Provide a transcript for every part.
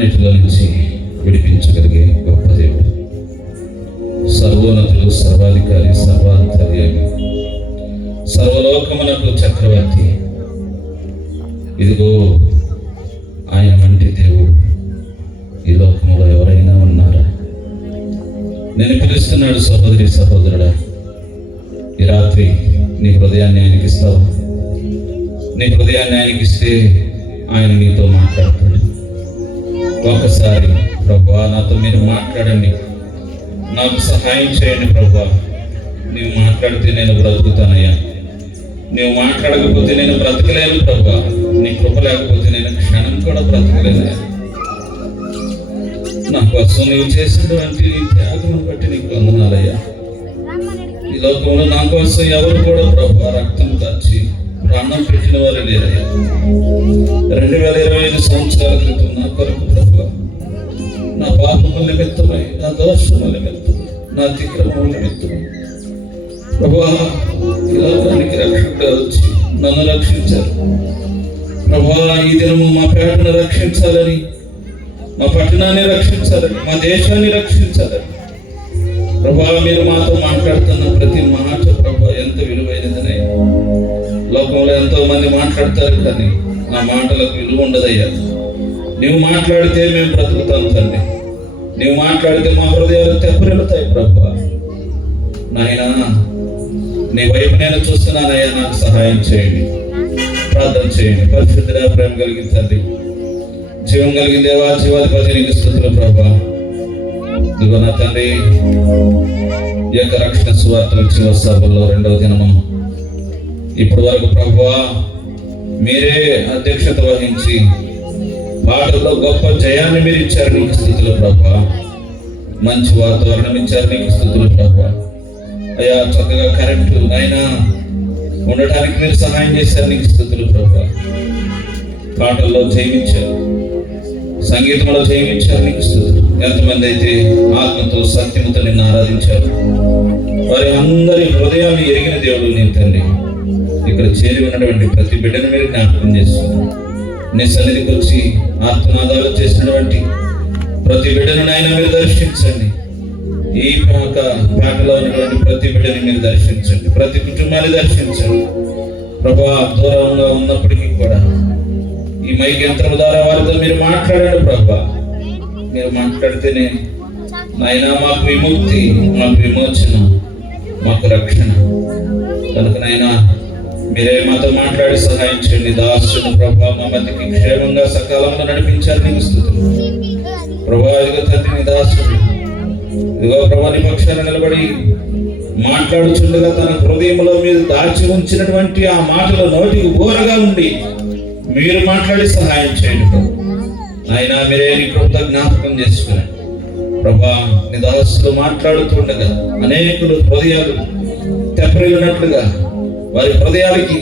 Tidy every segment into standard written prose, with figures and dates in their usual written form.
అన్నిటిలో నుంచి విడిపించగలిగే గొప్ప దేవుడు, సర్వోన్నతుడు, సర్వాధికారి, సర్వాంతర్యామి, సర్వలోకమునకు చక్రవర్తి. ఇదిగో ఆయన వంటి దేవుడు ఈ లోకంలో ఎవరైనా ఉన్నారా? నేను పిలుస్తున్నాడు సహోదరి, సహోదరుడా, ఈ రాత్రి నీ హృదయాన్ని ఆయనకి ఇస్తావు. నీ హృదయాన్ని ఆయనకి ఇస్తే ఆయన నీతో మాట్లాడతాడు. ఒకసారి ప్రభువా, నాతో మీరు మాట్లాడండి, నాకు సహాయం చేయండి ప్రభువా. నీవు మాట్లాడితే నేను బ్రతుకుతానయ్యా, నీవు మాట్లాడకపోతే నేను బ్రతకలేను ప్రభువా. నీ కృప లేకపోతే నేను క్షణం కూడా బ్రతకలేను. నా కోసం నీవు చేసినటువంటి నీ త్యాగం బట్టి నీకు వందనాలయ్యా. ఈ లోకంలో నా కోసం ఎవరు కూడా ప్రభువా రక్తం దాచి ప్రాణం పెట్టిన వారు లేరయ్యా. 2025 సంవత్సరాల క్రితం నా కొరకు ప్రభువా, నా పాపముల నిమిత్తమై, నా దోషముల నిమిత్తమై, నా అతిక్రమముల నిమిత్తమై ప్రభువా ఈ లోకానికి రక్షకుడిగా వచ్చి నన్ను రక్షించారు ప్రభువా. ఈ దినము మా పేటను రక్షించాలని, మా పట్టణాన్ని రక్షించాలని, మా దేశాన్ని రక్షించాలని ప్రభువా మీరు మాతో మాట్లాడుతున్న ప్రతి మాట ప్రభువా ఎంత విలువైనదనే. లోకంలో ఎంతో మంది మాట్లాడతారు, కానీ నా మాటలకు విలువ ఉండదయ్యా. నువ్వు మాట్లాడితే మేము బ్రతుకుతాం తండ్రి. నువ్వు మాట్లాడితే మా హృదయాలు తెప్పరిల్లుతాయి ప్రభువా. నాయనా, నీ వైపు నేను చూస్తున్నానయ్యా, నాకు సహాయం చేయండి, ప్రార్థన చేయండి. పరిశుద్ధుడా, ప్రేమ కలిగిన తండ్రి, జీవం కలిగిన దేవా, జీవాధిపతి నీకు స్తుతులు ప్రభువా. ఇదిగో నా తండ్రి, ఈ యొక్క రక్షణ సువార్తల చివరి సభల్లో 2వ దినము ఇప్పటి వరకు ప్రభువా మీరే అధ్యక్షత వహించి పాటల్లో గొప్ప జయాన్ని మీరు ఇచ్చారు, నీకు స్తుతులు ప్రభువా. మంచి వాతావరణం ఇచ్చారు, నీకు స్తుతులు ప్రభువా. అయ్యా, చక్కగా కరెంటు అయినా ఉండటానికి మీరు సహాయం చేశారు, నీకు స్తుతులు ప్రభువా. పాటల్లో జయించారు, సంగీతంలో జయించారు, నీకు స్తుతులు. ఎంతమంది అయితే ఆత్మతో సత్యముతో నిన్ను ఆరాధించారు, వారి అందరి హృదయాన్ని ఎరిగిన దేవుడు నీవు తండ్రి. ఇక్కడ చేరి ఉన్నటువంటి ప్రతి బిడ్డను మీరు జ్ఞాపకం చేస్తున్నారు. నీ సన్నిధికి వచ్చి ఆత్మనాదాలు చేసినటువంటి ప్రతి బిడ్డను ఆయన మీరు దర్శించండి. ఈ పేటలో ఉన్నటువంటి ప్రతి బిడ్డని మీరు దర్శించండి, ప్రతి కుటుంబాన్ని దర్శించండి ప్రభువా. దూరంగా ఉన్నప్పటికీ కూడా ఈ మైక్ యంత్రం ద్వారా వారితో మీరు మాట్లాడండి ప్రభువా. మీరు మాట్లాడితేనే నాయనా మాకు విముక్తి, మాకు విమోచన, మాకు రక్షణ. కనుక నాయనా మీరే మాతో మాట్లాడి సహాయం చేయండి. దాసుని ప్రభువా మా మధ్యకి క్షేమంగా సకాలంలో నడిపించాలి, నీకు స్తుతులు ప్రభువా. ఇదిగో తండ్రి, నీ దాసుడు ఇదిగో ప్రభా నీ పక్షాన నిలబడి మాట్లాడుచుండగా తన హృదయంలో మీరు దాచి ఉంచినటువంటి ఆ మాటలు నోటికి ఊరగా ఉండి మీరు మాట్లాడి సహాయం చేయండి ప్రభు. ఆయన మీరే నీ కృపతో జ్ఞాపకం చేసుకుని ప్రభా నీ దాసులు మాట్లాడుతుండగా అనేకులు హృదయాలు తెప్పరిల్లినట్లుగా వారి హృదయాలకి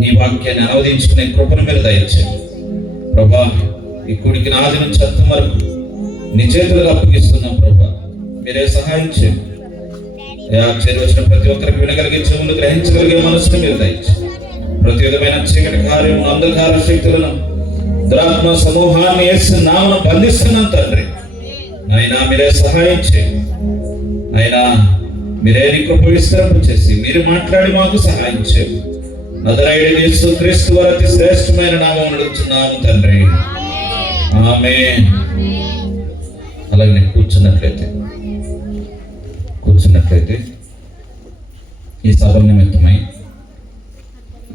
నీ వాక్యాన్ని అనువదించుకునే కృపను మీరు దయచేయండి ప్రభా. ఈ కుడికి నాది నుంచి అంతం వరకు నీ చేతులకు అప్పగిస్తున్నాం ప్రభా. మీరే సహాయం చేయండి. చేరవచ్చిన ప్రతి ఒక్కరికి వినగలిగే చెవులు, గ్రహించగలిగే మనసును మీరు దయచేయండి. ప్రతి విధమైన చీకటి కార్యం, అంధకార శక్తులను, దురాత్మ సమూహాన్ని యేసు నామమున బంధిస్తున్నాం తండ్రి. అయినా మీరే సహాయం చేయండి. అయినా మీరే నీ కృప విస్తరింప చేసి మీరు మాట్లాడి మాకు సహాయం చేయండి. నజరేయుడైన యేసు క్రీస్తు వారి అతి శ్రేష్టమైన నామమున అడుగుచున్నాము తండ్రి, ఆమేన్. అలాగే కూర్చున్నట్లయితే ఈ సభ నిమిత్తమై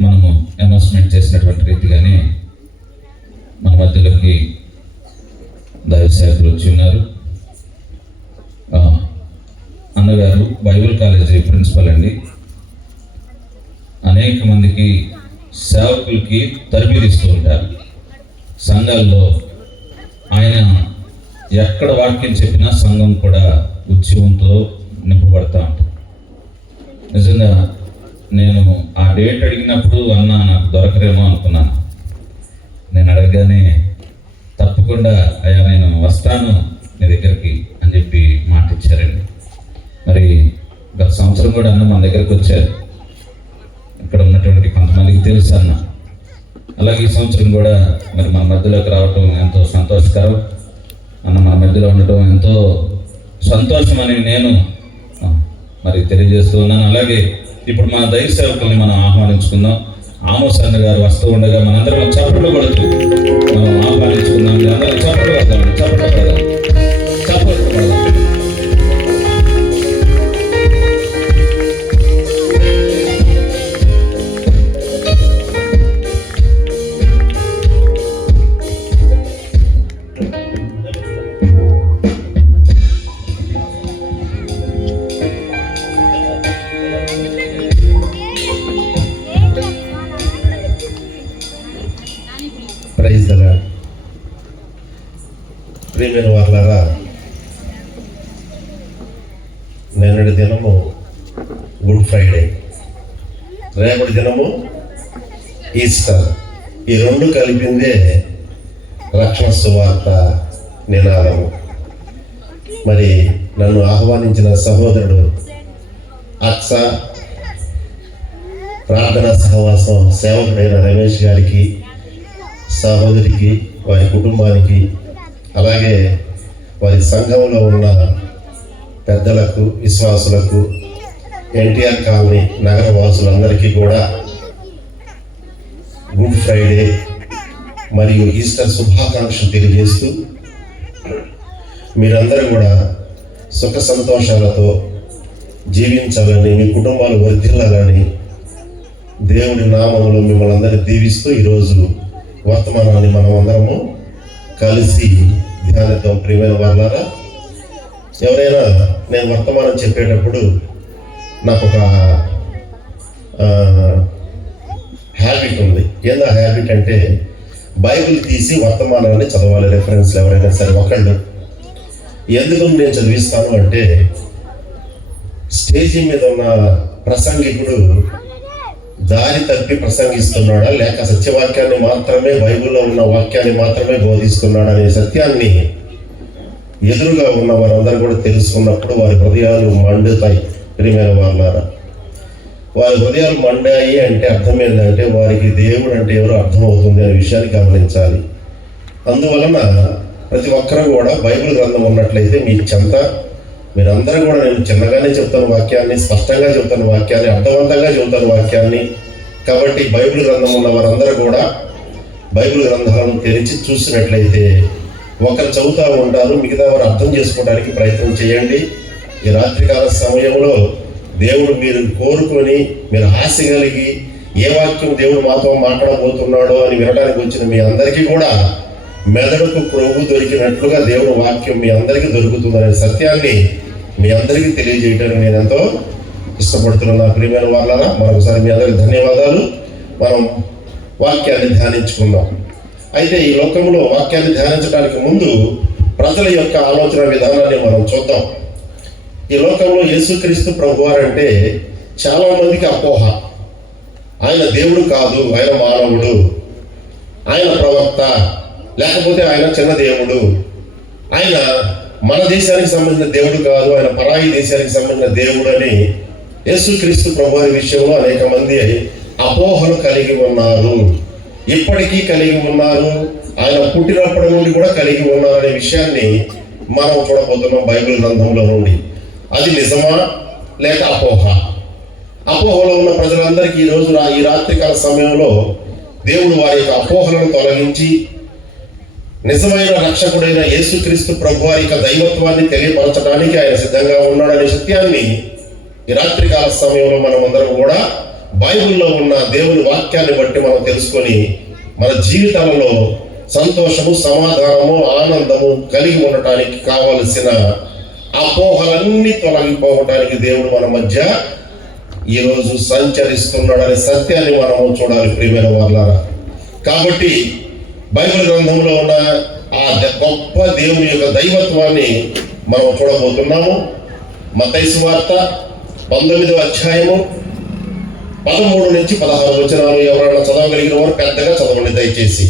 మనము అనౌన్స్మెంట్ చేసినటువంటి రీతిగానే మన మధ్యలోకి దైవ సేవకులు వచ్చి ఉన్నారు. అన్నగారు బైబిల్ కాలేజీ ప్రిన్సిపల్ అండి. అనేక మందికి సేవకులకి తరబిదిస్తూ ఉంటారు సంఘాల్లో. ఆయన ఎక్కడ వాక్యం చెప్పినా సంఘం కూడా ఉద్యమంతో నింపబడతా ఉంటుంది. నిజంగా నేను ఆ డేట్ అడిగినప్పుడు అన్నా నాకు దొరకరేమో అనుకున్నాను. నేను అడగగానే తప్పకుండా అయ్యా నేను వస్తాను నీ దగ్గరికి అని చెప్పి మాట ఇచ్చారండి. మరి గత సంవత్సరం కూడా అన్న మన దగ్గరికి వచ్చారు. ఇక్కడ ఉన్నటువంటి కొంతమందికి తెలుసు అన్న అలాగే ఈ సంవత్సరం కూడా మరి మన మధ్యలోకి రావటం ఎంతో సంతోషకరం. మన మధ్యలో ఉండటం ఎంతో సంతోషమని నేను మరి తెలియజేస్తూ ఉన్నాను. అలాగే ఇప్పుడు మన దైవ సేవకుల్ని మనం ఆహ్వానించుకుందాం. ఆమోస్ అన్న గారు వస్తూ ఉండగా మనందరం చప్పట్లు కొడుతూ మనం ఆహ్వానించుకుందాం. అందరం చప్పట్లు పడదాం, చప్పట్లు పడదాం, చప్పట్లు పడదాం. Praise the Lord. ప్రియమైన వారలారా, నిన్నటి దినము గుడ్ ఫ్రైడే, రేపటి దినము ఈస్టర్. ఈ రెండు కలిపిందే రక్షణ సువార్త నినాదము. మరి నన్ను ఆహ్వానించిన సహోదరుడు అక్స ప్రార్థనా సహవాసం సేవకుడైన రమేష్ గారికి, సహోదరికి, వారి కుటుంబానికి, అలాగే వారి సంఘంలో ఉన్న పెద్దలకు, విశ్వాసులకు, ఎన్టీఆర్ కాలనీ నగర వాసులందరికీ కూడా గుడ్ ఫ్రైడే మరియు ఈస్టర్ శుభాకాంక్షలు తెలియజేస్తూ, మీరందరూ కూడా సుఖ సంతోషాలతో జీవించాలని, మీ కుటుంబాలు వర్ధిల్లాలని దేవుడి నామములో మిమ్మల్ని అందరినీ దీవిస్తూ ఈరోజు వర్తమానాన్ని మనం అందరము కలిసి ధ్యానిద్దాం. ప్రియమైన వారలారా, ఎవరైనా నేను వర్తమానం చెప్పేటప్పుడు నాకు ఒక హ్యాబిట్ ఉంది. ఏందా హ్యాబిట్ అంటే, బైబిల్ తీసి వర్తమానాన్ని చదవాలి. రెఫరెన్స్లు ఎవరైనా సరే ఒకళ్ళు. ఎందుకు నేను చదివిస్తాను అంటే, స్టేజీ మీద ఉన్న ప్రసంగికుడు దారి తప్పి ప్రసంగిస్తున్నాడా, లేక సత్యవాక్యాన్ని మాత్రమే, బైబిల్లో ఉన్న వాక్యాన్ని మాత్రమే బోధిస్తున్నాడా అనే సత్యాన్ని ఎదురుగా ఉన్న వారందరూ కూడా తెలుసుకున్నప్పుడు వారి హృదయాలు మండుతాయి. ప్రియమైన వారలారా, వారి హృదయాలు మండాయి అంటే అర్థం ఏంటంటే, వారికి దేవుడు అంటే ఎవరో అర్థమవుతుంది అనే విషయాన్ని గమనించాలి. అందువలన ప్రతి ఒక్కరూ కూడా బైబిల్ గ్రంథం ఉన్నట్లయితే మీ చెంత, మీరందరూ కూడా, నేను చిన్నగానే చెప్తాను వాక్యాన్ని, స్పష్టంగా చెప్తాను వాక్యాన్ని, అర్థవంతంగా చెబుతాను వాక్యాన్ని. కాబట్టి బైబిల్ గ్రంథం ఉన్న వారందరూ కూడా బైబిల్ గ్రంథాలను తెరిచి చూసినట్లయితే ఒకరు చదువుతూ ఉంటారు, మిగతా వారు అర్థం చేసుకోవడానికి ప్రయత్నం చేయండి. ఈ రాత్రికాల సమయంలో దేవుడు మీరు కోరుకొని, మీరు ఆశ కలిగి, ఏ వాక్యం దేవుడు మాతో మాట్లాడబోతున్నాడో అని వినడానికి వచ్చిన మీ అందరికీ కూడా మెదడుకు ప్రోగు దొరికినట్లుగా దేవుడు వాక్యం మీ అందరికీ దొరుకుతుందనే సత్యాన్ని మీ అందరికీ తెలియజేయడానికి నేను ఎంతో ఇష్టపడుతున్నాను. నా ప్రియమైన వాళ్ళారా, మరొకసారి మీ అందరికీ ధన్యవాదాలు. మనం వాక్యాన్ని ధ్యానించుకుందాం. అయితే ఈ లోకంలో వాక్యాన్ని ధ్యానించడానికి ముందు ప్రజల యొక్క ఆలోచన విధానాన్ని మనం చూద్దాం. ఈ లోకంలో యేసుక్రీస్తు ప్రభువారంటే చాలా మందికి అపోహ. ఆయన దేవుడు కాదు, ఆయన మానవుడు, ఆయన ప్రవక్త, లేకపోతే ఆయన చిన్న దేవుడు, ఆయన మన దేశానికి సంబంధించిన దేవుడు కాదు, ఆయన పరాయి దేశానికి సంబంధించిన దేవుడు అని యేసుక్రీస్తు ప్రభువారి విషయంలో అనేక మంది అపోహలు కలిగి ఉన్నారు. ఇప్పటికీ కలిగి ఉన్నారు. ఆయన పుట్టినప్పటి నుండి కూడా కలిగి ఉన్నారు అనే విషయాన్ని మనం చూడబోతున్నాం బైబిల్ గ్రంథంలో నుండి. అది నిజమా లేక అపోహ? అపోహలో ఉన్న ప్రజలందరికీ ఈరోజు ఈ రాత్రికాల సమయంలో దేవుడు వారి యొక్క అపోహలను తొలగించి నిజమైన రక్షకుడైన యేసుక్రీస్తు ప్రభువారి యొక్క దైవత్వాన్ని తెలియపరచడానికి ఆయన సిద్ధంగా ఉన్నాడనే సత్యాన్ని ఈ రాత్రికాల సమయంలో మనం అందరం కూడా బైబిల్లో ఉన్న దేవుని వాక్యాన్ని బట్టి మనం తెలుసుకొని మన జీవితాలలో సంతోషము, సమాధానము, ఆనందము కలిగి ఉండటానికి కావలసిన అపోహలన్నీ తొలగిపోవటానికి దేవుడు మన మధ్య ఈరోజు సంచరిస్తున్నాడనే సత్యాన్ని మనము చూడాలి. ప్రియమైన వారలారా, కాబట్టి బైబిల్ గ్రంథంలో ఉన్న ఆ గొప్ప దేవుని యొక్క దైవత్వాన్ని మనం చూడబోతున్నాము. మత్తయి సువార్త 19వ అధ్యాయము 13 నుంచి 16 వచనాలు ఎవరైనా చదవగలిగిన వారు పెద్దగా చదవండి దయచేసి.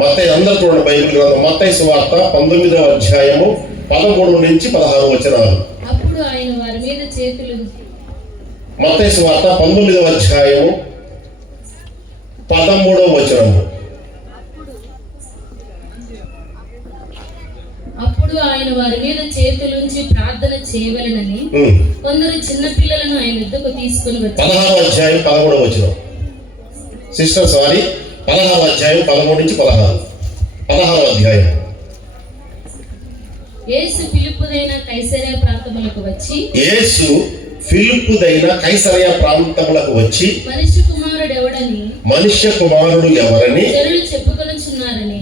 మత్తయి, అందరూ చూడండి బైబిల్ గ్రంథం. మత్తయి సువార్త 19వ అధ్యాయము 13 నుంచి 16 వచనాలు. మత్తయి సువార్త 19వ అధ్యాయము 13వ వచనము. అప్పుడు ఆయన వారి మీద చేతులుంచి ప్రార్థన చేయవలెనని కొందరు చిన్న పిల్లలను ఆయన వద్దకు తీసుకుని వచ్చారు. 16వ అధ్యాయం 13వ వచనం. సిస్టర్ సారీ, 16వ అధ్యాయం 13 నుంచి 16వ అధ్యాయం. యేసు ఫిలిప్పుదైన కైసరయ ప్రాంతములకు వచ్చి మనుష్య కుమారుడు ఎవరని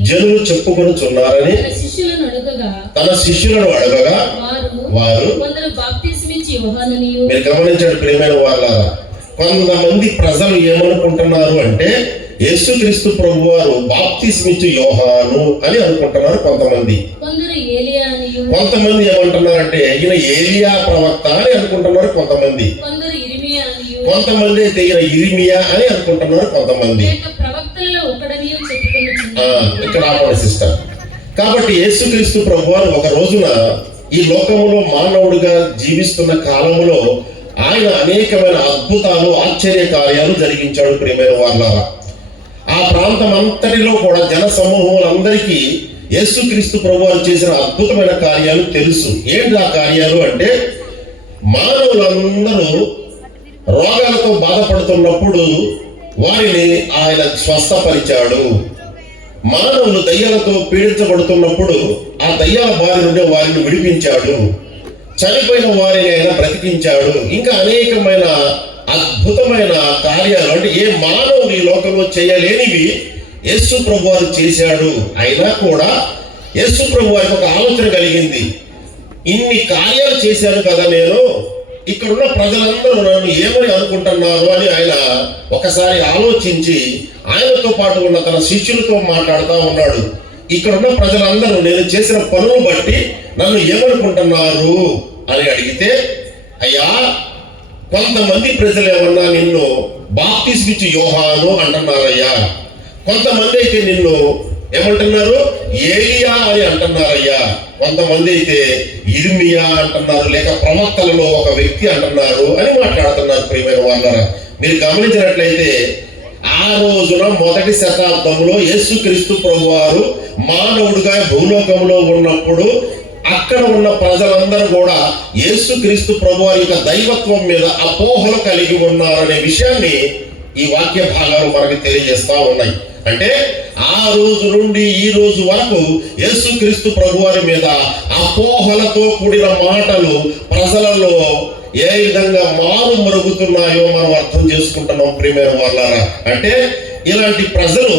జనులు చెప్పుకొనుచున్నారని తన శిష్యులను అడగగా వారు, మీరు గమనించండి ప్రియమైన వాళ్ళారా, కొంతమంది ప్రజలు ఏమనుకుంటున్నారు అంటే యేసుక్రీస్తు ప్రభువారు బాప్తిస్మిచ్చు యోహాను అని అనుకుంటున్నారు. కొంతమంది ఏమంటున్నారంటే ఈయన ఏలియా ప్రవక్త అని అనుకుంటున్నారు. కొంతమంది అయితే ఈయన ఇర్మియా అని అనుకుంటున్నారు. కొంతమంది ఇక్కడ ఆపండి సిస్టర్. కాబట్టి యేసుక్రీస్తు ప్రభువారు ఒక రోజున ఈ లోకములో మానవుడిగా జీవిస్తున్న కాలంలో ఆయన అనేకమైన అద్భుతాలు, ఆశ్చర్య కార్యాలు జరిగించాడు. ప్రియమైన వాళ్ళారా, ఆ ప్రాంతం అంతటిలో కూడా జన సమూహములందరికీ యేసుక్రీస్తు ప్రభువారు చేసిన అద్భుతమైన కార్యాలు తెలుసు. ఏంటి ఆ కార్యాలు అంటే, మానవులందరూ రోగాలతో బాధపడుతున్నప్పుడు వారిని ఆయన స్వస్థపరిచాడు. మానవులు దయ్యాలతో పీడించబడుతున్నప్పుడు ఆ దయ్యాల బారి నుండి వారిని విడిపించాడు. చనిపోయిన వారిని ఆయన బ్రతికించాడు. ఇంకా అనేకమైన అద్భుతమైన కార్యాలు, అంటే ఏ మానవుడు ఈ లోకంలో చేయలేనివి యేసు ప్రభువారు చేశాడు. అయినా కూడా యేసు ప్రభువారికి ఒక ఆలోచన కలిగింది, ఇన్ని కార్యాలు చేశాను కదా నేను, ఇక్కడున్న ప్రజలందరూ నన్ను ఏమని అనుకుంటున్నారు అని ఆయన ఒకసారి ఆలోచించి ఆయనతో పాటు ఉన్న తన శిష్యులతో మాట్లాడుతూ ఉన్నాడు. ఇక్కడున్న ప్రజలందరూ నేను చేసిన పనులు బట్టి నన్ను ఏమనుకుంటున్నారు అని అడిగితే, అయ్యా కొంతమంది ప్రజలు ఏమన్నా నిన్ను బాప్తిస్మిచ్చు యోహాను అంటున్నారయ్యా, కొంతమంది అయితే నిన్ను ఏమంటున్నారు ఏలియా అని అంటున్నారయ్యా, కొంతమంది అయితే ఇర్మియా అంటున్నారు, లేక ప్రవక్తలలో ఒక వ్యక్తి అంటున్నారు అని మాట్లాడుతున్నారు. ప్రియమైన వాళ్ళారా, మీరు గమనించినట్లయితే ఆ రోజున మొదటి శతాబ్దంలో యేసుక్రీస్తు ప్రభువారు మానవుడిగా భూలోకంలో ఉన్నప్పుడు అక్కడ ఉన్న ప్రజలందరూ కూడా యేసుక్రీస్తు ప్రభువారి యొక్క దైవత్వం మీద అపోహలు కలిగి ఉన్నారనే విషయాన్ని ఈ వాక్య భాగాలు మనకి తెలియజేస్తా ఉన్నాయి. అంటే ఆ రోజు నుండి ఈ రోజు వరకు యేసుక్రీస్తు ప్రభువారి మీద అపోహలతో కూడిన మాటలు ప్రజలలో ఏ విధంగా మారు మరుగుతున్నాయో మనం అర్థం చేసుకుంటున్నాం. ప్రియమైన వాళ్ళారా, అంటే ఇలాంటి ప్రజలు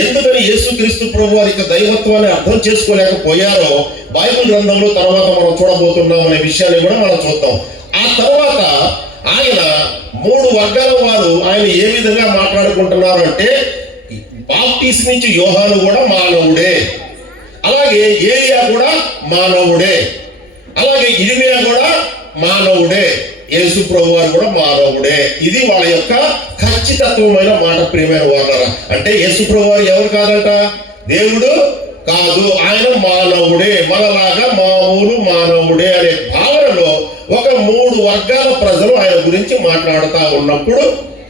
ఎందుకని యేసుక్రీస్తు ప్రభువారి యొక్క దైవత్వాన్ని అర్థం చేసుకోలేకపోయారో బైబిల్ గ్రంథంలో తర్వాత మనం చూడబోతున్నాం అనే విషయాన్ని కూడా మనం చూద్దాం. ఆ తర్వాత ఆయన 3 వర్గాల వారు ఆయన ఏ విధంగా మాట్లాడుకుంటున్నారు అంటే, బాప్తిస్మిచ్చు యోహాను కూడా మానవుడే, అలాగే ఏలియా కూడా మానవుడే, అలాగే ఇర్మియా కూడా మానవుడే, యేసు ప్రభువారు కూడా మానవుడే. ఇది వాళ్ళ యొక్క ఖచ్చితత్వమైన మాట. ప్రియమైన వాళ్ళారా, అంటే యేసు ప్రభువారు ఎవరు కాదంట, దేవుడు కాదు, ఆయన మానవుడే, మనలాగా మామూలు మానవుడే అనే భావనలో ఒక 3 వర్గాల ప్రజలు ఆయన గురించి మాట్లాడుతూ ఉన్నప్పుడు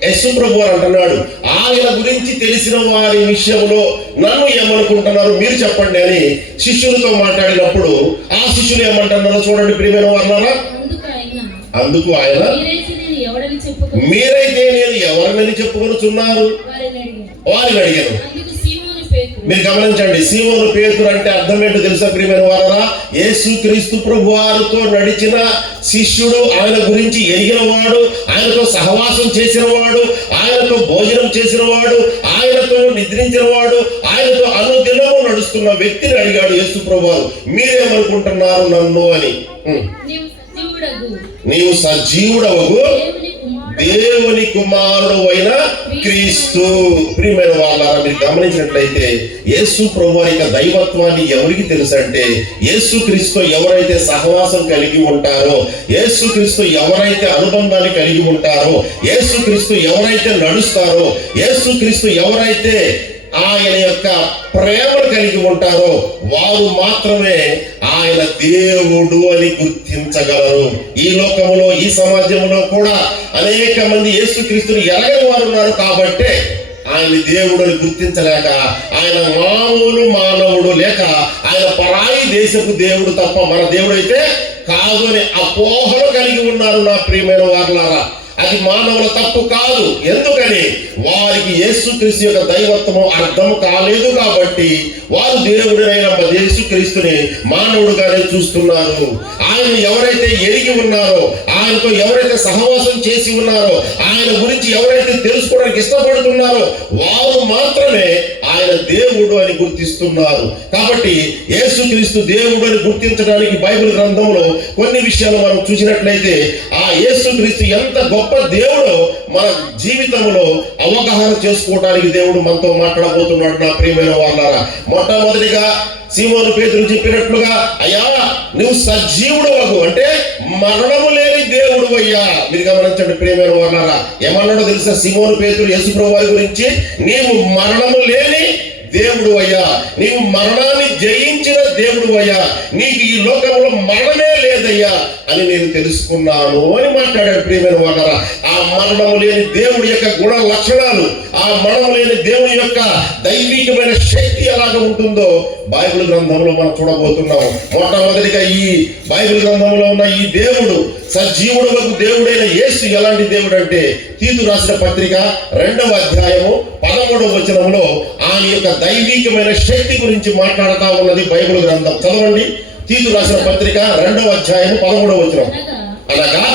యేసు ప్రభువారు అంటున్నాడు, ఆయన గురించి తెలిసిన వారి విషయంలో నన్ను ఏమనుకుంటున్నారు మీరు చెప్పండి అని శిష్యులతో మాట్లాడినప్పుడు ఆ శిష్యులు ఏమంటున్నారో చూడండి. ప్రియమైన వాళ్ళారా, అందుకు ఆయన మీరైతే నేను ఎవరినని చెప్పుకొనుచున్నారు వారిని అడిగాను. మీరు గమనించండి, సీమోను పేతురు అంటే అర్థం ఏంటో తెలుసా ప్రియమైన వారరా, యేసుక్రీస్తు ప్రభువారితో నడిచిన శిష్యుడు, ఆయన గురించి ఎరిగిన వాడు, ఆయనతో సహవాసం చేసిన వాడు, ఆయనతో భోజనం చేసిన వాడు, ఆయనతో నిద్రించిన వాడు, ఆయనతో అనుదినము నడుస్తున్న వ్యక్తిని అడిగాడు యేసు ప్రభువారు, మీరేమనుకుంటున్నారు నన్ను అని. నీవు సజీవుడవగు దేవుని కుమారుడు అయిన క్రీస్తు. ప్రియమైన వాళ్ళారా, మీరు గమనించినట్లయితే యేసు ప్రభువారి యొక్క దైవత్వాన్ని ఎవరికి తెలుసు అంటే, యేసుక్రీస్తు ఎవరైతే సహవాసం కలిగి ఉంటారో, యేసుక్రీస్తు ఎవరైతే అనుబంధాన్ని కలిగి ఉంటారో, యేసుక్రీస్తు ఎవరైతే నడుస్తారో, యేసుక్రీస్తు ఎవరైతే ఆయన యొక్క ప్రేమను కలిగి ఉంటారో వారు మాత్రమే ఆయన దేవుడు అని గుర్తించగలరు. ఈ లోకంలో, ఈ సమాజంలో కూడా అనేక మంది యేసుక్రీస్తుని ఎరగని వారు ఉన్నారు. కాబట్టే ఆయన దేవుడు అని గుర్తించలేక ఆయన మామూలు మానవుడు లేక ఆయన పరాయి దేశపు దేవుడు తప్ప మన దేవుడు అయితే కాదు అని అపోహలు కలిగి ఉన్నారు నా ప్రియమైన వారులారా. అది మానవుల తప్పు కాదు. ఎందుకని వారికి యేసుక్రీస్తు యొక్క దైవత్వము అర్థం కాలేదు కాబట్టి వారు దేవుడైన యేసుక్రీస్తుని మానవుడుగానే చూస్తున్నారు. ఆయన ఎవరైతే ఎరిగి ఉన్నారో, ఆయనతో ఎవరైతే సహవాసం చేసి ఉన్నారో, ఆయన గురించి ఎవరైతే తెలుసుకోవడానికి ఇష్టపడుతున్నారో వారు మాత్రమే ఆయన దేవుడు అని గుర్తిస్తున్నారు. కాబట్టి యేసుక్రీస్తు దేవుడు అని గుర్తించడానికి బైబిల్ గ్రంథంలో కొన్ని విషయాలు మనం చూసినట్లయితే ఆ యేసుక్రీస్తు ఎంత గొప్ప దేవుడు మన జీవితంలో అవగాహన చేసుకోవడానికి దేవుడు మనతో మాట్లాడబోతున్నాడు నా ప్రియమైన వాళ్ళారా. మొట్టమొదటిగా సీమోను పేతురు చెప్పినట్లుగా, అయ్యా నువ్వు సజీవుడు అగు అంటే మరణము లేని దేవుడు అయ్యా. మీరు గమనించండి ప్రియమైన వాళ్ళారా, ఏమన్నాడో తెలుసా సీమోను పేతురు యేసుప్రభువు వారి గురించి? నీవు మరణము లేని దేవుడు అయ్యా, నీవు మరణాన్ని జయించిన దేవుడు అయ్యా, నీకు ఈ లోకంలో మరణమే లేదయ్యా అని నేను తెలుసుకున్నాను అని మాట్లాడాడు ప్రియమైన వాళ్ళారా. ఆ మరణము లేని దేవుడి యొక్క గుణ లక్షణాలు, ఆ మరణము లేని దేవుడి యొక్క దైవికమైన శక్తి ఎలాగ ఉంటుందో బైబిల్ గ్రంథంలో మనం చూడబోతున్నాము. మొట్టమొదటిగా ఈ బైబిల్ గ్రంథంలో ఉన్న ఈ దేవుడు సజీవుడు దేవుడైన యేసు ఎలాంటి దేవుడు అంటే, తీతు రాసిన పత్రిక 2వ అధ్యాయము 13వ వచనంలో ఆయన యొక్క దైవికమైన శక్తి గురించి మాట్లాడుతూ ఉన్నది బైబిల్ గ్రంథం. చదవండి, తీతు రాసిన పత్రిక 2వ అధ్యాయము 13వ వచనం. అనగా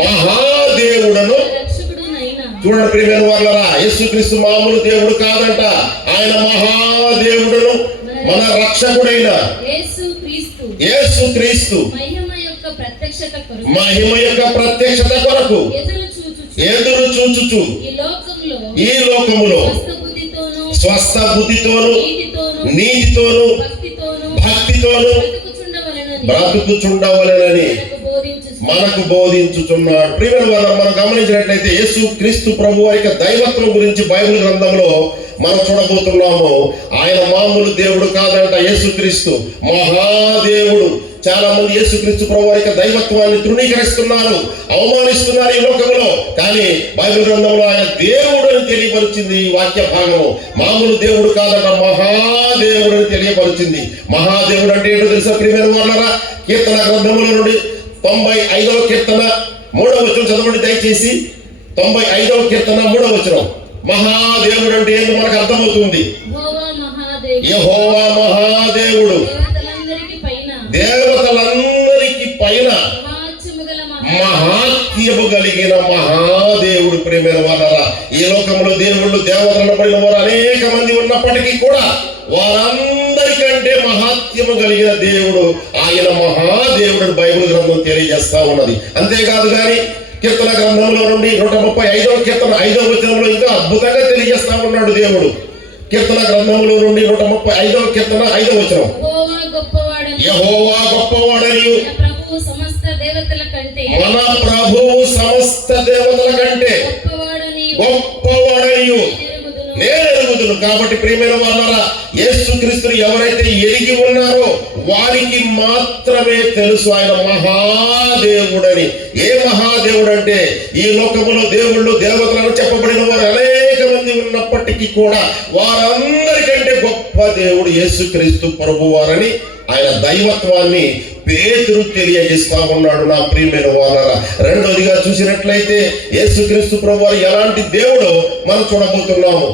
మహాదేవుడను, చూడండి ప్రియమైన వాళ్ళరా, యేసుక్రీస్తు మామూలు దేవుడు కాదంట, ఆయన మహాదేవుడను మన రక్షకుడైన యేసుక్రీస్తు మహిమ యొక్క ప్రత్యక్షత కొరకు ఎదురు చూచుచు ఈ లోకములో స్వస్థ బుద్ధితోను నీతితోను భక్తితోను బ్రతుకుచుండవలెనని మనకు బోధించుచున్నాడు. ప్రియమైన వారు, మనం గమనించినట్లయితే యేసు క్రీస్తు ప్రభు యొక్క దైవత్వం గురించి బైబిల్ గ్రంథంలో మనం చూడబోతున్నాము. ఆయన మామూలు దేవుడు కాదంట, యేసుక్రీస్తు మహాదేవుడు. చాలా మంది యేసుక్రీస్తు ప్రభు యొక్క దైవత్వాన్ని తృణీకరిస్తున్నారు, అవమానిస్తున్నారు ఈ లోకంలో. కానీ బైబిల్ గ్రంథంలో ఆయన దేవుడు అని తెలియపరిచింది ఈ వాక్య భాగము. మామూలు దేవుడు కాదట, మహాదేవుడు అని తెలియపరిచింది. మహాదేవుడు అంటే ఏంటో తెలుసా ప్రియమైన వాళ్ళారా? కీర్తన గ్రంథముల నుండి 95వ కీర్తన 3వ వచనం చదవండి దయచేసి. 95వ కీర్తన 3వ వచనం. మహాదేవుడు అంటే ఏంటో మనకు అర్థమవుతుంది. యెహోవా మహాదేవుడు, దేవతలందరికి పైన మహాత్యము కలిగిన మహాదేవుడు. ప్రేమైన వాళ్ళారా, ఈ లోకంలో దేవుళ్ళు దేవతలను పడిన వారు అనేక మంది ఉన్నప్పటికీ కూడా వారందరికంటే మహాత్యము కలిగిన దేవుడు ఆయన మహాదేవుడు బైబిల్ గ్రంథం తెలియజేస్తా ఉన్నది. అంతేకాదు కానీ కీర్తన గ్రంథంలో నుండి 135వ కీర్తన 5వ వచనంలో ఇంకా అద్భుతంగా తెలియజేస్తా ఉన్నాడు దేవుడు. కీర్తన గ్రంథంలో నుండి 135వ కీర్తన 5వ వచనం. యెహోవా గొప్పవాడనియు మన ప్రభువు సమస్త దేవతల కంటే గొప్పవాడనియు నేను ఎరుగుదును. కాబట్టి ప్రియమైన వాళ్ళారా, యేసుక్రీస్తుని ఎవరైతే ఎరిగి ఉన్నారో వారికి మాత్రమే తెలుసు ఆయన మహాదేవుడని. ఏ మహాదేవుడు అంటే, ఈ లోకములో దేవుళ్ళు దేవతలను చెప్పబడిన వారు అనేక మంది ఉన్నప్పటికీ కూడా వారందరికంటే గొప్ప దేవుడు యేసుక్రీస్తు ప్రభువారని ఆయన దైవత్వాన్ని పేతురు తెలియజేస్తా ఉన్నాడు నా ప్రియమైన వాళ్ళారా. రెండోదిగా చూసినట్లయితే యేసుక్రీస్తు ప్రభువారు ఎలాంటి దేవుడో మనం చూడబోతున్నాము.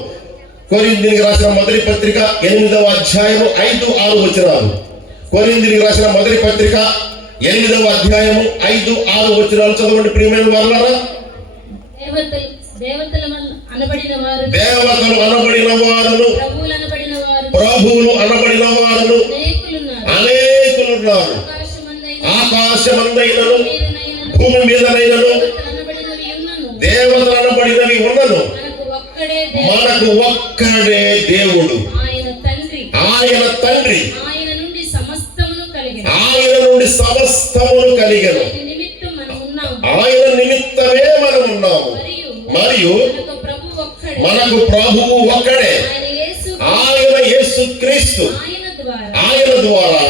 కొరింథీయులకు రాసిన మొదటి పత్రిక 8వ అధ్యాయము 5-6 వచనాలు. కొరింథీయులకు రాసిన మొదటి పత్రిక 8వ అధ్యాయము 5-6 వచనాలు చదవండి ప్రియమైన వాళ్ళారా. దేవతలు అనబడిన వారును ప్రభువులు అనబడిన వారును అనేకులున్నారు. ఆకాశమందైనను భూమి మీదనైనను దేవతలు అనబడినవి ఉన్నను మనకు ఒక్కడే దేవుడు, ఆయన తండ్రి. ఆయన నుండి సమస్తమును కలిగెను. ఆయన నిమిత్తమే మనం ఉన్నాము. మరియు మనకు ప్రభువు ఒక్కడే, ఆయన యేసుక్రీస్తు. ఆయన ద్వారా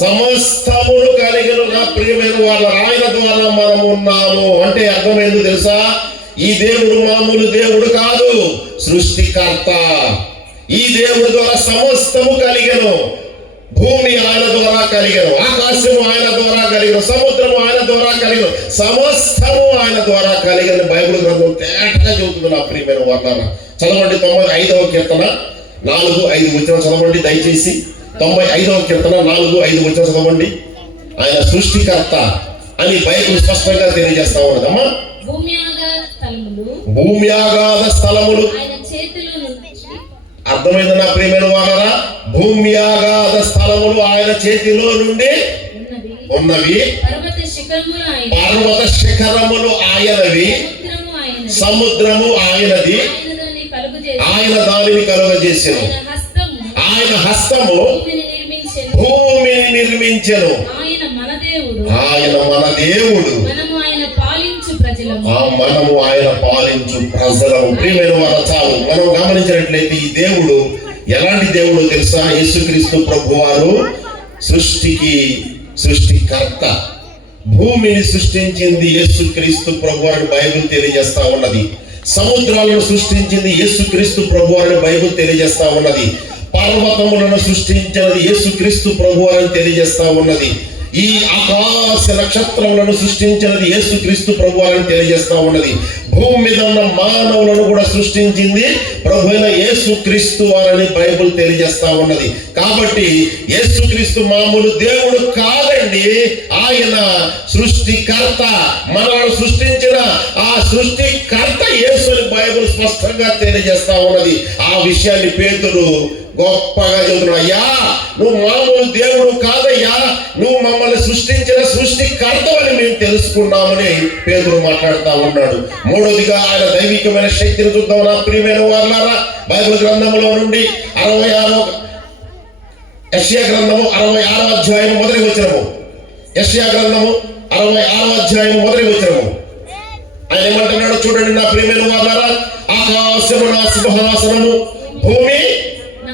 సమస్తమును కలిగెను. నా ప్రియమైన వాళ్ళ, ఆయన ద్వారా మనం ఉన్నాము అంటే అర్థమైంది తెలుసా? ఈ దేవుడు మామూలు దేవుడు కాదు, సృష్టికర్త. ఈ దేవుడి ద్వారా సమస్తము కలిగెను. భూమి ఆయన ద్వారా కలిగెను, ఆకాశము ఆయన ద్వారా కలిగెను, సముద్రము ఆయన ద్వారా కలిగెను, సమస్తము ఆయన ద్వారా కలిగెను. బైబిల్ గ్రంథం తేటగా చెబుతుంది నా ప్రియమైన వార్తన. చదవండి 95వ కీర్తన 4-5 వచనం చదవండి దయచేసి. 95వ కీర్తన 4-5 వచనం చదవండి. ఆయన సృష్టికర్త అని బైబిల్ స్పష్టంగా తెలియజేస్తా ఉన్నదమ్మా. భూమి ఆగాధ స్థలములు ఆయన చేతిలో నుండి. అర్థమైంది నా ప్రియమైన వారరా? భూమి ఆగాధ స్థలములు ఆయన చేతిలో నుండి ఉన్నవి, పర్వత శిఖరములు ఆయనవి, సముద్రము ఆయనది, ఆయన దానిని కలుగజేసెను. ఆయన హస్తము భూమిని నిర్మించెను. ఆయన మన దేవుడు, మనము ఆయన పాలించు ప్రజలము. ప్రియమైన వారు, చాలు మనం గమనించినట్లయితే ఈ దేవుడు ఎలాంటి దేవుడు తెలుసా? యేసుక్రీస్తు ప్రభువారు సృష్టికర్త. భూమిని సృష్టించింది యేసుక్రీస్తు ప్రభువారిని బైబిల్ తెలియజేస్తా ఉన్నది. సముద్రాలను సృష్టించింది యేసుక్రీస్తు ప్రభువారిని బైబిల్ తెలియజేస్తా ఉన్నది. పర్వతములను సృష్టించినది యేసుక్రీస్తు ప్రభువారిని తెలియజేస్తా ఉన్నది. ఈ ఆకాశ నక్షత్రములను సృష్టించినది యేసుక్రీస్తు ప్రభువారిని తెలియజేస్తా ఉన్నది. భూమి మీద ఉన్న మానవులను కూడా సృష్టించింది ప్రభు అయిన యేసుక్రీస్తు వారని బైబిల్ తెలియజేస్తా ఉన్నది. కాబట్టి యేసుక్రీస్తు మామూలు దేవుడు కాదండి, ఆయన సృష్టికర్త. మనల్ని సృష్టించిన ఆ సృష్టికర్త యేసుని బైబిల్ స్పష్టంగా తెలియజేస్తా ఉన్నది. ఆ విషయాన్ని పేతురు గొప్పగా చెబుతున్నాడు. అయ్యా, నువ్వు మామూలు దేవుడు కాదయ్యా, నువ్వు మమ్మల్ని సృష్టించిన సృష్టికర్తవని మేము తెలుసుకున్నామని పేతురు మాట్లాడుతూ ఉన్నాడు. మూడోదిగా ఆయన దైవికమైన శక్తిని చూద్దాం నా ప్రియమైన వారలారా. బైబిల్ గ్రంథంలో నుండి 66 యెషయా గ్రంథము 66వ అధ్యాయం మొదటి వచనము. యెషయా గ్రంథము 66వ అధ్యాయం మొదటి వచనము. ఆయన ఏమంటున్నాడో చూడండి నా ప్రియమైన వారలారా. ఆకాశము నా సింహాసనము, భూమి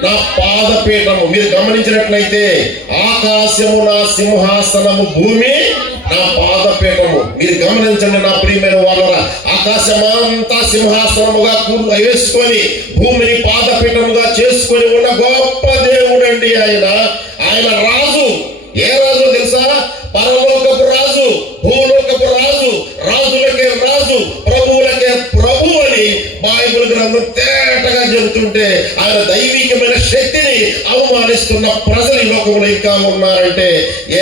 నా పాదపీఠము. మీరు గమనించినట్లయితే ఆకాశము నా సింహాసనము, భూమి నా పాదపీఠము. మీరు గమనించండి నా ప్రియమైన వారలారా. ఆకాశమంతా సింహాసనముగా వేసుకొని భూమిని పాదపీఠముగా చేసుకొని ఉన్న గొప్ప దేవుడు అండి ఆయన. ఆయన రాజు. ఏ రాజు తెలుసా? పరలోకపు రాజు, భూలోకపు రాజు, రాజులకే రాజు, ప్రభువులకే ప్రభు అని బైబిల్ గ్రంథం తేటగా చెబుతుంటే ఆయన దైవికమైన శక్తిని అవమానిస్తున్న ప్రజలు ఈ లోకంలో ఇంకా ఉన్నారంటే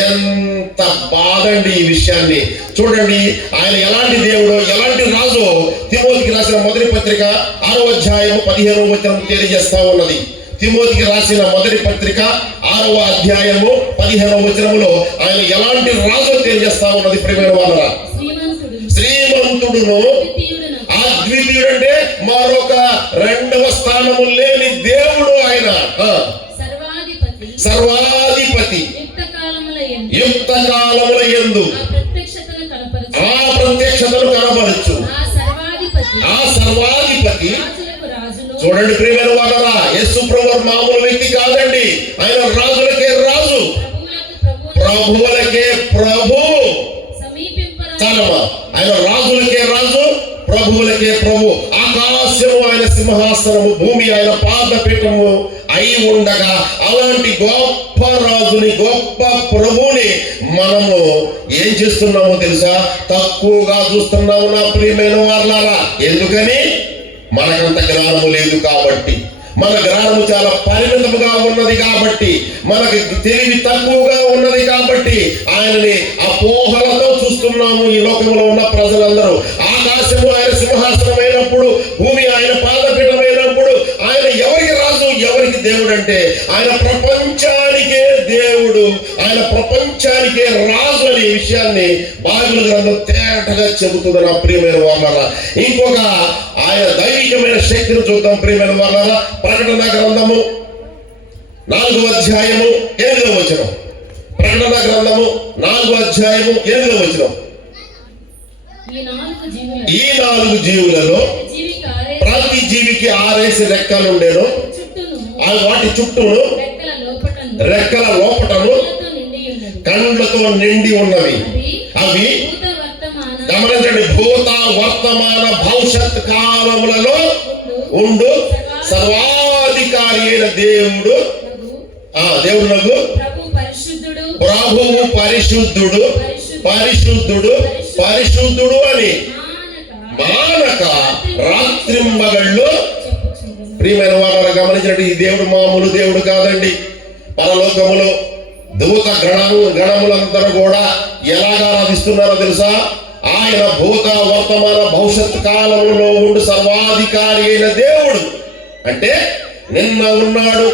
ఎంత బాధండి. ఈ విషయాన్ని చూడండి. ఆయన ఎలాంటి దేవుడు, ఎలాంటి రాజు తిమోతికి రాసిన మొదటి పత్రిక 6వ అధ్యాయం 15వ వచనం తెలియజేస్తా ఉన్నది. తిమోతికి రాసిన మొదటి పత్రిక 6వ అధ్యాయము 15వ వచనములో ఆయన ఎలాంటి రాజు తెలియజేస్తా ఉన్నది. ప్రియమైన వారలారా, శ్రీమంతుడును, అద్వితీయుడంటే మరొక రెండవ స్థానము లేని దేవుడు ఆయన. సర్వాధిపతి, యుక్త కాలముల యందు ఆ ప్రత్యక్షతను కనబరచు. ఆ సర్వాధిపతి. చూడండి ప్రియమైన వారలారా, యేసు ప్రభువు మామూలు వ్యక్తి కాదండి. ఆయన రాజులకే రాజు, ప్రభువులకే ప్రభు. చాలమ్మా, ఆయన రాజులకే రాజు, ప్రభువులకే ప్రభు. ఆకాశము ఆయన సింహాసనము, భూమి ఆయన పాదపీఠము అయి ఉండగా అలాంటి గొప్ప రాజుని, గొప్ప ప్రభుని మనము ఏం చేస్తున్నామో తెలుసా? తక్కువగా చూస్తున్నాము నా ప్రియమైన వారలారా. ఎందుకని? మనకంత జ్ఞానము లేదు కాబట్టి, మన జ్ఞానము చాలా పరిమితముగా ఉన్నది కాబట్టి, మనకి తెలివి తక్కువగా ఉన్నది కాబట్టి ఆయనని అపోహలతో చూస్తున్నాము ఈ లోకంలో ఉన్న ప్రజలందరూ. ఆకాశము ఆయన సింహాసనం అయినప్పుడు, భూమి ఆయన పాదపీఠమైనప్పుడు ఆయన ఎవరికి రాజు, ఎవరికి దేవుడు అంటే ఆయన ప్రపంచానికే దేవుడు, ఆయన ప్రపంచానికే రాజు అనే విషయాన్ని బైబిల్ గ్రంథం తేటగా చెబుతుంది నా ప్రియమైన వారలారా. ఇంకొక ఆయన దైవికమైన శక్తిని చూద్దాం ప్రియమైన వారలారా. ప్రకటన గ్రంథము 4వ అధ్యాయము 8వ వచనం. ప్రకటన గ్రంథము 4వ అధ్యాయము 8వ వచనం. ఈ 4 జీవులలో ప్రతి జీవికి 6 రెక్కలు ఉండేను, వాటి చుట్టూను రెక్కల లోపటను కండ్లతో నిండి ఉన్నవి. అవి గమనించండి, భూత వర్తమాన భవిష్యత్ కాలములలో ఉండు సర్వాధికారి అయిన దేవుడు దేవుడు ప్రభువు పరిశుద్ధుడు పరిశుద్ధుడు పరిశుద్ధుడు అని మానక రాత్రింబగళ్ళు. ప్రియమైన వారు గమనించినట్టు ఈ దేవుడు మామూలు దేవుడు కాదండి. పరలోకములో దూత గణములందరూ కూడా ఎలాగా ఆరాధిస్తున్నారో తెలుసా? ఆయన భూత వర్తమాన భవిష్యత్ కాలంలో ఉండి సర్వాధికారి అయిన దేవుడు. అంటే నిన్న ఉన్నాడు,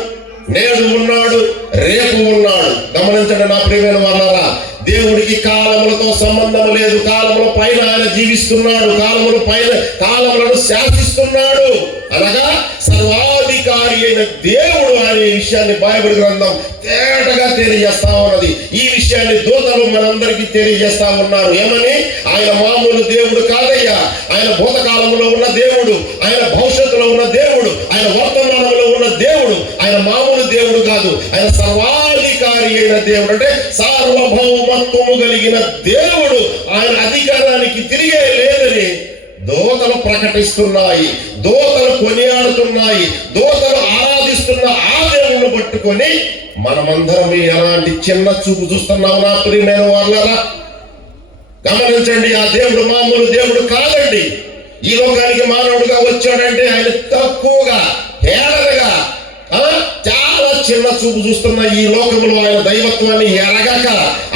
నేడు ఉన్నాడు, రేపు ఉన్నాడు. గమనించండి నా ప్రియమైన వాళ్ళారా, దేవుడికి కాలములతో సంబంధం లేదు. కాలముల పైన ఆయన జీవిస్తున్నాడు, కాలముల పైన కాలములను శాసిస్తున్నాడు. అనగా సర్వాధికారి అయిన దేవుడు అనే విషయాన్ని బైబిల్ గ్రంథం తేటగా తెలియజేస్తా ఉన్నది. ఈ విషయాన్ని దూతలు మనందరికీ తెలియజేస్తా ఉన్నారు. ఏమని? ఆయన మామూలు దేవుడు కాదయ్యా. ఆయన భూతకాలంలో ఉన్న దేవుడు, ఆయన భవిష్యత్తులో ఉన్న దేవుడు, ఆయన వర్తమానంలో ఉన్న దేవుడు. ఆయన మామూలు దేవుడు కాదు, ఆయన సర్వాధికారి అయిన దేవుడు. అంటే సార్వభౌమత్వము కలిగిన దేవుడు. ఆయన అధికారానికి తిరిగే లేదని దూతలు ప్రకటిస్తున్నాయి, దూతలు కొనియాడుతున్నాయి, దూతలు ఆరాధిస్తున్న ఆ దేవుణ్ణి పట్టుకొని మనమందరం ఎలాంటి చిన్న చూపు చూస్తున్నాం నా ప్రియమైన వాళ్ళరా? గమనించండి, ఆ దేవుడు మామూలు దేవుడు కాదండి. ఈ లోకానికి మానవుడిగా వచ్చాడంటే ఆయన తక్కువగా హేళనగా చాలా చిన్న చూపు చూస్తున్న ఈ లోకంలో ఆయన దైవత్వాన్ని ఎరగక,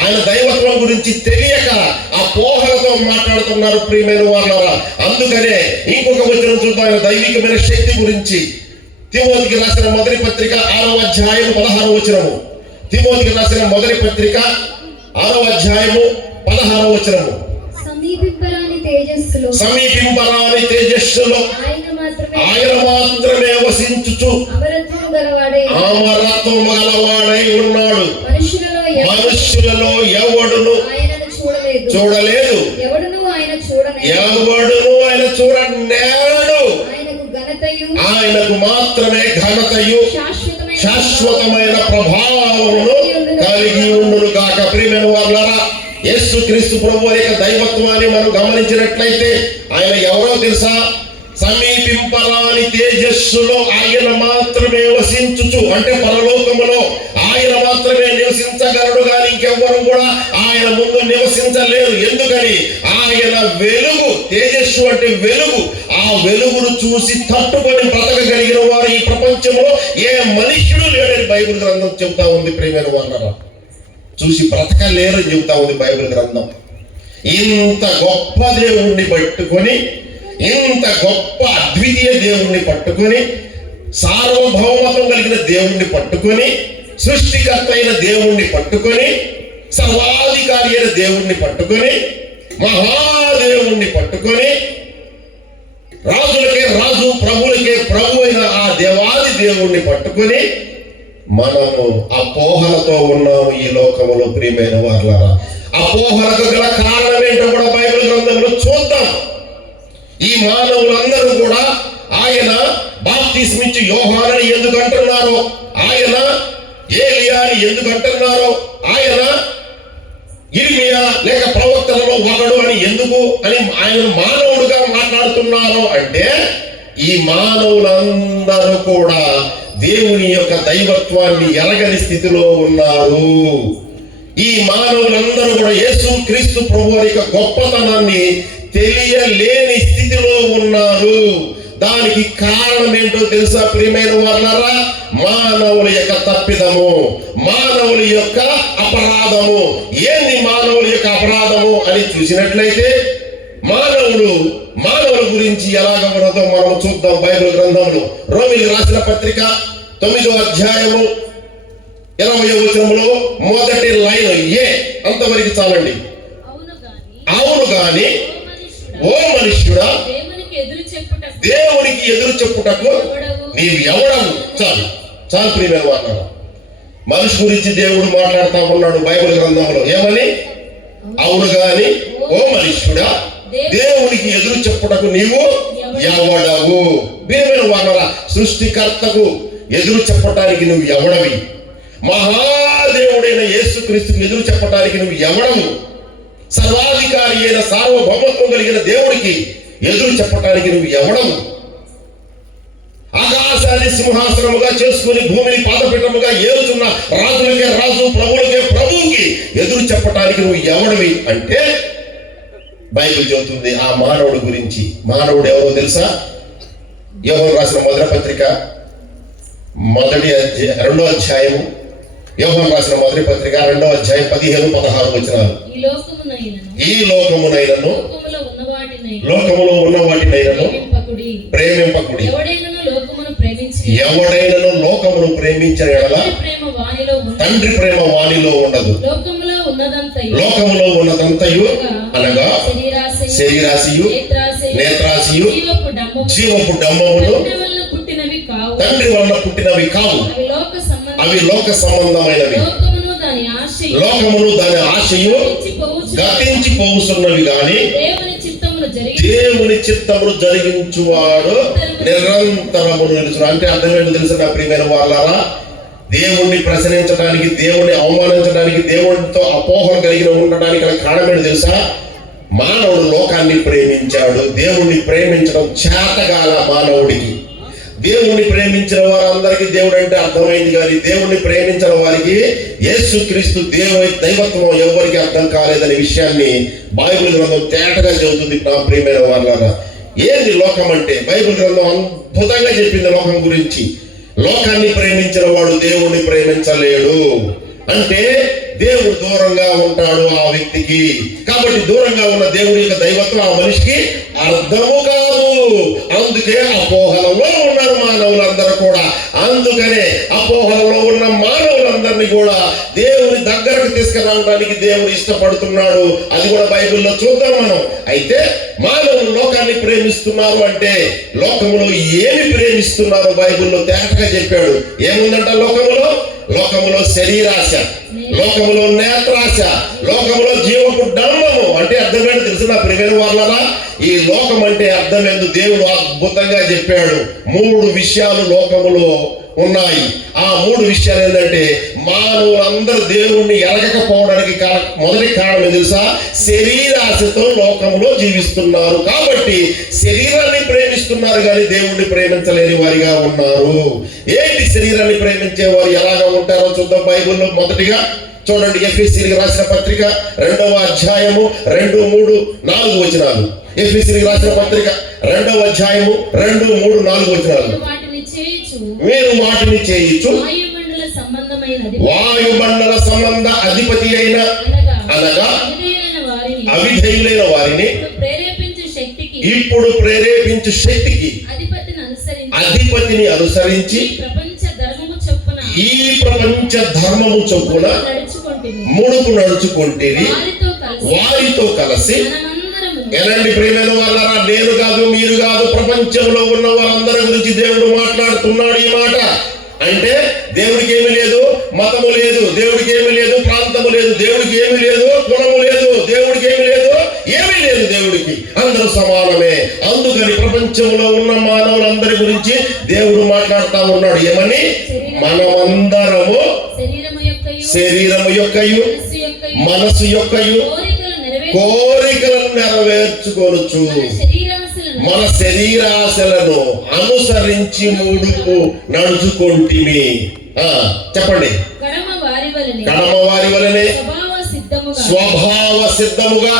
ఆయన దైవత్వం గురించి తెలియక అపోహలతో మాట్లాడుతున్నారు ప్రియమైన వాళ్ళారా. అందుకనే ఇంకొక వచనం చూద్దాం ఆయన దైవికమైన శక్తి గురించి. తిమోతికి రాసిన మొదటి పత్రిక 6వ అధ్యాయము 16వ వచనము. తిమోతికి రాసిన మొదటి పత్రిక 6వ అధ్యాయము 16వ వచనము. సమీపింపరాని తేజస్సులో ఆయన మాత్రమే వసించుచు అమరత్వము గలవాడై ఉన్నాడు. మనుష్యులలో ఎవడును చూడలేదు, ఎవడును ఆయన చూడనేడు. ఆయనకు మాత్రమే ఘనతయు శాశ్వతమైన ప్రభావమును కలిగి ఉండును గాక. ప్రియమైన వాళ్ళారా, యేసు క్రీస్తు ప్రభువు యొక్క దైవత్వాన్ని మనం గమనించినట్లయితే ఆయన ఎవరో తెలుసా? సమీపింపరాని తేజస్సులో ఆయన మాత్రమే వసించుచు, అంటే పరలోకములో ఆయన మాత్రమే నివసించగలడు కానీ ఇంకెవ్వరు కూడా ఆయన ముందు నివసించలేరు. ఎందుకని? ఆయన వెలుగు. తేజస్సు అంటే వెలుగు. ఆ వెలుగును చూసి తట్టుకొని బ్రతకగలిగిన వారు ఈ ప్రపంచంలో ఏ మనుష్యుడు లేడని బైబిల్ గ్రంథం చెబుతా ఉంది. ప్రియమైన వాళ్ళరా, చూసి బ్రతకలేరని చెబుతా ఉంది బైబిల్ గ్రంథం. ఇంత గొప్ప దేవుణ్ణి పట్టుకొని, ఇంత గొప్ప అద్వితీయ దేవుణ్ణి పట్టుకొని, సార్వభౌమత్వం కలిగిన దేవుణ్ణి పట్టుకొని, సృష్టికర్త అయిన దేవుణ్ణి పట్టుకొని, సర్వాధికారి అయిన దేవుణ్ణి పట్టుకొని, మహాదేవుణ్ణి పట్టుకొని, రాజులకే రాజు ప్రభులకే ప్రభు అయిన ఆ దేవాది దేవుణ్ణి పట్టుకొని మనము అపోహలతో ఉన్నాము ఈ లోకములో. ప్రియమైన వారలారా, అపోహలకు గల కారణం ఏంటో కూడా బైబిల్ గ్రంథంలో చూద్దాం. ఈ మానవులందరూ కూడా ఆయన బాప్తిస్మిచ్చి యోహానని ఎందుకు అంటున్నారో, ఆయన ఏలియా అని ఎందుకు అంటున్నారో, ఆయన ఇర్మియా లేక ప్రవక్తలలో ఒకడు అని ఎందుకు అని ఆయన మానవుడుగా మాట్లాడుతున్నారో అంటే ఈ మానవులందరూ కూడా దేవుని యొక్క దైవత్వాన్ని ఎరగని స్థితిలో ఉన్నారు. ఈ మానవులందరూ కూడా యేసు క్రీస్తు ప్రభువు యొక్క గొప్పతనాన్ని తెలియలేని స్థితిలో ఉన్నారు. దానికి కారణం ఏంటో తెలుసా ప్రియమైన వాళ్ళారా? మానవుల యొక్క తప్పిదము, మానవుల యొక్క అపరాధము. ఏంది మానవుల యొక్క అపరాధము అని చూసినట్లయితే మానవుల గురించి ఎలాగ ఉన్నదో మనం చూద్దాం బైబిల్ గ్రంథంలో. రోమీయులకు రాసిన పత్రిక 9వ అధ్యాయము 20వ వచనంలో మొదటి లైన్ ఏ అంతవరకు చాలండి. అవును గాని ఓ మనుష్యుడా, దేవునికి ఎదురు చెప్పుటకు నీవు ఎవడవు. చాలు ప్రియమైన వారు, మనిషి గురించి దేవుడు మాట్లాడుతూ ఉన్నాడు బైబిల్ గ్రంథంలో. ఏమని? అవును గాని ఓ మనుష్యుడా, దేవునికి ఎదురు చెప్పుటకు నీవు ఎవడవు. ప్రియమైన వారలారా, సృష్టికర్తకు ఎదురు చెప్పటానికి నువ్వు ఎవడవి? మహాదేవుడైన యేసుక్రీస్తుకు ఎదురు చెప్పటానికి నువ్వు ఎవడవు? సర్వాధికారి అయిన సార్వభౌమత్వం కలిగిన దేవుడికి ఎదురు చెప్పడానికి నువ్వు ఎవడవు? ఆకాశాన్ని సింహాసనముగా చేసుకుని భూమిని పాదపీఠముగా ఏలుచున్న రాజులకే రాజు, ప్రభువులకే ప్రభువుకి ఎదురు చెప్పడానికి నువ్వు ఎవడివి అంటే బైబిల్ చెబుతుంది ఆ మానవుడి గురించి. మానవుడు ఎవరో తెలుసా? యోహాను రాసిన మొదటి పత్రిక 2వ అధ్యాయము, యోహాను రాసిన మొదటి పత్రిక 2వ అధ్యాయం 15-16 వచనాలు. ఈ లోకమునైనను లోకములో ఉన్న వాటినైనను ప్రేమింపకుడి. ఎవడైనను లోకమును ప్రేమించిన ఎడల తండ్రి ప్రేమ వానిలో ఉండదు. లోకములో ఉన్నదంతయు అనగా శరీరాశయు, నేత్రాశయు, జీవపు డమ్మములు తండ్రి వలన పుట్టినవి కావు. అవి లోక సంబంధమైనవి. లోకమును దాని ఆశయు గతించి పోవుతున్నవి గాని దేవుని చిత్తమును జరిగించువాడు నిరంతరము నిలుచును. అంటే అర్థమేంటో తెలుసు నా ప్రియమైన వాళ్ళారా? దేవుణ్ణి ప్రశ్నించడానికి, దేవుణ్ణి అవమానించడానికి, దేవునితో అపోహలు కలిగి ఉండడానికి కారణమేంటో తెలుసా? మానవుడు లోకాన్ని ప్రేమించాడు. దేవుణ్ణి ప్రేమించడం చేతగాల మానవుడికి. దేవుణ్ణి ప్రేమించిన వారందరికీ దేవుడు అంటే అర్థమైంది, కానీ దేవుణ్ణి ప్రేమించిన వారికి యేసుక్రీస్తు దైవత్వం ఎవరికి అర్థం కాలేదనే విషయాన్ని బైబిల్ గ్రంథం తేటగా చెబుతుంది. నా ప్రియమైన వాళ్ళారా, ఏంది లోకం అంటే? బైబిల్ గ్రంథం అద్భుతంగా చెప్పింది లోకం గురించి. లోకాన్ని ప్రేమించిన వాడు దేవుణ్ణి ప్రేమించలేడు. అంటే దేవుడు దూరంగా ఉంటాడు ఆ వ్యక్తికి. కాబట్టి దూరంగా ఉన్న దేవుడి యొక్క దైవత్వం ఆ మనిషికి అర్థము కాదు. అందుకే అపోహలలో ఉన్నారు మానవులందరూ కూడా. అందుకనే అపోహలలో ఉన్న మానవులందరినీ కూడా దేవుని దగ్గరకు తీసుకురావడానికి దేవుడు ఇష్టపడుతున్నాడు. అది కూడా బైబిల్లో చూద్దాం మనం. అయితే మానవులు లోకాన్ని ప్రేమిస్తున్నారు అంటే లోకములో ఏమి ప్రేమిస్తున్నారు బైబిల్లో తేటగా చెప్పాడు. ఏముందంట లోకములో? లోకములో శరీరాశ, లోకములో నేత్రాశ, లోకములో జీవపు డంబము. అంటే అర్థమేంటో తెలుసు నా ప్రియమైన వాళ్ళరా? ఈ లోకం అంటే అర్థమేందు దేవుడు అద్భుతంగా చెప్పాడు. 3 విషయాలు లోకములో ఉన్నాయి. ఆ 3 విషయాలు ఏంటంటే మానవులందరూ దేవుణ్ణి ఎరగకపోవడానికి మొదటి కారణం తెలుసా? శరీరాశతో లోకంలో జీవిస్తున్నారు. కాబట్టి శరీరాన్ని ప్రేమిస్తున్నారు కానీ దేవుణ్ణి ప్రేమించలేని వారిగా ఉన్నారు. ఏంటి శరీరాన్ని ప్రేమించే వారు ఎలాగా ఉంటారో చూద్దాం బైబిల్లో. మొదటిగా చూడండి, ఎఫెసీయులకు రాసిన పత్రిక 2వ అధ్యాయము 2, 3, 4 వచనాలు. ఎఫెసీయులకు రాసిన పత్రిక 2వ అధ్యాయము 2, 3, 4 వచనాలు. మీరు వాటిని చేయించు వాయుమండల సంబంధ అధిపతి అయిన అనగా అవిధేయులైన వారిని ఇప్పుడు ప్రేరేపించు శక్తికి అధిపతిని అనుసరించి ఈ ప్రపంచ ధర్మము చొప్పున ముడుపు నడుచుకుంటేని వారితో కలిసి. ఎలాంటి ప్రియమైన వాళ్ళరా, నేను కాదు, మీరు కాదు, ప్రపంచంలో ఉన్న వారందరి గురించి దేవుడు మాట్లాడుతున్నాడు. ఈ మాట అంటే దేవుడికి ఏమీ లేదు, మతము లేదు, దేవుడికి ఏమీ లేదు, ప్రాంతము లేదు, దేవుడికి ఏమీ లేదు, కులము లేదు, దేవుడికి ఏమీ లేదు, ఏమీ లేదు. దేవుడికి అందరూ సమానమే. అందుకని ప్రపంచంలో ఉన్న మానవులందరి గురించి దేవుడు మాట్లాడుతూ ఉన్నాడు. ఏమని? మనమందరము శరీరము యొక్కయు మనసు యొక్కయు కోరికలను నెరవేర్చుకోవచ్చు. మన శరీరాశలను అనుసరించి ముడుపు నడుచుకుంటిమి. చెప్పండి. కడమ వారి వలనే స్వభావ సిద్ధముగా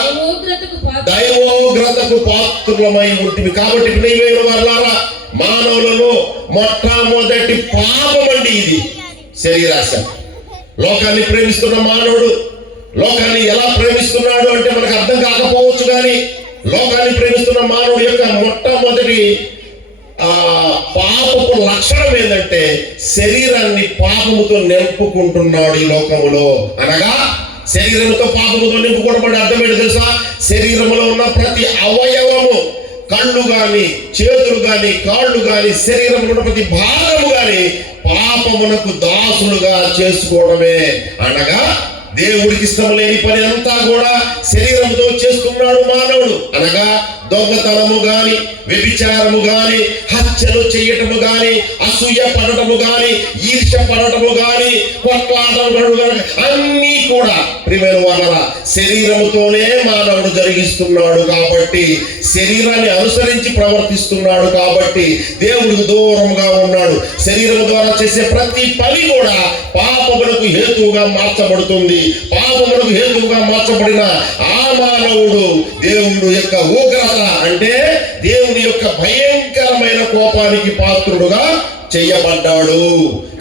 దైవోగ్రతకు పాత్రులమై ఉంటుంది. కాబట్టి ప్రియమైన వారలారా, మానవులలో మొట్టమొదటి పాపం అండి ఇది శరీరాశ. లోకాన్ని ప్రేమిస్తున్న మానవుడు లోకాన్ని ఎలా ప్రేమిస్తున్నాడు అంటే మనకు అర్థం కాకపోవచ్చు, కానీ లోకాన్ని ప్రేమిస్తున్న మానవుడి యొక్క మొట్టమొదటి పాపపు లక్షణం ఏంటంటే శరీరాన్ని పాపముతో నింపుకుంటున్నాడు ఈ లోకములో. అనగా శరీరంతో పాపముతో నింపుకోవడం అర్థం ఏంటో తెలుసా? శరీరంలో ఉన్న ప్రతి అవయవము, కళ్ళు గాని, చేతులు గాని, కాళ్ళు గాని, శరీరంలో ఉన్న ప్రతి భాగము గాని పాపమునకు దాసులుగా చేసుకోవడమే. అనగా దేవుడికి ఇష్టం లేని పని అంతా కూడా శరీరంతో చేస్తున్నాడు మానవుడు. అనగా దొంగతనము గాని, వ్యభిచారము గాని, హత్యలు చేయటము గాని, అసూయ పడటము గాని, ఈర్ష్య పడటము గాని, కొట్లాటలు గాని అన్నీ కూడా ప్రియమైన వాళ్ళరా శరీరముతోనే మానవుడు జరిగిస్తున్నాడు. కాబట్టి శరీరాన్ని అనుసరించి ప్రవర్తిస్తున్నాడు. కాబట్టి దేవుడికి దూరంగా ఉన్నాడు. శరీరం ద్వారా చేసే ప్రతి పని కూడా పాపములకు హేతువుగా మార్చబడుతుంది. పాపములకు హేతువుగా మార్చబడిన ఆ మానవుడు దేవుడు యొక్క ఉగ్రత అంటే దేవుని యొక్క భయంకరమైన కోపానికి పాత్రుడుగా చేయబడ్డాడు.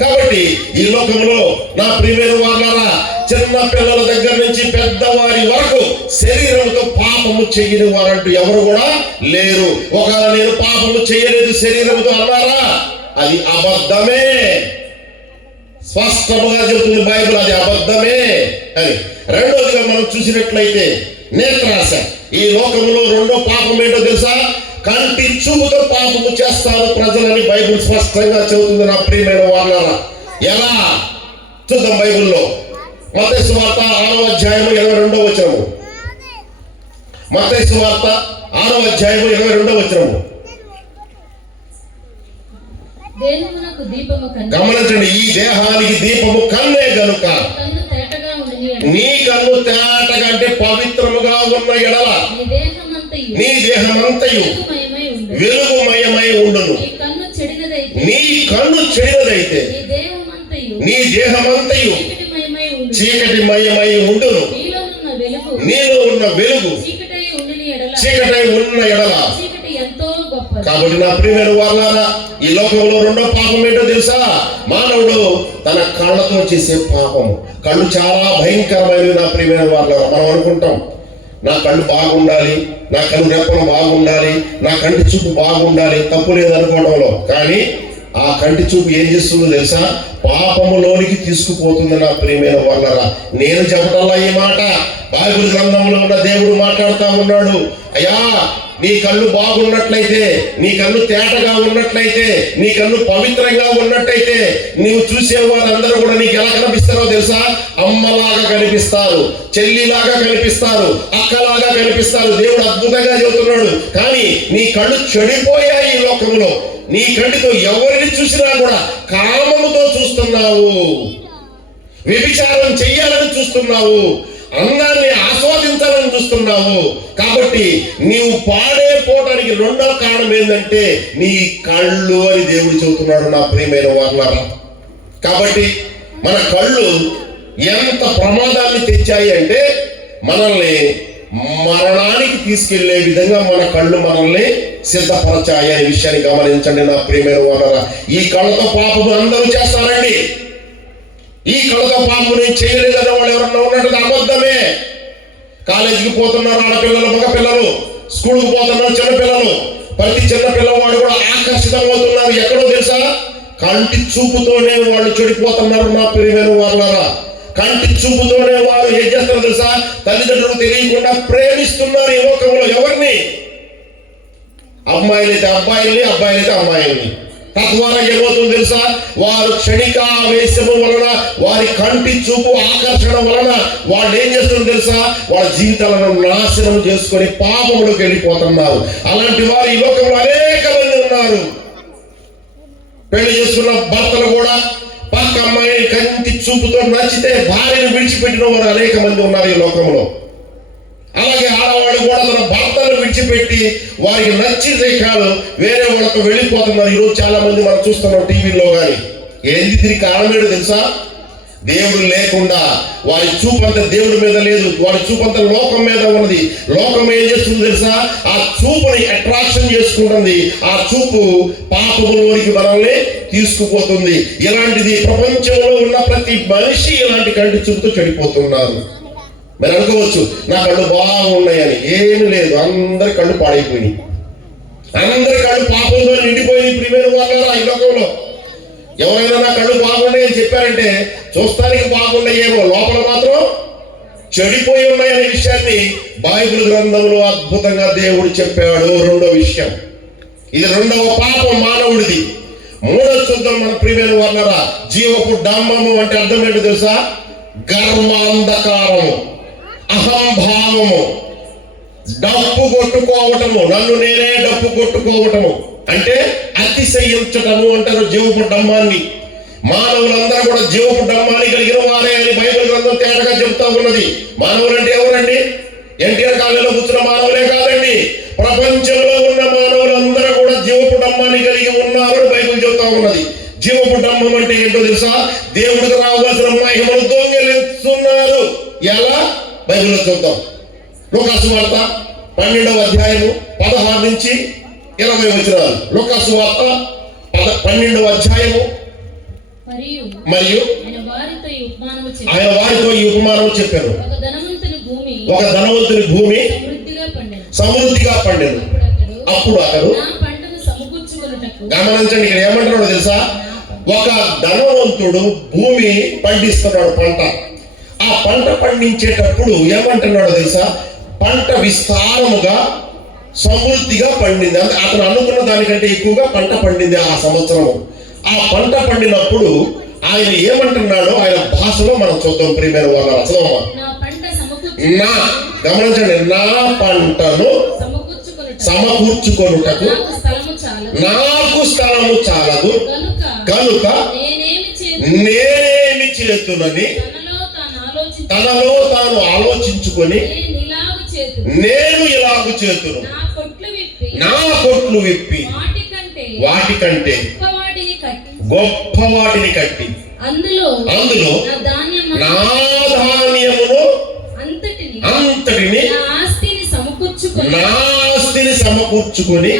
కాబట్టి ఈ లోకంలో నా ప్రియమైన వాళ్ళారా చిన్న పిల్లల దగ్గర నుంచి పెద్దవారి వరకు శరీరంతో పాపము చేయని వారంటూ ఎవరు కూడా లేరు. ఒకవేళ నేను పాపము చేయలేదు శరీరంతో అన్నారా, అది అబద్ధమే. స్పష్టంగా చెబుతుంది బైబిల్, అది అబద్ధమే అని. రెండోదిగా మనం చూసినట్లయితే నేత్రాశ. ఈ లోకంలో రెండో పాపం ఏంటో తెలుసా? కంటి చూపుతో పాపము చేస్తారు ప్రజలని బైబిల్ స్పష్టంగా చెబుతుంది నా ప్రియమైన వాళ్ళారా. ఎలా చూద్దాం బైబిల్లో. మత్తయి సువార్త 6వ అధ్యాయము 22వ వచనము. మత్తయి సువార్త 6వ అధ్యాయము 22వ వచనము. దేహమునకు దీపము కన్ను. గమనించండి, ఈ దేహానికి దీపము కన్నే గనుక కన్ను తేటగా ఉండని ఎడల, నీ కన్ను తేటగా అంటే పవిత్రముగా ఉన్న ఎడల నీ దేహమంతయు వెలుగుమయమై ఉండును. వెలుగుమయమై ఉండును. నీ కన్ను చెడినదైతే నీ కన్ను చెడినదైతే నీ దేహమంతయు చీకటిమయమై ఉండును. నీలో ఉన్న వెలుగు చీకటై ఉన్న ఎడల. కాబట్టి నా ప్రియమైన వాళ్ళారా ఈ లోకంలో రెండో పాపం ఏంటో తెలుసా? మానవుడు తన కళ్ళతో చేసే పాపము. కళ్ళు చాలా భయంకరమైనవి నా ప్రియమైన వాళ్ళారా. మనం అనుకుంటాం నా కళ్ళు బాగుండాలి, నా కళ్ళు రెప్పలు బాగుండాలి, నా కంటి చూపు బాగుండాలి, తప్పు లేదనుకోవడంలో. కానీ ఆ కంటి చూపు ఏం చేస్తుందో తెలుసా? పాపములోనికి తీసుకుపోతుంది నా ప్రియమైన వాళ్ళరా. నేను చెప్పటల్లా ఈ మాట బైబిల్ గ్రంథంలో ఉన్న దేవుడు మాట్లాడుతూ ఉన్నాడు. అయ్యా నీ కళ్ళు బాగున్నట్లయితే, నీ కళ్ళు తేటగా ఉన్నట్లయితే, నీ కళ్ళు పవిత్రంగా ఉన్నట్టయితే నీవు చూసే వారందరూ కూడా నీకు ఎలా కనిపిస్తారో తెలుసా? అమ్మలాగా కనిపిస్తారు, చెల్లిలాగా కనిపిస్తారు, అక్కలాగా కనిపిస్తారు. దేవుడు అద్భుతంగా చెబుతున్నాడు. కానీ నీ కళ్ళు చెడిపోయాయి ఈ లోకంలో. నీ కంటితో ఎవరిని చూసినా కూడా కామముతో చూస్తున్నావు, వ్యభిచారం చెయ్యాలని చూస్తున్నావు, అందాన్ని ఆస్వాదించాలని చూస్తున్నావు. కాబట్టి నీవు పాడైపోవడానికి రెండో కారణం ఏంటంటే నీ కళ్ళు అని దేవుడు చెబుతున్నాడు నా ప్రియమైన వాళ్ళారా. కాబట్టి మన కళ్ళు ఎంత ప్రమాదాన్ని తెచ్చాయి అంటే మనల్ని మరణానికి తీసుకెళ్లే విధంగా మన కళ్ళు మనల్ని సిద్ధపరచాయి అనే విషయాన్ని గమనించండి నా ప్రియమైన వాళ్ళారా. ఈ కళ్ళతో పాపము అందరూ చేస్తారండి. ఈ కళ్ళతో పాపము నేను చేయలేదనే వాళ్ళు ఎవరన్నా ఉన్నట్టు అబద్ధమే. కాలేజీకి పోతున్నారు ఆడపిల్లలు, మగపిల్లలు, స్కూల్కి పోతున్నారు చిన్నపిల్లలు. ప్రతి చిన్న పిల్లవాడు కూడా ఆకర్షితమవుతున్నారు. ఎక్కడో తెలుసా? కంటి చూపుతోనే వాళ్ళు చెడిపోతున్నారు నా ప్రియమైన వాళ్ళారా. కంటి చూపుతోనే వారు ఏం చేస్తారు తెలుసా? తల్లిదండ్రులు తెలియకుండా ప్రేమిస్తున్నారు ఈ లోకంలో. ఎవరిని? అమ్మాయిలైతే అబ్బాయిల్ని, అబ్బాయిలైతే అమ్మాయిల్ని. తద్వారా ఏమవుతుంది తెలుసా? వారు క్షణికావేశము వలన, వారి కంటి చూపు ఆకర్షణ వలన వాళ్ళు ఏం చేస్తున్నారు తెలుసా? వాళ్ళ జీవితాలను నాశనం చేసుకొని పాపములకు వెళ్ళిపోతున్నారు. అలాంటి వారు ఈ లోకంలో అనేక మంది ఉన్నారు. పెళ్లి చేసుకున్న భర్తలు కూడా పక్క అమ్మాయిని కంటి చూపుతో నచ్చితే భార్యను విడిచిపెట్టిన వారు అనేక మంది ఉన్నారు ఈ లోకంలో. అలాగే ఆడవాళ్ళు కూడా తన భర్తను విడిచిపెట్టి వారికి నచ్చిన రేఖలు వేరే వాళ్ళతో వెళ్ళిపోతున్నారు. ఈరోజు చాలా మంది మనం చూస్తున్నాం టీవీలో. కానీ ఏంది దీనికి కారణం ఏంటో తెలుసా? దేవుడు లేకుండా వారి చూపంతా దేవుడి మీద లేదు, వారి చూపంతా లోకం మీద ఉన్నది. లోకం ఏం చేస్తుంది తెలుసా? ఆ చూపుని అట్రాక్షన్ చేసుకుంటుంది. ఆ చూపు పాపములోనికి మనల్ని తీసుకుపోతుంది. ఇలాంటిది ప్రపంచంలో ఉన్న ప్రతి మనిషి ఇలాంటి కంటి చూపుతో చెడిపోతున్నారు. మరి అనుకోవచ్చు నా కళ్ళు బాగున్నాయని. ఏమి లేదు, అందరి కళ్ళు పాడైపోయినాయి. అందరి కళ్ళు పాపంలో నిండిపోయింది ప్రియమైన వాళ్ళ ఈ లోకంలో. ఎవరైనా నా కళ్ళు బాగున్నాయని చెప్పారంటే చూస్తానికి బాగున్నాయేమో, లోపల మాత్రం చెడిపోయి ఉన్నాయనే విషయాన్ని బైబిల్ గ్రంథంలో అద్భుతంగా దేవుడు చెప్పాడు. రెండో విషయం, ఇది రెండవ పాపం మానవుడిది. మూడో చూద్దాం మన ప్రియమైన వాళ్ళరా. జీవపు డాంబము అంటే అర్థం ఏంటో తెలుసా? గర్వాంధకారము, అహంభావము, డప్పు కొట్టుకోవటము, నన్ను నేనే డప్పు కొట్టుకోవటము అంటే అతిశయించటము అంటారు జీవపు డమ్మాన్ని. మానవులందరూ కూడా జీవపు డమ్మాన్ని కలిగిన వారే అని బైబిల్ గ్రంథం తేటగా చెబుతా ఉన్నది. మానవులు అంటే ఎవరండి? ఎన్టీఆర్ కాలంలో కూర్చున్న మానవులే కాదండి, ప్రపంచంలో ఉన్న మానవులందరూ కూడా జీవపు డమ్మాన్ని కలిగి ఉన్నారు అని బైబిల్ చెబుతా ఉన్నది. జీవపు డమ్మం అంటే ఏంటో తెలుసా? దేవుడికి రావాల్సిన మహిమను దొంగిలిస్తున్నారు. ఎలా? బైబిల్లో చూద్దాం. లూకాసు వార్త 12వ అధ్యాయము 16 నుంచి 20 వచనాలు. లూకాసు వార్త 12వ అధ్యాయము. మరియు ఆయన వారితో ఈ ఉపమానం చెప్పారు. ఒక ధనవంతుని భూమి సమృద్ధిగా పండెను. అప్పుడు అతడు, గమనించండి, ఇక్కడ ఏమంటున్నాడు తెలుసా? ఒక ధనవంతుడు భూమి పండిస్తున్నాడు, పంట. ఆ పంట పండించేటప్పుడు ఏమంటున్నాడు తెలుసా? పంట విస్తారముగా సమృద్ధిగా పండింది. అతను అనుకున్న దానికంటే ఎక్కువగా పంట పండింది ఆ సంవత్సరము. ఆ పంట పండినప్పుడు ఆయన ఏమంటున్నాడో ఆయన భాషలో మనం చూద్దాం. ప్రియమైన వాళ్ళ చదవమా. గమనించండి, నా పంటను సమకూర్చుకొనుటకు నాకు స్థలము చాలదు కనుక నేనేమి చేతునని తనలో తాను ఆలోచించుకొని నేను ఇలాగు చేతును, నా కొట్లు విప్పి వాటికంటే గొప్ప వాటిని కట్టి అందులో నా ధాన్యమును అంతటిని నా ఆస్తిని సమకూర్చుకొని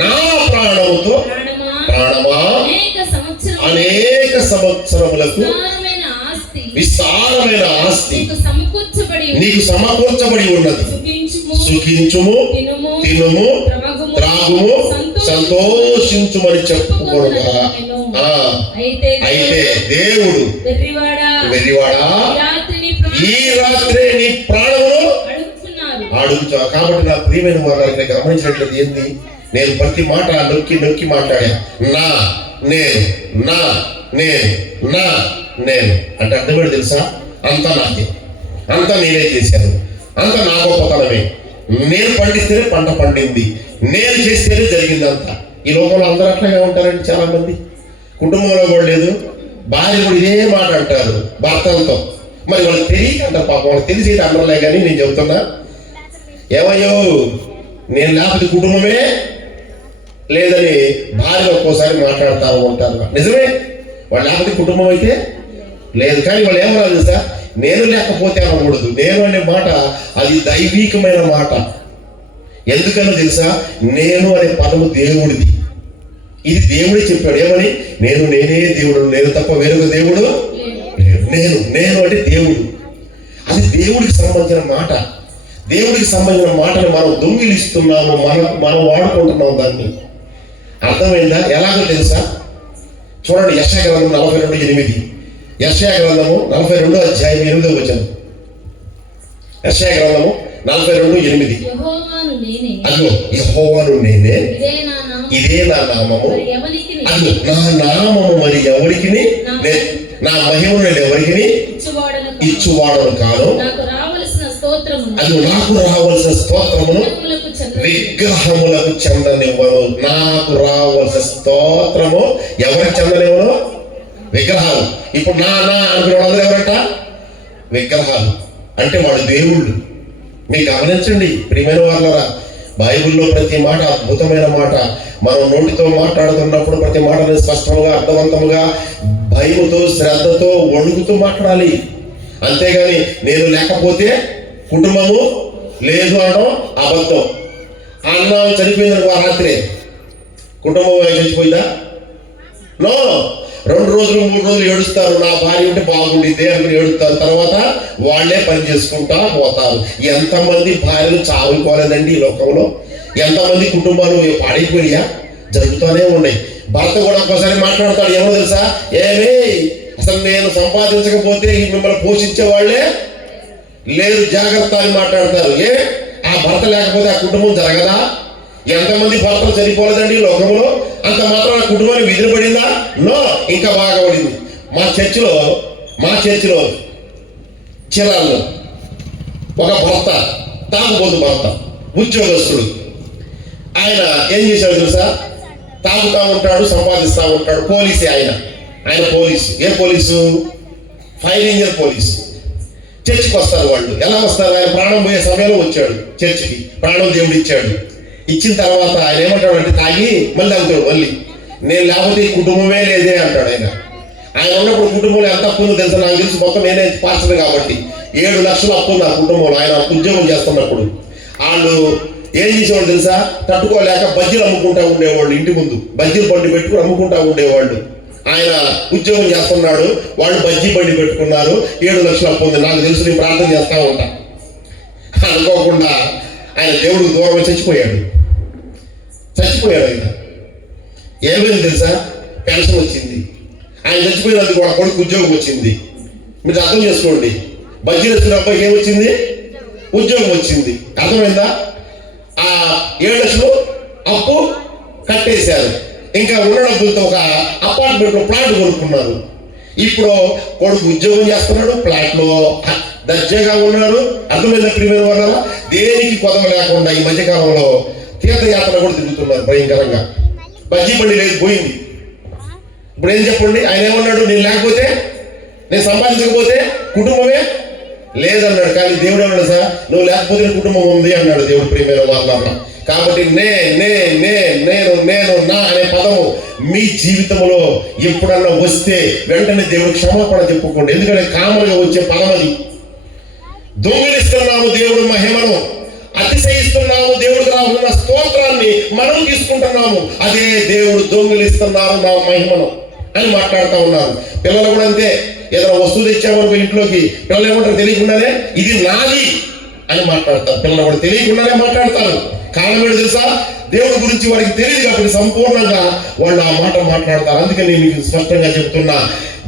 నా ప్రాణముతో ప్రాణమా అనేక సంవత్సరములకు విస్తారమైన ఆస్తి నీకు సమకూర్చబడి ఉన్నది. సుఖించుము, తినుము, త్రాగుము, సంతోషించుమని చెప్పుకోగా. అయితే దేవుడు, వెర్రివాడా, ఈ రాత్రే నీ ప్రాణమును అడుగుతా. కాబట్టి నా ప్రియమైన వారిని గమనించినట్లయితే ఏంది? నేను ప్రతి మాట నొక్కి నొక్కి మాట్లాడా. నా నేను నా నేను నా నేను అంటే అర్థమేంటి తెలుసా? అంతా నాకే, అంతా నేనే చేశాను, అంతా నా గొప్పతనమే. నేను పండిస్తేనే పంట పండింది, నేను చేస్తేనే జరిగింది అంతా. ఈ లోకంలో అందరూ అట్లాగే ఉంటారండి. చాలా మంది కుటుంబంలో కూడా లేదు, భార్య కూడా ఇదే మాట అంటారు భర్తలతో. మరి వాళ్ళకి తెలియక అంటారు పాపం, వాళ్ళకి తెలిసి అనలే. కానీ నేను చెబుతున్నా, ఏమయ్యో నేను లేకపోతే కుటుంబమే లేదని భార్య ఒక్కోసారి మాట్లాడుతూ ఉంటారు. నిజమే, వాళ్ళు లేకపోతే కుటుంబం అయితే లేదు. కానీ వాళ్ళు ఏమన్నా తెలుసా? నేను లేకపోతే అనకూడదు. నేను అనే మాట అది దైవికమైన మాట. ఎందుకనో తెలుసా? నేను అనే పదము దేవుడిది. ఇది దేవుడే చెప్పాడు. ఏమని? నేనే దేవుడు, నేను తప్ప వేరొక దేవుడు నేను. నేను అంటే దేవుడు. అది దేవుడికి సంబంధించిన మాట. దేవుడికి సంబంధించిన మాటను మనం దొంగిలిస్తున్నాము, మనం వాడుకుంటున్నాం దాన్ని. అర్థమైందా? ఎలాగో తెలుసా? చూడండి, యెషయా గ్రంథం 42:8. యెషయా గ్రంథము 42వ అధ్యాయం 8వ వచనం. యెషయా గ్రంథము 42:8. అదిగో యెహోవాను నేనే, ఇదే నా నామము. అదిగో నా నామము మరి ఎవరికి, నా మహిమను నేను ఎవరికి ఇచ్చువాడను కాను. అది నాకు రావాల్సిన స్తోత్రమును విగ్రహములకు చెందనివ్వను. నాకు రావాల్సిన స్తోత్రము ఎవరికి చెందనివ్వను? విగ్రహాలు. ఇప్పుడు నా అనుకునే వాళ్ళందరూ ఎవరంట? విగ్రహాలు. అంటే వాడు దేవుళ్ళు. మీరు గమనించండి ప్రియమైన వాళ్ళరా, బైబిల్లో ప్రతి మాట అద్భుతమైన మాట. మనం నోటితో మాట్లాడుతున్నప్పుడు ప్రతి మాటని స్పష్టంగా, అర్థవంతముగా, భయముతో, శ్రద్ధతో, వణుకుతూ మాట్లాడాలి. అంతేగాని నేను లేకపోతే కుటుంబము లేదు అనడం అబద్ధం. అన్నం చనిపోయింది రాత్రే, కుటుంబం చచ్చిపోయిందా? నో. 2 రోజులు 3 రోజులు ఏడుస్తారు, నా భార్య ఉంటే బాగుండిద్దే అని ఏడుస్తారు. తర్వాత వాళ్ళే పని చేసుకుంటా పోతారు. ఎంతమంది భార్యలు చావుకోలేదండి ఈ లోకంలో? ఎంతమంది కుటుంబాలు పాడైపోయా? జరుగుతూనే ఉన్నాయి. భర్త కూడా ఒక్కసారి మాట్లాడతాడు, ఏమో తెలుసా? ఏమే అసలు నేను సంపాదించకపోతే మిమ్మల్ని పోషించే వాళ్ళే లేదు, జాగ్రత్త అని మాట్లాడతారు. ఆ భర్త లేకపోతే ఆ కుటుంబం జరగదా? ఎంతమంది భర్తలు చనిపోలేదండి ఈ లోకంలో? అంత మాత్రం ఆ కుటుంబానికి విధులు పడిందా? నో, ఇంకా బాగా పడింది. మా చర్చిలో చిరాల్లో ఒక భర్త తాగుబోతు భర్త, ఉద్యోగస్తుడు. ఆయన ఏం చేశాడు తెలుసా? తాగుతా ఉంటాడు, సంపాదిస్తూ ఉంటాడు. పోలీసే ఆయన పోలీసు. ఏ పోలీసు? Fire engine police. చర్చికి వస్తారు వాళ్ళు. ఎలా వస్తారు? ఆయన ప్రాణం పోయే సమయంలో వచ్చాడు చర్చికి. ప్రాణం దేవుడు ఇచ్చాడు. ఇచ్చిన తర్వాత ఆయన ఏమంటాడు అంటే, తాగి మళ్ళీ అవుతాడు. మళ్ళీ నేను లేకపోతే ఈ కుటుంబమే లేదే అంటాడు. ఆయన ఉన్నప్పుడు కుటుంబంలో ఎంత అప్పు ఉందో తెలుసా? నాకు తెలిసి మొత్తం నేనే పాస్టర్ కాబట్టి 7 లక్షలు అప్పు ఉంది ఆ కుటుంబంలో. ఆయన ఉద్యోగం చేస్తున్నప్పుడు వాళ్ళు ఏం చేసేవాళ్ళు తెలుసా? తట్టుకోలేక బజ్జీలు అమ్ముకుంటా ఉండేవాళ్ళు. ఇంటి ముందు బజ్జీలు బండి పెట్టుకుని అమ్ముకుంటా ఉండేవాళ్ళు. ఆయన ఉద్యోగం చేస్తున్నాడు, వాళ్ళు బజ్జీ బండి పెట్టుకున్నారు. 7 లక్షలు అప్పు ఉంది. నాకు తెలుసు, నేను ప్రార్థన చేస్తా ఉంటా. అనుకోకుండా ఆయన దేవుడికి దూరం చచ్చిపోయాడు. ఆయన ఏమైంది తెలుసా? పెన్షన్ వచ్చింది. ఆయన చచ్చిపోయినందుకు కూడా కొడుకు ఉద్యోగం వచ్చింది. మీరు అర్థం చేసుకోండి. బజ్జీలు వచ్చిన అబ్బాయికి ఏమొచ్చింది? ఉద్యోగం వచ్చింది. అర్థమైందా? ఆ 7 లక్షలు అప్పు కట్టేశారు. ఇంకా ఉన్న డబ్బులతో ఒక అపార్ట్మెంట్లో ప్లాట్ కొనుక్కున్నారు. ఇప్పుడు కొడుకు ఉద్యోగం చేస్తున్నాడు, ప్లాట్లో దర్జాగా ఉన్నాడు. అర్థమైన ప్రియమైన వల్ల దేనికి కొదవ లేకుండా ఈ మధ్యకాలంలో తీర్థయాత్ర కూడా తిరుగుతున్నారు భయంకరంగా. బజ్జీ బండి లేదు, పోయింది. ఇప్పుడు ఏం చెప్పండి? ఆయన ఏమన్నాడు? నేను లేకపోతే, నేను సంపాదించకపోతే కుటుంబమే లేదన్నాడు. కానీ దేవుడు అన్నాడు, సార్ నువ్వు లేకపోతే కుటుంబం ఉంది అన్నాడు దేవుడు. ప్రియమైన వాళ్ళ కాబట్టి నేను నా అనే పదము మీ జీవితంలో ఎప్పుడన్నా వస్తే వెంటనే దేవుడు క్షమాపణ చెప్పుకోండి. ఎందుకంటే కామన్గా వచ్చే పదం అది. దొంగిలిస్తున్నాము దేవుడు మహిమను, అతిశయిస్తున్నాము దేవుడికి రాకున్న స్తోత్రాన్ని మనం తీసుకుంటున్నాము. అదే దేవుడు దొంగిలిస్తున్నారు నా మహిమను అని మాట్లాడుతూ ఉన్నారు. పిల్లలు కూడా అంతే. ఏదైనా వస్తువు తెచ్చామనుకో ఇంట్లోకి, పిల్లలు ఏమంటారు? తెలియకుండానే ఇది నాది అని మాట్లాడతారు. పిల్లలు కూడా తెలియకుండానే మాట్లాడతారు. కారణం ఏంటో తెలుసా? దేవుడి గురించి వారికి తెలియదు కాబట్టి సంపూర్ణంగా వాళ్ళు ఆ మాట మాట్లాడతారు. అందుకని నేను మీకు స్పష్టంగా చెప్తున్నా,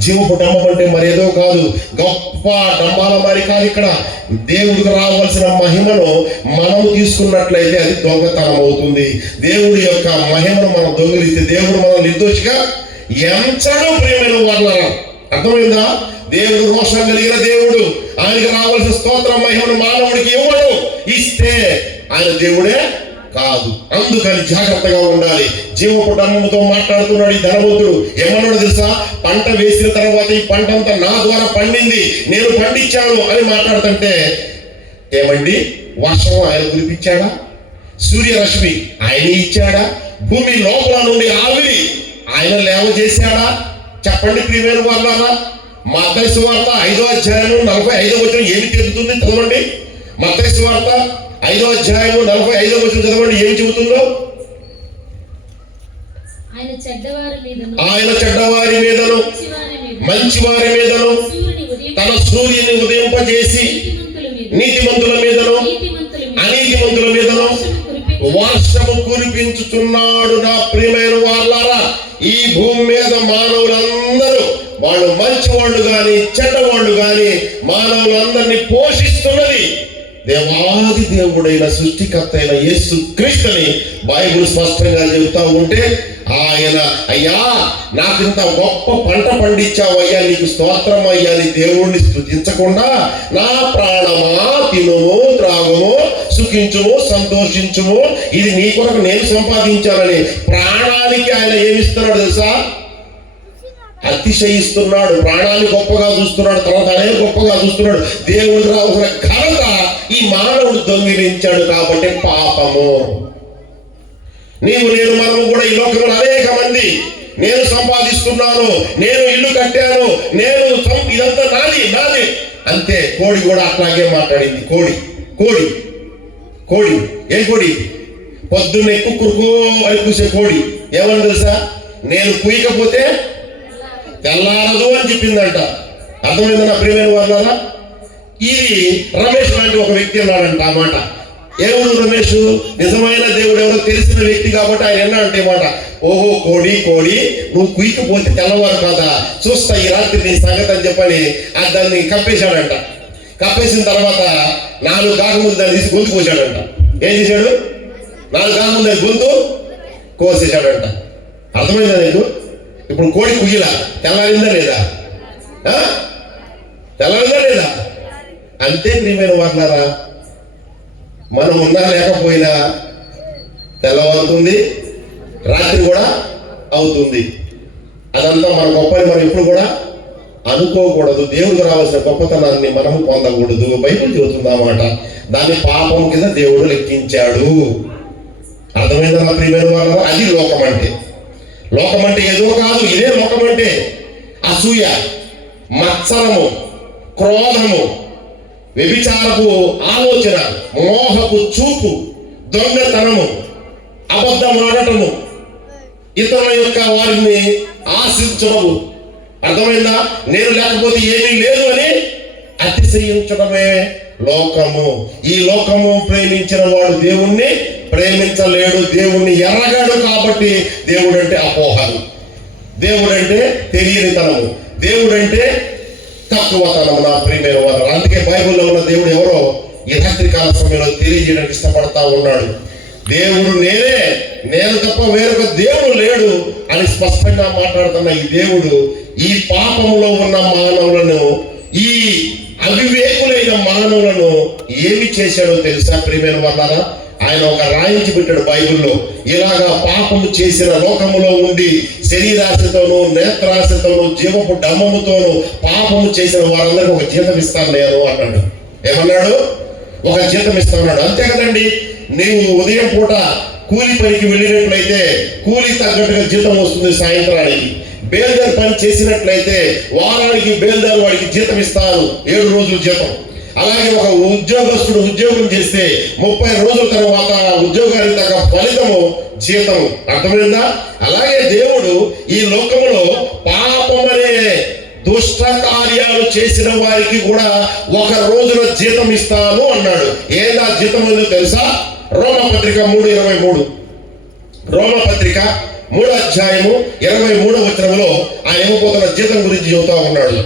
జీవపు డంబం అంటే మరేదో కాదు, గొప్ప డంబాల మరి కాదు. ఇక్కడ దేవుడికి రావాల్సిన మహిమను మనము తీసుకున్నట్లయితే అది దొంగతనం అవుతుంది. దేవుడి యొక్క మహిమను మనం దొంగిలిస్తే దేవుడు మనం నిర్దోషిగా ఎంచడం. ప్రియమైన వాళ్ళరా, అర్థమైందా? దేవుడు రోషం కలిగిన దేవుడు. ఆయనకి రావాల్సిన స్తోత్రం మహిమను మానవుడికి ఇవ్వడు. ఇస్తే ఆయన దేవుడే కాదు. అందుకని జాగ్రత్తగా ఉండాలి. జీవపు డంబముతో మాట్లాడుతున్నాడు ఈ ధనవంతుడు. ఏమన్నాడు తెలుసా? పంట వేసిన తర్వాత ఈ పంట అంతా నా ద్వారా పండింది, నేను పండించాను అని మాట్లాడుతుంటే, ఏమండి వర్షం ఆయన కురిపించాడా? సూర్యరశ్మి ఆయన ఇచ్చాడా? భూమి లోపల నుండి ఆవిరి ఆయన లేవ చేశాడా? చెప్పండి ప్రియమైన వాళ్ళారా. మత్తయి సువార్త 5వ అధ్యాయం 45వ వచనం ఏమి చెబుతుంది? చదవండి. మత్తయి సువార్త 5వ అధ్యాయం 45వ వచనం చదవండి. ఏమి చెబుతుందో? ఆయన చెడ్డవారి మీదను మంచి వారి మీదను తన సూర్యుని ఉదయింపజేసి నీతిమంతుల మీదను అనీతిమంతుల మీదను వర్షము కురిపించుతున్నాడు. నా ప్రియమైన వాళ్ళారా, ఈ భూమి మీద మానవులందరూ, వాళ్ళు మంచి వాళ్ళు కానీ చెడ్డవాళ్ళు కానీ, మానవులందరినీ పోషిస్తున్నది దేవాది దేవుడైన సృష్టికర్త అయిన యేసు క్రీస్తుని బైబిల్ స్పష్టంగా చెబుతా ఉంటే, ఆయన అయ్యా నాకింత గొప్ప పంట పండించావయ్యా, నీకు స్తోత్రం అయ్యా అని దేవుణ్ణి స్తుతించకుండా, నా ప్రాణమా తినుము త్రాగుము సుఖించుము సంతోషించుము, ఇది నీ కొరకు నేను సంపాదించాలని ప్రాణానికి ఆయన ఏమిస్తున్నాడు తెలుసా? అతిశయిస్తున్నాడు. ప్రాణాన్ని గొప్పగా చూస్తున్నాడు, తర్వాత అనే గొప్పగా చూస్తున్నాడు. దేవుడు రావుల ఘనత ఈ మానవుడు దొంగిలించాడు కాబట్టి పాపము. నేను మనము కూడా ఈ లోకంలో అనేక మంది, నేను సంపాదిస్తున్నాను, నేను ఇల్లు కట్టాను, నేను ఇదంతా నాది అంతే. కోడి కూడా అట్లాగే మాట్లాడింది. కోడి ఏం కోడి? పొద్దున్నే కుక్కురుకో అని కూసే కోడి ఏమన్నా తెలుసా? నేను కూయకపోతే తెల్లారదు అని చెప్పిందంట. అర్థమైందా నా ప్రియమైన వాళ్ళారా? ఇది రమేష్ లాంటి ఒక వ్యక్తి అన్నాడంట ఆ మాట. ఎవరు రమేష్? నిజమైన దేవుడు ఎవరో తెలిసిన వ్యక్తి కాబట్టి ఆయన ఎన్నాడంటే మాట, ఓహో కోడి నువ్వు కుయ్యకపోతే తెల్లవారు కాదా, చూస్తా ఈ రాత్రి నీ సంగతి అని చెప్పని దాన్ని కప్పేశాడంట. కప్పేసిన తర్వాత 4 కాకముందు దాన్ని తీసి గొంతు కోసాడంట. ఏం చేశాడు? 4 కాకముందు దాన్ని గొంతు కోసేశాడంట. అర్థమైందా నీకు? ఇప్పుడు కోడి కుయ్యలా తెల్లారిందా లేదా? తెల్లారిందా లేదా? అంతే ప్రియమైన వాళ్ళారా, మనం ఉన్నా లేకపోయినా తెల్లవారుతుంది, రాత్రి కూడా అవుతుంది. అదంతా మన గొప్పని మనం ఎప్పుడు కూడా అనుకోకూడదు. దేవుడికి రావాల్సిన గొప్పతనాన్ని మనము పొందకూడదు. బైబిల్ చెబుతుంది అన్నమాట. దాన్ని పాపం కింద దేవుడు లెక్కించాడు. అర్థమైందా నా ప్రియమైన వాళ్ళ? అది లోకం అంటే. లోకం అంటే ఏదో కాదు, ఇదే లోకం అంటే. అసూయ, మత్సరము, క్రోధము, వ్యభిచారపు ఆలోచన, మోహపు చూపు, దొంగతనము, అబద్ధం ఆడటము, ఇతరుల యొక్క వారిని ఆశించడము. అర్థమైందా? నేను లేకపోతే ఏమీ లేదు అని అతిశయించడమే లోకము. ఈ లోకము ప్రేమించిన వాడు దేవుణ్ణి ప్రేమించలేడు, దేవుణ్ణి ఎరగాడు. కాబట్టి దేవుడంటే అపోహలు, దేవుడంటే తెలియనితనము, దేవుడంటే తక్కువతనము. నా ప్రియమైన వారు, అందుకే బైబిల్లో ఉన్న దేవుడు ఎవరో ఈ రాత్రికాల సమయంలో తెలియజేయడానికి ఇష్టపడతా ఉన్నాడు. దేవుడు నేనే, నేను తప్ప వేరొక దేవుడు లేడు అని స్పష్టంగా మాట్లాడుతున్న ఈ దేవుడు ఈ పాపములో ఉన్న మానవులను, ఈ అవివేకులైన మానవులను ఏమి చేశాడో తెలుసా ప్రియమైన వాళ్ళారా? ఆయన ఒక రాయించి పెట్టాడు బైబిల్లో. ఇలాగా పాపము చేసిన లోకములో ఉండి శరీరాశతోనూ నేత్రాశతోనూ జీవపు డమ్మముతోనూ పాపము చేసిన వారందరికీ ఒక జీతం ఇస్తాను నేను అన్నాడు. ఏమన్నాడు? ఒక జీతం ఇస్తాడు. అంతే కదండి. నీవు ఉదయం పూట కూలి పనికి వెళ్ళినట్లయితే కూలి తగ్గట్టుగా జీతం వస్తుంది. సాయంత్రానికి బేల్దార్ పని చేసినట్లయితే వారానికి బేల్దార్ వాడికి జీతం ఇస్తారు, 7 రోజులు జీతం. అలాగే ఒక ఉద్యోగస్తుడు ఉద్యోగం చేస్తే 30 రోజుల తర్వాత ఉద్యోగానికి తగ్గ ఫలితము జీతము. అర్థమైందా? అలాగే దేవుడు ఈ లోకములో పాపమనే దుష్ట కార్యాలు చేసిన వారికి కూడా ఒక రోజున జీతం ఇస్తాను అన్నాడు. ఏందా జీతం ఉందో తెలుసా? రోమపత్రిక 3:23. రోమపత్రిక 3వ అధ్యాయము 23వ వచనంలో ఆయన ఇవ్వబోతున్న జీతం గురించి చెబుతా ఉన్నాడు.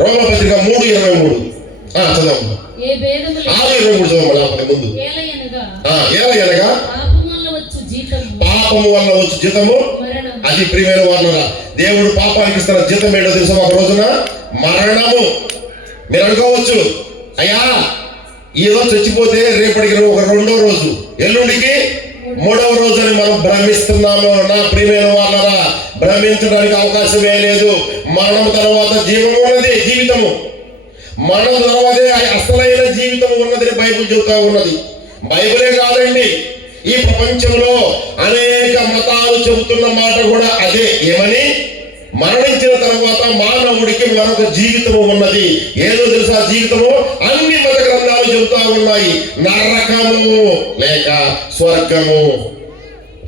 రోమపత్రిక 3:23 చదవమ్మా. 23 చదవమ్మా. ముందు ఏలయనగా పాపము వల్ల వచ్చు జీతము. అది ప్రియమైన వాళ్ళరా, దేవుడు పాపానికి ఇస్తున్న జీతం ఏంటో తెలుసా? ఒక రోజున మరణము. మీరు అనుకోవచ్చు, అయ్యా ఈ రోజు చచ్చిపోతే రేపటికి ఒక 2వ రోజు, ఎల్లుండికి 3వ రోజు అని మనం భ్రమిస్తున్నాము. నా ప్రియమైన వాళ్ళరా, భ్రమించడానికి అవకాశమే లేదు. మరణం తర్వాత జీవము ఉన్నది, జీవితము. మరణం తర్వాతే అసలైన జీవితం ఉన్నదని బైబిల్ చెబుతా ఉన్నది. బైబిలే కాదండి, ఈ ప్రపంచంలో అనేక మతాలు చెబుతున్న మాట కూడా అదే. ఏమని? మరణించిన తర్వాత మానవుడికి మరొక జీవితము ఉన్నది. ఏదో తెలుసా జీవితము? అన్ని మత గ్రంథాలు చెబుతా ఉన్నాయి. నరకము లేక స్వర్గము.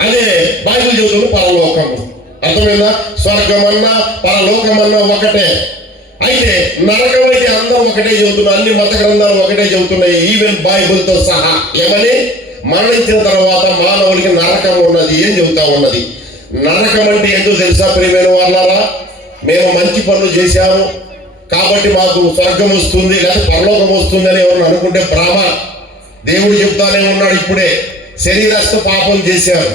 అదే బైబిల్ చెబుతుంది పరలోకము. అర్థమైందా? స్వర్గమన్నా పరలోకమన్నా ఒకటే. అయితే నరకం అయితే అందరూ ఒకటే చెబుతున్నారు, అన్ని మత గ్రంథాలు ఒకటే చెబుతున్నాయి, ఈవెన్ బైబిల్ తో సహా. ఏమని? మరణించిన తర్వాత మానవుడికి నరకం ఉన్నది ఏం చెబుతా ఉన్నది. నరకం అంటే ఏంటో తెలుసా ప్రియమైన వాళ్ళారా? మేము మంచి పనులు చేశాము కాబట్టి మాకు స్వర్గం వస్తుంది లేదా పరలోకం వస్తుంది అని ఎవరు అనుకుంటే భ్రమ. దేవుడు చెప్తానే ఉన్నాడు ఇప్పుడే. శరీరస్థ పాపం చేశారు,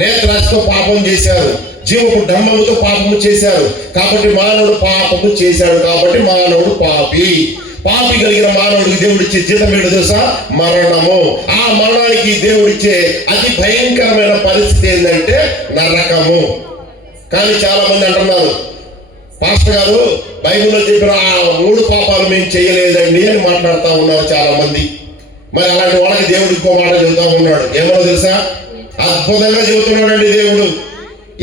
నేత్రాస్థ పాపం చేశారు, జీవపు డమ్మముతో పాపము చేశారు కాబట్టి మానవుడు పాపము చేశాడు కాబట్టి మానవుడు పాపి. పాపి కలిగిన మానవుడికి దేవుడిచ్చే జీతం ఏంటో తెలుసా? మరణము. ఆ మరణానికి దేవుడిచ్చే అతి భయంకరమైన పరిస్థితి ఏంటంటే నరకము. కానీ చాలా మంది అంటున్నారు, పాస్టర్ గారు బైబిల్లో చెప్పిన ఆ 3 పాపాలు మేము చేయలేదండి అని మాట్లాడుతూ ఉన్నారు చాలా మంది. మరి అలాంటి వాళ్ళకి దేవుడు ఇంకో మాట చెబుతా ఉన్నాడు. ఏమో తెలుసా? అద్భుతంగా చెబుతున్నాడండి దేవుడు.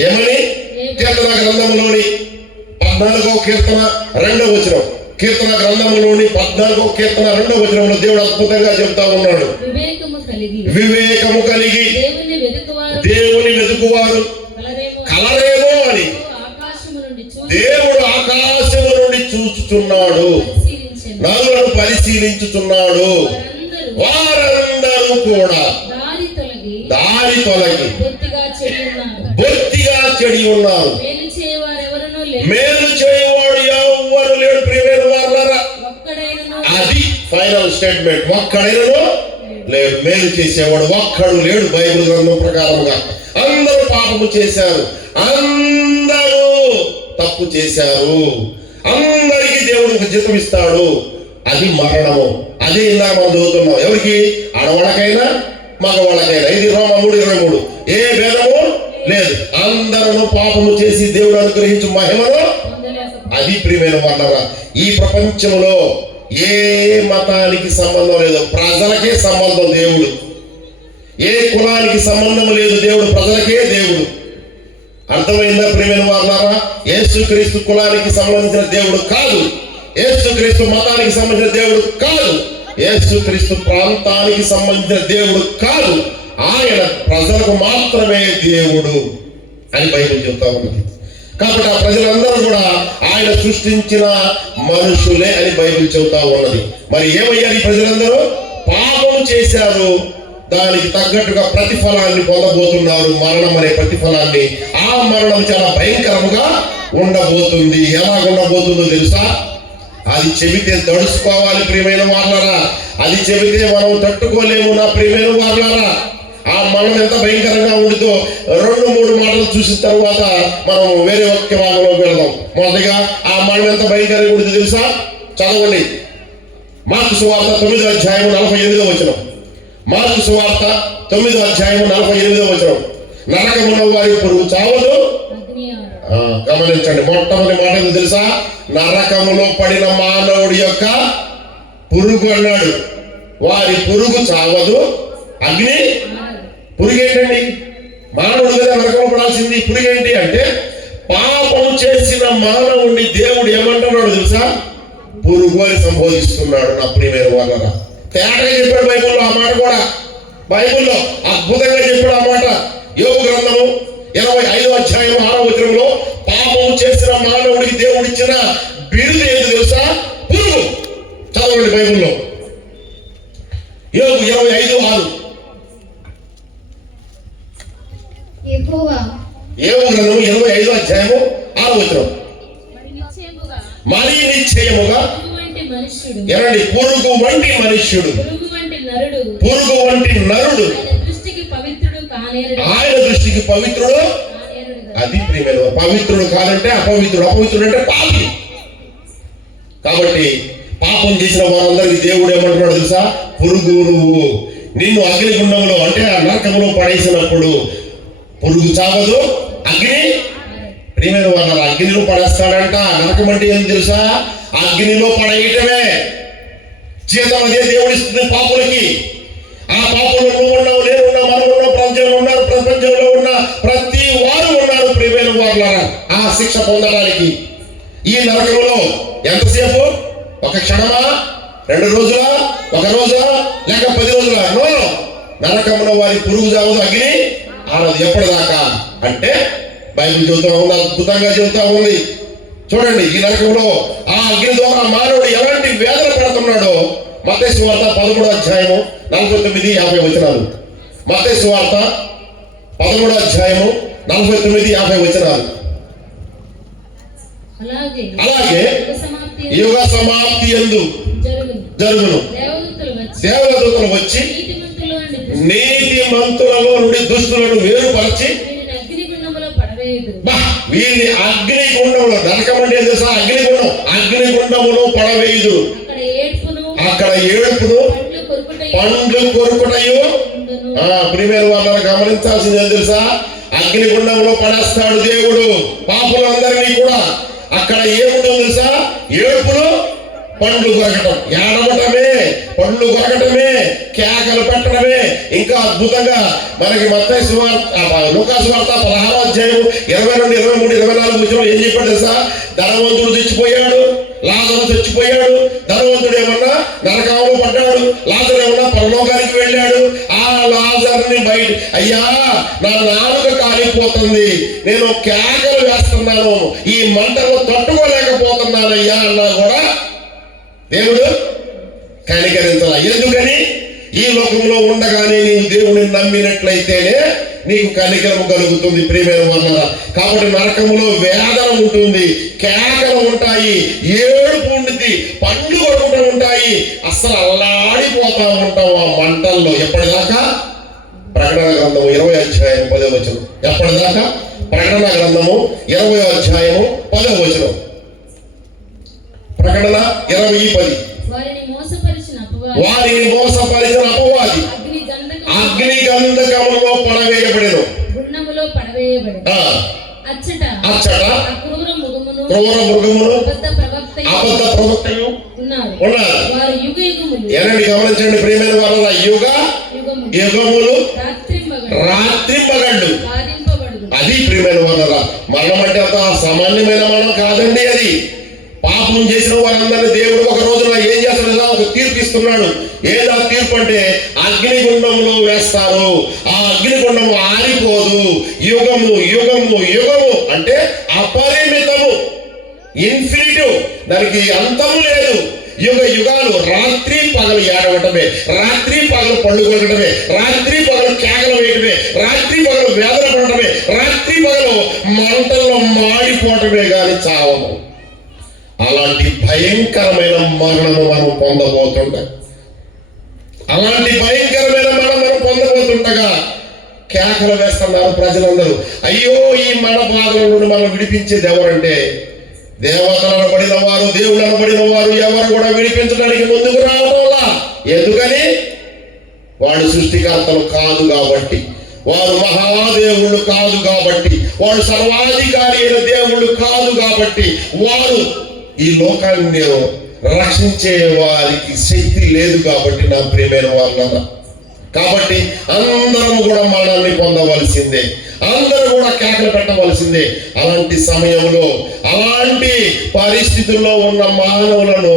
ఏమని? కీర్తన గ్రంథంలోని 14వ కీర్తన 2వ వచనం. కీర్తన గ్రంథంలోని 14వ కీర్తన 2వ వచనంలో దేవుడు అద్భుతంగా చెబుతా ఉన్నాడు. వివేకము కలిగి దేవుని వెతుకువారు కలరేమో అని దేవుడు ఆకాశము నుండి చూచుచున్నాడు, నరులను పరిశీలించుచున్నాడు. వారందరూ కూడా దారి తొలగి బొత్తిగా చెడి ఉన్నారు. మేలు చేయవాడు ఎవరు లేడు ప్రియమైన వాళ్ళారా. అది ఫైనల్ స్టేట్మెంట్. ఒక్కడైనను లేడు, మేలు చేసేవాడు ఒక్కడు లేడు. బైబిల్ గ్రంథం ప్రకారంగా అందరూ పాపము చేశారు, అందరూ తప్పు చేశారు. అందరికీ దేవుడు ఒక జీతం ఇస్తాడు. అది మరణము. అది ఇలా మనం చదువుతున్నాం. ఎవరికి? ఆడవాళ్ళకైనా మగవాళ్ళకైనా. ఇది రోమా 3:23. ఏ భేదము లేదు, అందరూ పాపము చేసి దేవుడు అనుగ్రహించు మహిమను. అది ప్రియమైన వాళ్ళరా, ఈ ప్రపంచంలో ఏ మతానికి సంబంధం లేదు, ప్రజలకే సంబంధం దేవుడు. ఏ కులానికి సంబంధం లేదు, దేవుడు ప్రజలకే దేవుడు. అర్థమైందా ప్రియమైన వాళ్ళారా? యేసుక్రీస్తు కులానికి సంబంధించిన దేవుడు కాదు, యేసుక్రీస్తు మతానికి సంబంధించిన దేవుడు కాదు, యేసుక్రీస్తు ప్రాంతానికి సంబంధించిన దేవుడు కాదు. ఆయన ప్రజలకు మాత్రమే దేవుడు అని బైబిల్ చెప్తా ఉన్నది. కాబట్టి ఆ ప్రజలందరూ కూడా ఆయన సృష్టించిన మనుషులే అని బైబిల్ చెబుతా ఉన్నది. మరి ఏమయ్యారు ఈ ప్రజలందరూ? పాపం చేశారు, దానికి తగ్గట్టుగా ప్రతిఫలాన్ని పొందబోతున్నారు, మరణం అనే ప్రతిఫలాన్ని. ఆ మరణం చాలా భయంకరంగా ఉండబోతుంది. ఎలా ఉండబోతుందో తెలుసా? అది చెబితే తడుచుకోవాలి ప్రియమైన వాళ్ళరా, అది చెబితే మనం తట్టుకోలేము నా ప్రియమైన వాళ్ళరా. ఆ మరణం ఎంత భయంకరంగా ఉండితో 2-3 మాటలు చూసిన తర్వాత మనం వేరే ఒక్క భాగంలోకి వెళదాం. మొదటిగా ఆ మరణం ఎంత భయంకరంగా ఉండితో తెలుసా? చదవండి. మార్కు సువార్త 9వ అధ్యాయం 48వ వచనం. మార్కు సువార్త 9వ అధ్యాయం 48వ వచనం. నరకమున వారి పురుగు చావదు. గమనించండి, మొట్టమొదటి మాట ఏదో తెలుసా? నరకములో పడిన మానవుడి యొక్క పురుగు అన్నాడు. వారి పురుగు చావదు, అగ్ని. పురుగు ఏంటండి? మానవుడు కదా నరకంలో పడాల్సింది. పురుగు ఏంటి అంటే, పాపం చేసిన మానవుడిని దేవుడు ఏమంటున్నాడు తెలుసా? పురుగు అని సంబోధిస్తున్నాడు. నా ప్రియమైన వాళ్ళరా, తేటగా చెప్పాడు బైబిల్లో ఆ మాట కూడా. బైబిల్లో అద్భుతంగా చెప్పాడు ఆ మాట. యోబు గ్రంథము 25వ అధ్యాయం 6వ వచనంలో పాపం చేసిన మానవుడికి దేవుడు ఇచ్చిన బిరుదు ఏంటి తెలుసా? పురుగు. చదవండి బైబిల్లో యోబు 25:6. యోబు గ్రంథము 25వ అధ్యాయము 6వ వచనం. మరి నిశ్చయముగా ఎరండి, పురుగు వంటి మనుష్యుడు, పురుగు వంటి నరుడు ఆయన దృష్టికి పవిత్రుడు. అది ప్రియమైన, పవిత్రుడు కాదంటే అపవిత్రుడు, అపవిత్రుడు అంటే పాపి. కాబట్టి పాపం చేసిన వారందరికీ దేవుడు ఏమంటున్నాడు తెలుసా? పురుగు నువ్వు. నిన్ను అగ్నిగుండంలో అంటే ఆ నరకంలో పడేసినప్పుడు పురుగు చావదు, అగ్ని. ప్రియమైన వాళ్ళ అగ్నిలో పడేస్తాడంట. నరకం అంటే ఏం తెలుసా? అగ్నిలో పడేయటమే. జీతం అదే దేవుడు ఇస్తుంది పాపులకి. ఆ పాపులు నువ్వు ఉన్నావు, నేను ఉన్నా, మనం ఉన్నాం, ప్రపంచంలో ఉన్నారు, ప్రపంచంలో ఉన్న ప్రతి వారు ఉన్నారు ప్రియమైన వాళ్ళ ఆ శిక్ష పొందడానికి. ఈ నరకంలో ఎంతసేపు? ఒక క్షణమా, 2 రోజులా, 1 రోజా, లేక 10 రోజులా? నో. నరకంలో వారి పురుగు చావదు, అగ్ని ఆనదు. ఎప్పటిదాకా అంటే బైబిల్ చెబుతా ఉంది, అద్భుతంగా చెబుతా ఉంది. చూడండి, ఈ నరకంలో ఆ అగ్ని ద్వారా మానవుడు ఎలాంటి వేదన పడుతున్నాడో మత్తయి సువార్త 13వ అధ్యాయము 49-50 వచనాలు. మత్తయి సువార్త 13వ అధ్యాయము 49-50 వచనాలు. అలాగే యుగ సమాప్తి యందు జరుగును, దేవదూతలు వచ్చి నీతి మంతులలో నుండి దుష్టులను వేరుపరిచి వీరిని అగ్నిగుండంలో, నరకం అంటే తెలుసా? అగ్నిగుండం, అగ్నిగుండములో పడవేయుదు. అక్కడ ఏడుపును పండ్లు కొరుకుటయు. ప్రియమైన వాళ్ళని గమనించాల్సింది ఏం తెలుసా? అగ్నిగుండంలో పడేస్తాడు దేవుడు పాపులందరినీ కూడా. అక్కడ ఏముంటుందో తెలుసా? ఏడుపును పండ్లు కొరకటం, ఏడవటమే, పండ్లు కొరకటమే, కేకలు పెట్టడమే. ఇంకా అద్భుతంగా మనకి మత్తయి సువార్త, లూకా సువార్త 16వ అధ్యాయం 22, 23, 24 వచనంలో ఏం చెప్పాడు తెలుసా? ధనవంతుడు చచ్చిపోయాడు, లాజరు చచ్చిపోయాడు. ధనవంతుడు ఏమన్నా నరకంలో పడ్డాడు, లాజరు ఏమన్నా పరలోకానికి వెళ్ళాడు. ఆ లాజరుని బయట, అయ్యా నా నాలుక కాలిపోతుంది, నేను కేకలు వేస్తున్నాను, ఈ మంటలు తట్టుకోలేకపోతున్నానయ్యా అన్నా కూడా దేవుడు కనికరించాల. ఎందుకని? ఈ లోకంలో ఉండగానే నీవు దేవుడిని నమ్మినట్లయితేనే నీకు కనికరము కలుగుతుంది ప్రియమైన వాళ్ళరా. కాబట్టి నరకములో వేదన ఉంటుంది, కేకలు ఉంటాయి, ఏడుపు ఉంటుంది, పండ్లు కొడుకుంటూ ఉంటాయి, అస్సలు అల్లాడిపోతా ఉంటాం ఆ మంటల్లో. ఎప్పటిదాకా? ప్రకటన గ్రంథము 20వ అధ్యాయం 10వ వచనం. ఎప్పటిదాకా? ప్రకటన గ్రంథము 20వ అధ్యాయము 10వ వచనం. ప్రకటన 20:10. వారిని మోసపరిచిన అపవాది అగ్ని గంధకములో పడవేయబడెను. గుండములో పడవేయబడెను. అచ్చట క్రూర మృగమును అబద్ధ ప్రవక్తయు ఉన్నారు. వారు యుగ యుగములు ఏనండి గమనించండి ప్రియమైన వాళ్ళ యుగ యుగములు రాత్రి పగళ్ళు అది ప్రియమైన వాళ్ళ మరణం అంటే అంత సామాన్యమైన మరణం కాదండి. అది పాపం చేసిన వారందరినీ దేవుడు ఒక రోజున ఏం చేస్తాడు, ఒక తీర్పు ఇస్తున్నాడు. ఏదా తీర్పు అంటే అగ్నిగుండంలో వేస్తారు. ఆ అగ్నిగుండము ఆరిపోదు. యుగము యుగము యుగము అంటే అపరిమితము, ఇన్ఫినిటివ్, దానికి అంతము లేదు. యుగ యుగాలు రాత్రి పగలు ఏడవటమే, రాత్రి పగలు పళ్ళు కొట్టడమే, రాత్రి పగలు కేకలు వేయటమే, రాత్రి పగలు వేదన పడటమే, రాత్రి పగలు మంటల్లో మాడిపోవటమే గాని చావము. అలాంటి భయంకరమైన మరణము మనం పొందబోతుండగా, అలాంటి భయంకరమైన మనం పొందబోతుండగా కేకలు వేస్తున్నారు ప్రజలందరూ. అయ్యో, ఈ మడ బాధల నుండి మనం విడిపించేది ఎవరంటే దేవతలు అనబడిన వారు, దేవుడు అనబడిన వారు ఎవరు కూడా విడిపించడానికి ముందుకు రావడంలా. ఎందుకని? వాడు సృష్టికర్తలు కాదు కాబట్టి, వారు మహాదేవుళ్ళు కాదు కాబట్టి, వాడు సర్వాధికారి అయిన దేవుళ్ళు కాదు కాబట్టి, వారు ఈ లోకాన్ని రక్షించే వారికి శక్తి లేదు కాబట్టి నా ప్రియమైన వాళ్ళ, కాబట్టి అందరం కూడా మరణాన్ని పొందవలసిందే, అందరూ కూడా కేకలు పెట్టవలసిందే. అలాంటి సమయంలో, అలాంటి పరిస్థితుల్లో ఉన్న మానవులను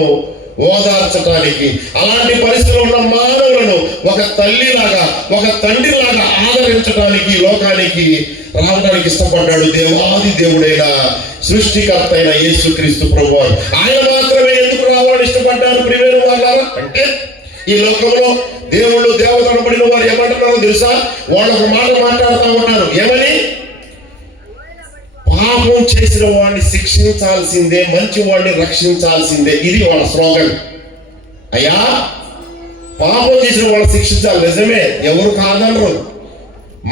ఓదార్చడానికి, అలాంటి పరిస్థితుల్లో ఉన్న మానవులను ఒక తల్లిలాగా, ఒక తండ్రిలాగా ఆదరించడానికి లోకానికి రావడానికి ఇష్టపడ్డాడు దేవాది దేవుడైన సృష్టికర్త అయిన యేసుక్రీస్తు ప్రభువారు. ఆయన మాత్రమే ఎందుకు రావాలని ఇష్టపడ్డారు ప్రియమైన వాళ్ళారా అంటే, ఈ లోకంలో దేవుళ్ళు దేవతలు అనబడిన వారు ఏమంటున్నారో తెలుసా? వాళ్ళు ఒక మాట మాట్లాడుతూ ఉన్నారు. ఏమని? పాపం చేసిన వాడిని శిక్షించాల్సిందే, మంచి వాడిని రక్షించాల్సిందే. ఇది వాళ్ళ స్లోగన్. అయ్యా, పాపం చేసిన వాళ్ళని శిక్షించాలి, నిజమే, ఎవరు కాదనరు.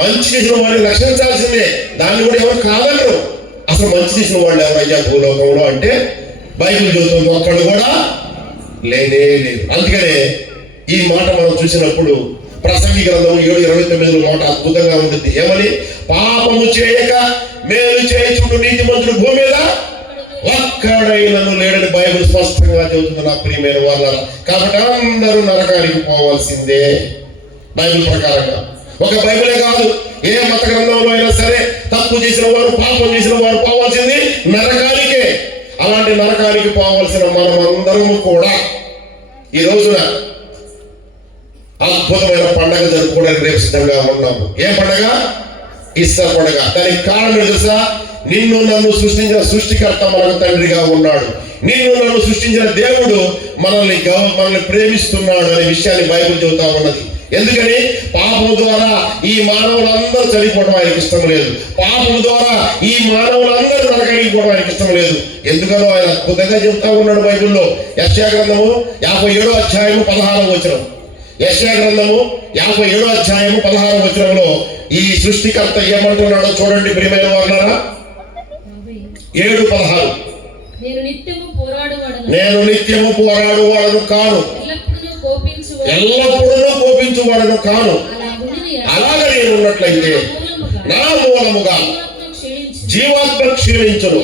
మంచి చేసిన వాడిని రక్షించాల్సిందే, దాన్ని కూడా ఎవరు కాదనరు. అసలు మంచి చేసిన వాళ్ళు ఎవరయ్యా భూలోకంలో అంటే బైబిల్ చదువుతుంది ఒక్కడు కూడా లేనే లేదు. అందుకనే ఈ మాట మనం చూసినప్పుడు ప్రసంగి గ్రంథం 7:29 మాట అద్భుతంగా ఉంటుంది. ఏమని? పాపము చేయక మేలు చేయుచుండు నీతిమంతుడు భూమి మీద ఒక్కడైనను లేడని బైబిల్ స్పష్టంగా చెబుతుంది నా ప్రియమైన వాళ్ళ. కాబట్టి అందరూ నరకానికి పోవాల్సిందే బైబిల్ ప్రకారంగా. ఒక బైబిలే కాదు, ఏ మత గ్రంథంలో అయినా సరే తప్పు చేసిన వారు, పాపం చేసిన వారు పోవాల్సింది నరకానికే. అలాంటి నరకానికి పోవాల్సిన మనమందరము కూడా ఈ రోజున అద్భుతమైన పండగ జరుపుకోవడానికి రేపు సిద్ధంగా ఉన్నాము. ఏ పండగ? ఈస్టర్ పండగ. దానికి కారణం తెలుసా? నిన్ను నన్ను సృష్టించిన సృష్టికర్త మనకు తండ్రిగా ఉన్నాడు. నిన్ను నన్ను సృష్టించిన దేవుడు మనల్ని ప్రేమిస్తున్నాడు అనే విషయాన్ని బైబిల్ చెబుతా ఉన్నది. ఎందుకని? పాపం ద్వారా ఈ మానవులందరూ చనిపోవడం ఆయనకి ఇష్టం లేదు. పాపం ద్వారా ఈ మానవులందరూ నరకానికి పోవడం ఆయనకి ఇష్టం లేదు. ఎందుకనో ఆయన అద్భుతంగా చెబుతా ఉన్నాడు బైబిల్లో. యెషయా గ్రంథము 57వ అధ్యాయము 16వ వచనం. యెషయా గ్రంథము 57వ అధ్యాయము 16వ వచనంలో ఈ సృష్టికర్త ఏమంటున్నాడో చూడండి ప్రియమైన వాళ్ళారా. 7:16. నేను నిత్యము పోరాడువాడను కాను, ఎల్లప్పుడూ కోపించువాడను కాను. అలాగే నేను ఉన్నట్లయితే నా మూలముగా జీవాత్మ క్షీణించును,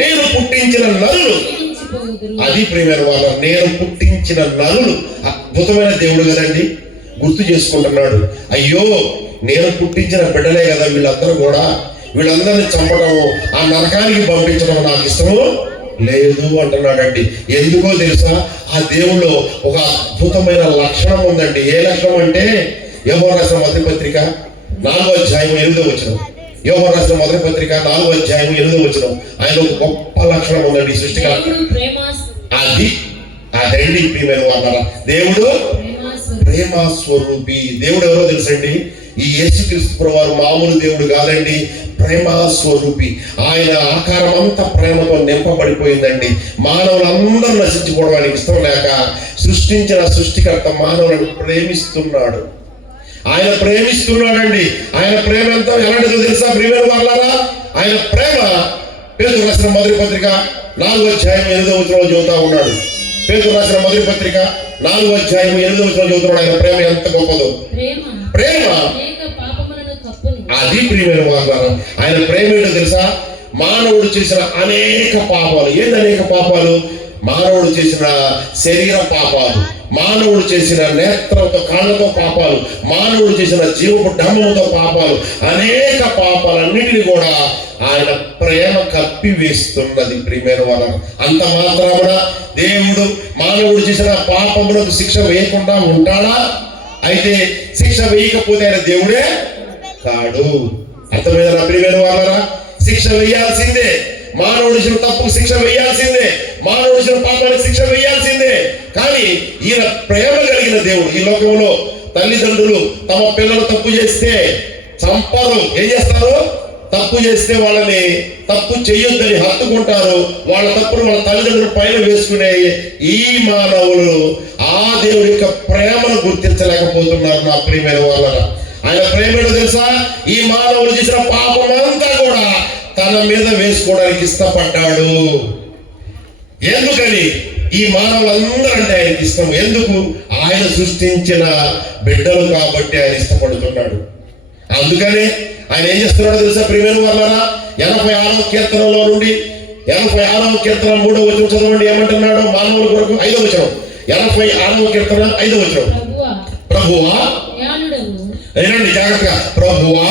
నేను పుట్టించిన నరులు. అది ప్రియమైన వాళ్ళ, నేను పుట్టించిన నరులు. అద్భుతమైన దేవుడు కదండి. గుర్తు చేసుకుంటున్నాడు, అయ్యో నేను పుట్టించిన బిడ్డలే కదా వీళ్ళందరూ కూడా, వీళ్ళందరినీ చంపడం, ఆ నరకానికి పంపించడం నాకు ఇష్టము లేదు అంటున్నాడండి. ఎందుకో తెలుసా? ఆ దేవుళ్ళు ఒక అద్భుతమైన లక్షణం ఉందండి. ఏ లక్షణం అంటే, యోహాను రాసిన మొదటి పత్రిక 4వ అధ్యాయం 8వ వచనం. యోహాను రాసిన మొదటి పత్రిక 4వ అధ్యాయం 8వ వచనం. ఆయన ఒక గొప్ప లక్షణం ఉందండి సృష్టికర్త. అదండి ప్రియమైన వాళ్ళారా, దేవుడు ప్రేమ స్వరూపి. దేవుడు ఎవరో తెలుసండి? ఈ యేసుక్రీస్తు ప్రభువారు మామూలు దేవుడు కాదండి, ప్రేమ స్వరూపి. ఆయన ఆకారం అంతా ప్రేమతో నింపబడిపోయిందండి. మానవులందరూ నశించుకోవడానికి ఇష్టం లేక సృష్టించిన సృష్టికర్త మానవులను ప్రేమిస్తున్నాడు. ఆయన ప్రేమిస్తున్నాడండి. ఆయన ప్రేమ ఎంతో ఎలాంటిదో తెలుసా ప్రియమైన వాళ్ళారా? ఆయన ప్రేమ పేతురు రాసిన మొదటి పత్రిక 4వ అధ్యాయం 8వ వచనంలో చెబుతా ఉన్నాడు. పేతురు రాసిన మొదటి పత్రిక 4వ అధ్యాయం 8వ వచనం చదువుతున్నాడు. ఆయన ప్రేమ ఎంత గొప్పదో. ప్రేమ అది ప్రియమైన వారు. ఆయన ప్రేమ ఏంటో తెలుసా? మానవుడు చేసిన అనేక పాపాలు. ఏంటి అనేక పాపాలు? మానవుడు చేసిన శరీర పాపాలు, మానవుడు చేసిన నేత్రంతో కాళ్ళతో పాపాలు, మానవుడు చేసిన జీవపు డంబముతో పాపాలు, అనేక పాపాలన్నిటిని కూడా ఆయన ప్రేమ కప్పివేస్తున్నది ప్రియమైన వాళ్ళ. అంత మాత్రమున దేవుడు మానవుడు చేసిన పాపములకు శిక్ష వేయకుండా ఉంటాడా? అయితే శిక్ష వేయకపోతే ఆయన దేవుడే కాడు. అర్థమైందా ప్రియమైన వాళ్ళరా? శిక్ష వేయాల్సిందే. మానవుడు చేసిన తప్పుకు శిక్ష వేయాల్సిందే, మానవుడు చేసిన పాపానికి శిక్ష వేయాల్సిందే. కానీ ఈయన ప్రేమ కలిగిన దేవుడు. ఈ లోకంలో తల్లిదండ్రులు తమ పిల్లలు తప్పు చేస్తే చంపరు. ఏం చేస్తారు? తప్పు చేస్తే వాళ్ళని తప్పు చెయ్యొద్దని హత్తుకుంటారు. వాళ్ళ తప్పును వాళ్ళ తల్లిదండ్రుల పైన వేసుకునే ఈ మానవులు ఆ దేవుడి యొక్క ప్రేమను గుర్తించలేకపోతున్నారు నా ప్రియమైన వాళ్ళ. ఆయన ప్రేమ ఏంటో తెలుసా? ఈ మానవులు చేసిన పాపం అంతా కూడా తన మీద వేసుకోవడానికి ఇష్టపడ్డాడు. ఎందుకని? ఈ మానవులందరూ అంటే ఆయనకి ఇష్టం. ఎందుకు? ఆయన సృష్టించిన బిడ్డలు కాబట్టి ఆయన ఇష్టపడుతున్నాడు. అందుకని ఆయన ఏం చేస్తున్నాడో తెలుసా ప్రియమైన వాళ్ళరా? 86వ కీర్తనలో నుండి 86వ కీర్తన 3వ వచనం చదవండి. ఏమంటున్నాడు మానవుల కొరకు? 5వ వచనం. 86వ కీర్తన 5వ వచనం. ప్రభువా, వినండి జాగ్రత్తగా. ప్రభువా,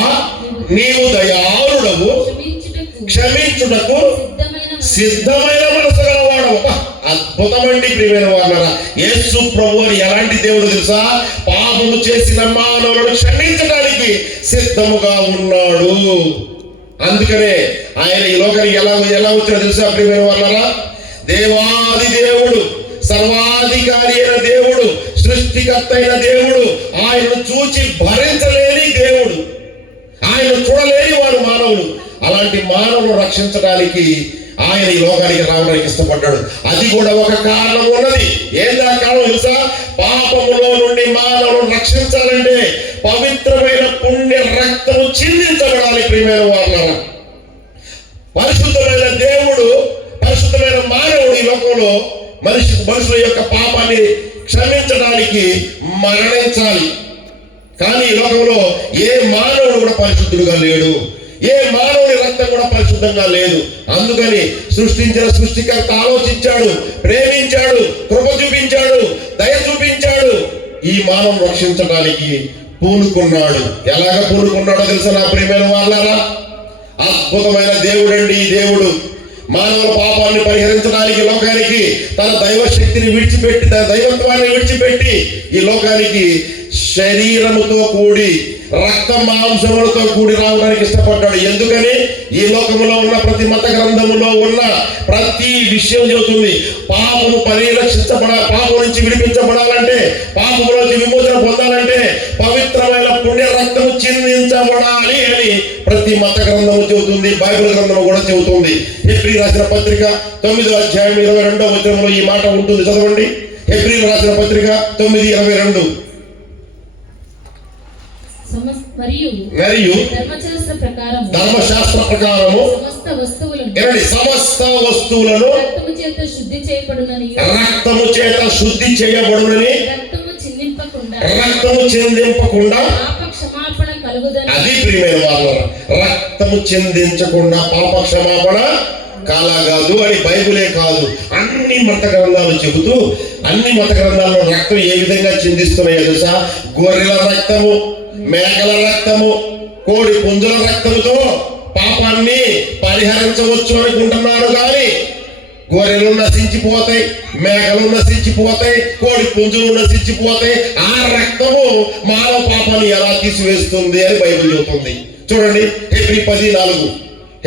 నీవు దయాళుడవు, క్షమించుటకు సిద్ధమైన మనసు గలవాడవు. అద్భుతమండి ప్రియమైన వాళ్ళరా. యేసు ప్రభు ఎలాంటి దేవుడు తెలుసా? పాపము చేసిన మానవులను క్షమించడానికి సిద్ధముగా ఉన్నాడు. అందుకనే ఆయన ఈ లోకానికి ఎలా వచ్చాడో తెలుసా ప్రియమైన వాళ్ళరా? దేవాది దేవుడు, సర్వాధికారి అయిన దేవుడు, సృష్టికర్త అయిన దేవుడు, ఆయనను చూచి భరించలేని దేవుడు, ఆయన చూడలేని వాడు మానవుడు. అలాంటి మానవులను రక్షించడానికి ఆయన ఈ లోకానికి రావడానికి ఇష్టపడ్డాడు. అది కూడా ఒక కారణం ఉన్నది. ఏందా కారణం తెలుసా? పాపములో నుండి మానవులను రక్షించాలంటే పవిత్రమైన పుణ్య రక్తము చిందించబడాలి ప్రియమైన వాళ్ళారా. పరిశుద్ధమైన దేవుడు, పరిశుద్ధమైన మానవుడు ఈ లోకంలో మనుషుల యొక్క పాపాన్ని క్షమించడానికి మరణించాలి. కానీ ఈ లోకంలో ఏ మానవుడు కూడా పరిశుద్ధుడుగా లేడు. ఏ మానవుని రక్తం కూడా పరిశుద్ధంగా లేదు. అందుకని సృష్టించిన సృష్టికర్త ఆలోచించాడు, ప్రేమించాడు, కృప చూపించాడు, దయ చూపించాడు. ఈ మానవం రక్షించడానికి పూనుకున్నాడు. ఎలాగ పూనుకున్నాడో తెలుసా నా ప్రియమైన వాళ్ళారా? అద్భుతమైన దేవుడండి ఈ దేవుడు. మానవ పాపాన్ని పరిహరించడానికి లోకానికి తన దైవ శక్తిని విడిచిపెట్టి, తన దైవత్వాన్ని విడిచిపెట్టి ఈ లోకానికి శరీరముతో కూడి రక్త మాంసములతో కూడి రావడానికి ఇష్టపడ్డాడు. ఎందుకని? ఈ లోకంలో ఉన్న ప్రతి మత గ్రంథములో ఉన్న ప్రతి విషయం చెబుతుంది. పాపము పాపం నుంచి విడిపించబడాలంటే, పాపము నుంచి విమోచన పొందాలంటే పవిత్రమైన పుణ్య రక్తము చిందించబడాలి అని ప్రతి మత గ్రంథము చెబుతుంది. బైబిల్ గ్రంథము కూడా చెబుతుంది. హెబ్రీ రాసిన పత్రిక 9వ అధ్యాయం 22వ వచనంలో ఈ మాట ఉంటుంది. చదవండి. హెబ్రీ రాసిన పత్రిక 9:22. మరియు ధర్మశాస్త్ర ప్రకారము సమస్త వస్తువులను రక్తము చేత శుద్ధి చేయబడునని, రక్తము చిందింపకుండా అది ప్రియమైన వాళ్ళు. రక్తము చిందించకుండా పాప క్షమాపణ కలగదు అని బైబిలే కాదు, అన్ని మత గ్రంథాలు చెబుతూ, అన్ని మత గ్రంథాల్లో రక్తం ఏ విధంగా చిందిస్తున్నాయో తెలుసా? గొర్రెల రక్తము, మేకల రక్తము, కోడి పుంజుల రక్తముతో పాపాన్ని పరిహరించవచ్చు అనుకుంటున్నారు. కానీ గొర్రెలు నశించిపోతాయి, మేకలు నశించిపోతాయి, కోడి పుంజులు నశించిపోతాయి. ఆ రక్తము మానవ పాపాన్ని ఎలా తీసివేస్తుంది అని బైబిల్ చెబుతుంది. చూడండి, హెబ్రీ 10:4.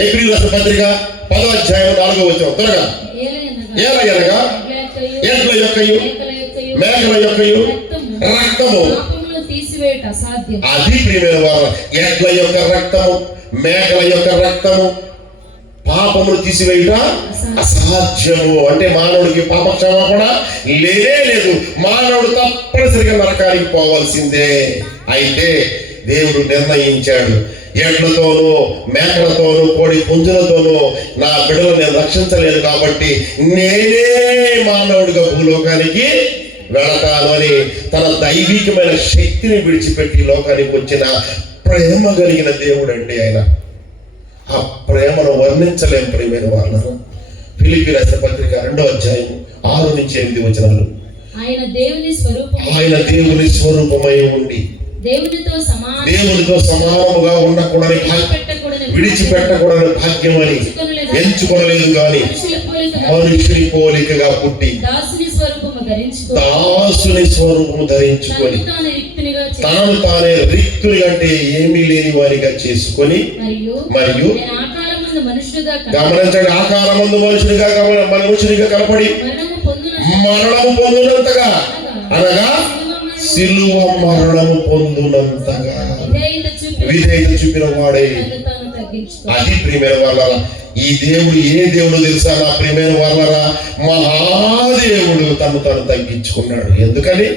హెబ్రీ రాసిన పత్రిక 10వ అధ్యాయం 4వ వచనం. త్వరగా. ఏలయనగా ఎడ్ల యొక్కయు మేకల యొక్కయు రక్తము అది ప్రియమైన వారు. ఎడ్ల యొక్క రక్తము, మేకల యొక్క రక్తము పాపమును తీసివేయుట అసాధ్యము. అంటే మానవుడికి పాప క్షమాపణ లేనే లేదు. మానవుడు తప్పనిసరిగా నరకానికి పోవాల్సిందే. అయితే దేవుడు నిర్ణయించాడు, ఎడ్లతోనూ మేకలతోనూ కోడి పుంజులతోనూ నా బిడ్డలు నేను రక్షించలేదు కాబట్టి నేనే మానవుడిగా భూలోకానికి వెళతాను అని తన దైవికమైన శక్తిని విడిచిపెట్టి లోకానికి వచ్చిన ప్రేమ కలిగిన దేవుడు అండి ఆయన. ఆ ప్రేమను వర్ణించలేం ప్రియమైన వాళ్ళను. ఫిలిప్పీ రాసిన పత్రిక 2వ అధ్యాయం 6 నుంచి 8 వచనాలు. ఆయన దేవుని స్వరూపమై ఉండి దేవునితో సమానముగా ఉండకూడని విడిచిపెట్టకూడని భాగ్యమని ఎంచుకొనలేదు గాని మనుషుని పోలికగా పుట్టి దాసుని స్వరూపము ధరించుకొని తాను తానే రిక్తుని అంటే ఏమీ లేని వారిగా చేసుకొని మరియు గమనించండి, ఆకారమందు మనుషునిగా కనపడి మరణము పొందినంతగా అనగా సిలువ మరణము పొందునంతగా విధేయత చూపిన వాడే. అది ప్రియమైన వాళ్ళరా, ఈ దేవుడు ఏ దేవుడు తెలుసా నా ప్రియమైన వాళ్ళరా? మహాదేవుడు తను తగ్గించుకున్నాడు. ఎందుకని?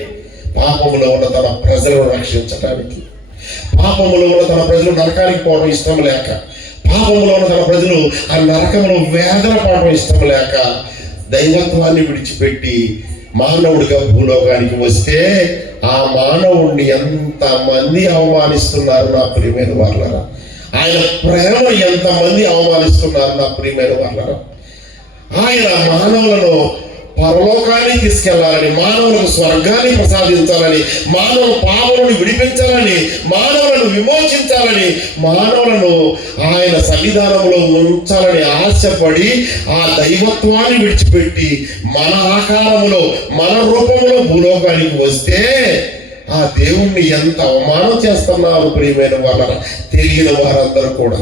పాపములో ఉన్న తన ప్రజలను రక్షించడానికి. పాపములో ఉన్న తన ప్రజలు నరకానికి పోవడం ఇష్టం లేక, పాపములో ఉన్న తన ప్రజలు ఆ నరకంలో వేదన పడడం ఇష్టం లేక దైవత్వాన్ని విడిచిపెట్టి మానవుడిగా భూలోకానికి వస్తే ఆ మానవుడిని ఎంతమంది అవమానిస్తున్నారు నా ప్రియమైన వాళ్ళరా? ఆయన ప్రేమ ఎంతమంది అవమానిస్తున్నారు నా ప్రియమైన వాళ్ళరా? ఆయన మానవులను పరలోకాన్ని తీసుకెళ్లాలని, మానవులకు స్వర్గాన్ని ప్రసాదించాలని, మానవుల పాపలను విడిపించాలని, మానవులను విమోచించాలని, మానవులను ఆయన సన్నిధానంలో ఉంచాలని ఆశపడి ఆ దైవత్వాన్ని విడిచిపెట్టి మన ఆకారములో మన రూపంలో భూలోకానికి వస్తే ఆ దేవుణ్ణి ఎంత అవమానం చేస్తున్నారు ప్రియమైన వాళ్ళరా? తెలియని వారందరూ కూడా,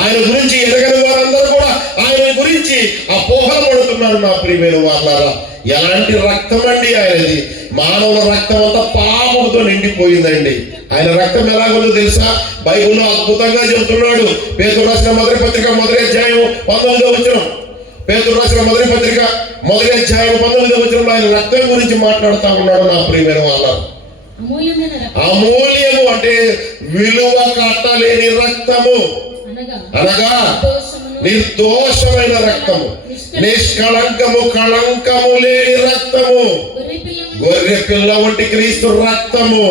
ఆయన గురించి ఎరగని వారందరూ కూడా ఆయన గురించి అపోహలు పడుతున్నారు నా ప్రియమైన వాళ్ళారా. ఎలాంటి రక్తం అండి ఆయనది? మానవుల రక్తం అంతా పాపంతో నిండిపోయిందండి. ఆయన రక్తం ఎలాగో తెలుసా? బైబిల్లో అద్భుతంగా చెబుతున్నాడు. పేతురు రాసిన మొదటి పత్రిక 1వ అధ్యాయం 19వ వచనం. పేతురు రాసిన మొదటి పత్రిక 1వ అధ్యాయం 19వ వచనంలో ఆయన రక్తం గురించి మాట్లాడుతూ ఉన్నాడు నా ప్రియమైన వాళ్ళారా. అమూల్యము అంటే విలువ కట్టలేని రక్తము అనగా నిర్దోషమైన రక్తము, నిష్కళంకము కళంకము లేని రక్తము, గొర్రె పిల్ల వంటి క్రీస్తు రక్తము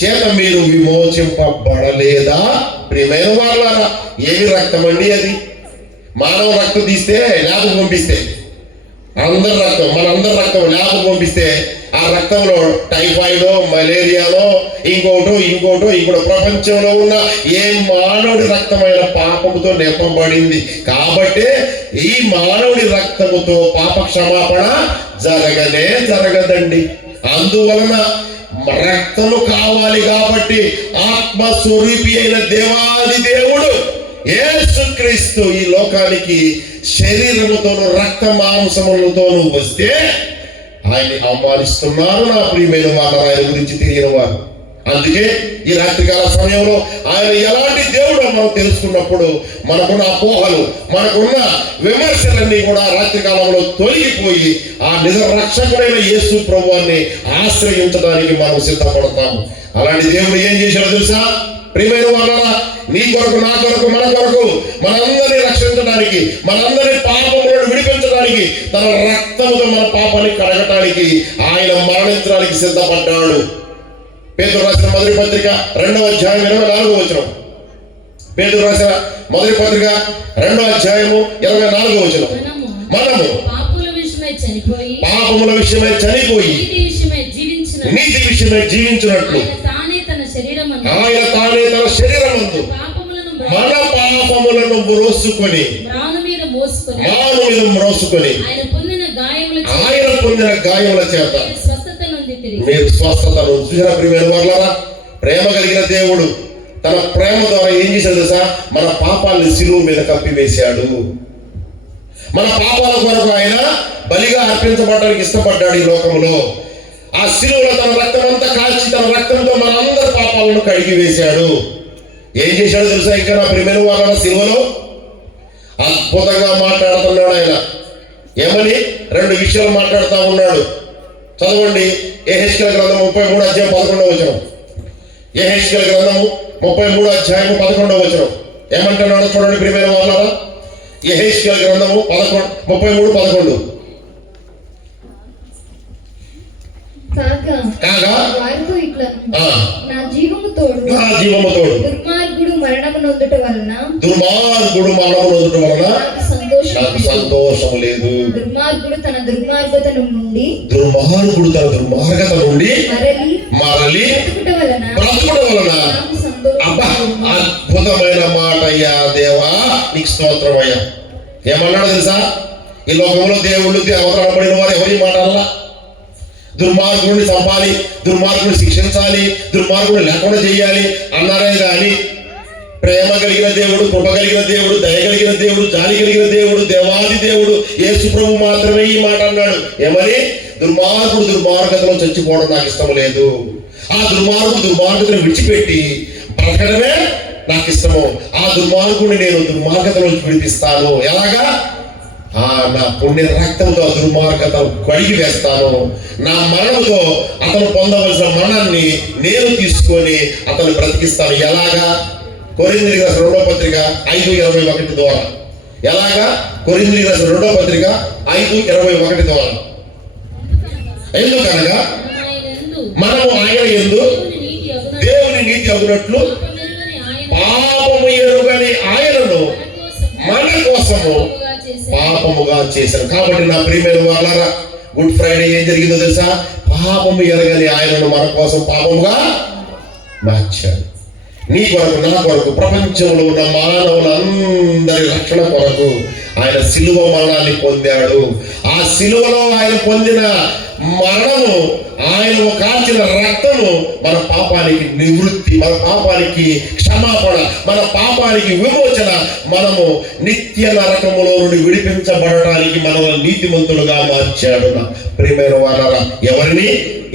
చేత మీరు విమోచింపబడలేదా? ప్రియమైన వాళ్ళారా, ఏమి రక్తం అండి అది? మానవ రక్తం తీస్తే ల్యాబ్ పంపిస్తే అందరి రక్తం, మనందరి రక్తం ల్యాబ్ పంపిస్తే ఆ రక్తంలో టైఫాయిడో మలేరియాలో ఇంకోటో ప్రపంచంలో ఉన్న ఏ మానవుడి రక్తమైన పాపముతో నింపబడింది కాబట్టి ఈ మానవుడి రక్తముతో పాప క్షమాపణ జరగదండి. అందువలన రక్తము కావాలి కాబట్టి ఆత్మస్వరూపి అయిన దేవాది దేవుడు యేసుక్రీస్తు ఈ లోకానికి శరీరముతోను రక్త మాంసములతోనూ వస్తే ఆయన్ని అవమానిస్తున్నారు నా ప్రియమైన వారు, ఆయన గురించి తెలియని వారు. అందుకే ఈ రాత్రికాల సమయంలో ఆయన ఎలాంటి దేవుడో మనం తెలుసుకున్నప్పుడు మనకున్న అపోహలు, మనకున్న విమర్శలన్నీ కూడా రాత్రికాలంలో తొలగిపోయి ఆ నిజ రక్షకుడైన యేసు ప్రభువాన్ని ఆశ్రయించడానికి మనం సిద్ధపడతాము. అలాంటి దేవుడు ఏం చేశాడో తెలుసా? ప్రియమైన వాళ్ళారా, నీ కొరకు, నా కొరకు, మన కొరకు, మనందరినీ రక్షించడానికి, మనందరి పాపములను విడిపించడానికి, తన రక్తముతో మన పాపాన్ని కడగటానికి ఆయన మరణించడానికి సిద్ధపడ్డాడు. పేతురు రాసిన మొదటి పత్రిక 2వ అధ్యాయం 24వ వచనం. పేతురు రాసిన మొదటి పత్రిక 2వ అధ్యాయము 24వ వచనం. మనము పాపముల విషయమై చనిపోయి నీతి విషయమై జీవించినట్లు ఆయన తానే తన శరీరమందు మన పాపములను మోసుకొని ఆయన పొందిన గాయముల చేత మీరు స్వస్థతను చూసిన ప్రియమైన వాళ్ళారా. ప్రేమ కలిగిన దేవుడు తన ప్రేమ ద్వారా ఏం చేశాడు తెలుసా? మన పాపాలను శిలువ మీద కప్పివేశాడు. మన పాపాల కొరకు ఆయన బలిగా అర్పించబడడానికి ఇష్టపడ్డాడు ఈ లోకంలో. ఆ శిలువలో తన రక్తం అంతా కాల్చి తన రక్తంతో మన అందరి పాపాలను కడిగి వేశాడు. ఏం చేశాడో తెలుసా? ఇంకా నా ప్రియమైన వాళ్ళ శిలువలో అద్భుతంగా మాట్లాడుతున్నాడు ఆయన. ఏమని? 2 విషయాలు మాట్లాడుతూ ఉన్నాడు. చదవండి. యెహెజ్కేలు గ్రంథం 33వ అధ్యాయం 11వ వచనం. యెహెజ్కేలు గ్రంథము 33 అధ్యాయము 11వ వచనం ఏమంటున్నాడో చూడండి ప్రియమైన వాళ్ళారా. యెహెజ్కేలు గ్రంథము 33:11. కాగా వారితో ఇట్లా నా జీవము తోడు దుర్మార్గుడు మరణము నొందుట వలన నాకు సంతోషం లేదు. దుర్మార్గుడు తన దుర్మార్గత నుండి మరలి బ్రతుకుట వలన నాకు సంతోషం. అద్భుతమైన మాట అయ్యా దేవా, నీకు స్తోత్రం అయ్యా. ఏమన్నాడు తెలుసా? ఈ లోకంలో దేవుళ్ళు అవతరపడిన వారు ఎవరి మాటల్లా దుర్మార్గుడిని చంపాలి, దుర్మార్గుడిని శిక్షించాలి, దుర్మార్గుడిని లేకుండా చేయాలి అన్నారే కానీ ప్రేమ కలిగిన దేవుడు, కృప కలిగిన దేవుడు, దయ కలిగిన దేవుడు, జాలి కలిగిన దేవుడు, దేవాది దేవుడు యేసు ప్రభు మాత్రమే ఈ మాట అన్నాడు. ఏమని? దుర్మార్గతలో చచ్చిపోవడం నాకు ఇష్టం లేదు. ఆ దుర్మార్గతను విడిచిపెట్టి బ్రతకడమే నాకు ఇష్టము. ఆ దుర్మార్గుడిని నేను దుర్మార్గతలో విడిపిస్తాను. ఎలాగా? నా పుణ్య రక్తంతో దుర్మార్గత కడిగి వేస్తాను. నా మరణంతో అతను పొందవలసిన మరణాన్ని నేను తీసుకొని అతను బ్రతికిస్తాను. ఎలాగా? కొరింథీయులకు రాసిన 2వ పత్రిక 5:21 ద్వారా. ఎలాగా? కొరింథీయులకు రాసిన 2వ పత్రిక 5:21 ద్వారా. ఎందుకనగా మనము ఆయన యందు దేవుని నీతి అగునట్లు పాపము ఎరుగని ఆయనను మన కోసము పాపముగా చేశారు. కాబట్టి నా ప్రియమైన వాళ్ళారా, గుడ్ ఫ్రైడే ఏం జరిగిందో తెలుసా? పాపము ఎరగని ఆయనను మన కోసం పాపముగా మార్చాడు. నీ కొరకు, నా కొరకు, ప్రపంచంలో ఉన్న మానవులందరి రక్షణ కొరకు ఆయన సిలువ మరణాన్ని పొందాడు. ఆ సిలువలో ఆయన పొందిన మరణము, ఆయన కాల్చిన రక్తము మన పాపానికి నివృత్తి, మన పాపానికి క్షమాపణ, మన పాపానికి విమోచన. మనము నిత్య నరకములో నుండి విడిపించబడటానికి మనల్ని నీతిమంతులుగా మార్చాడు. నా ప్రియమైన వారరా, ఎవరిని?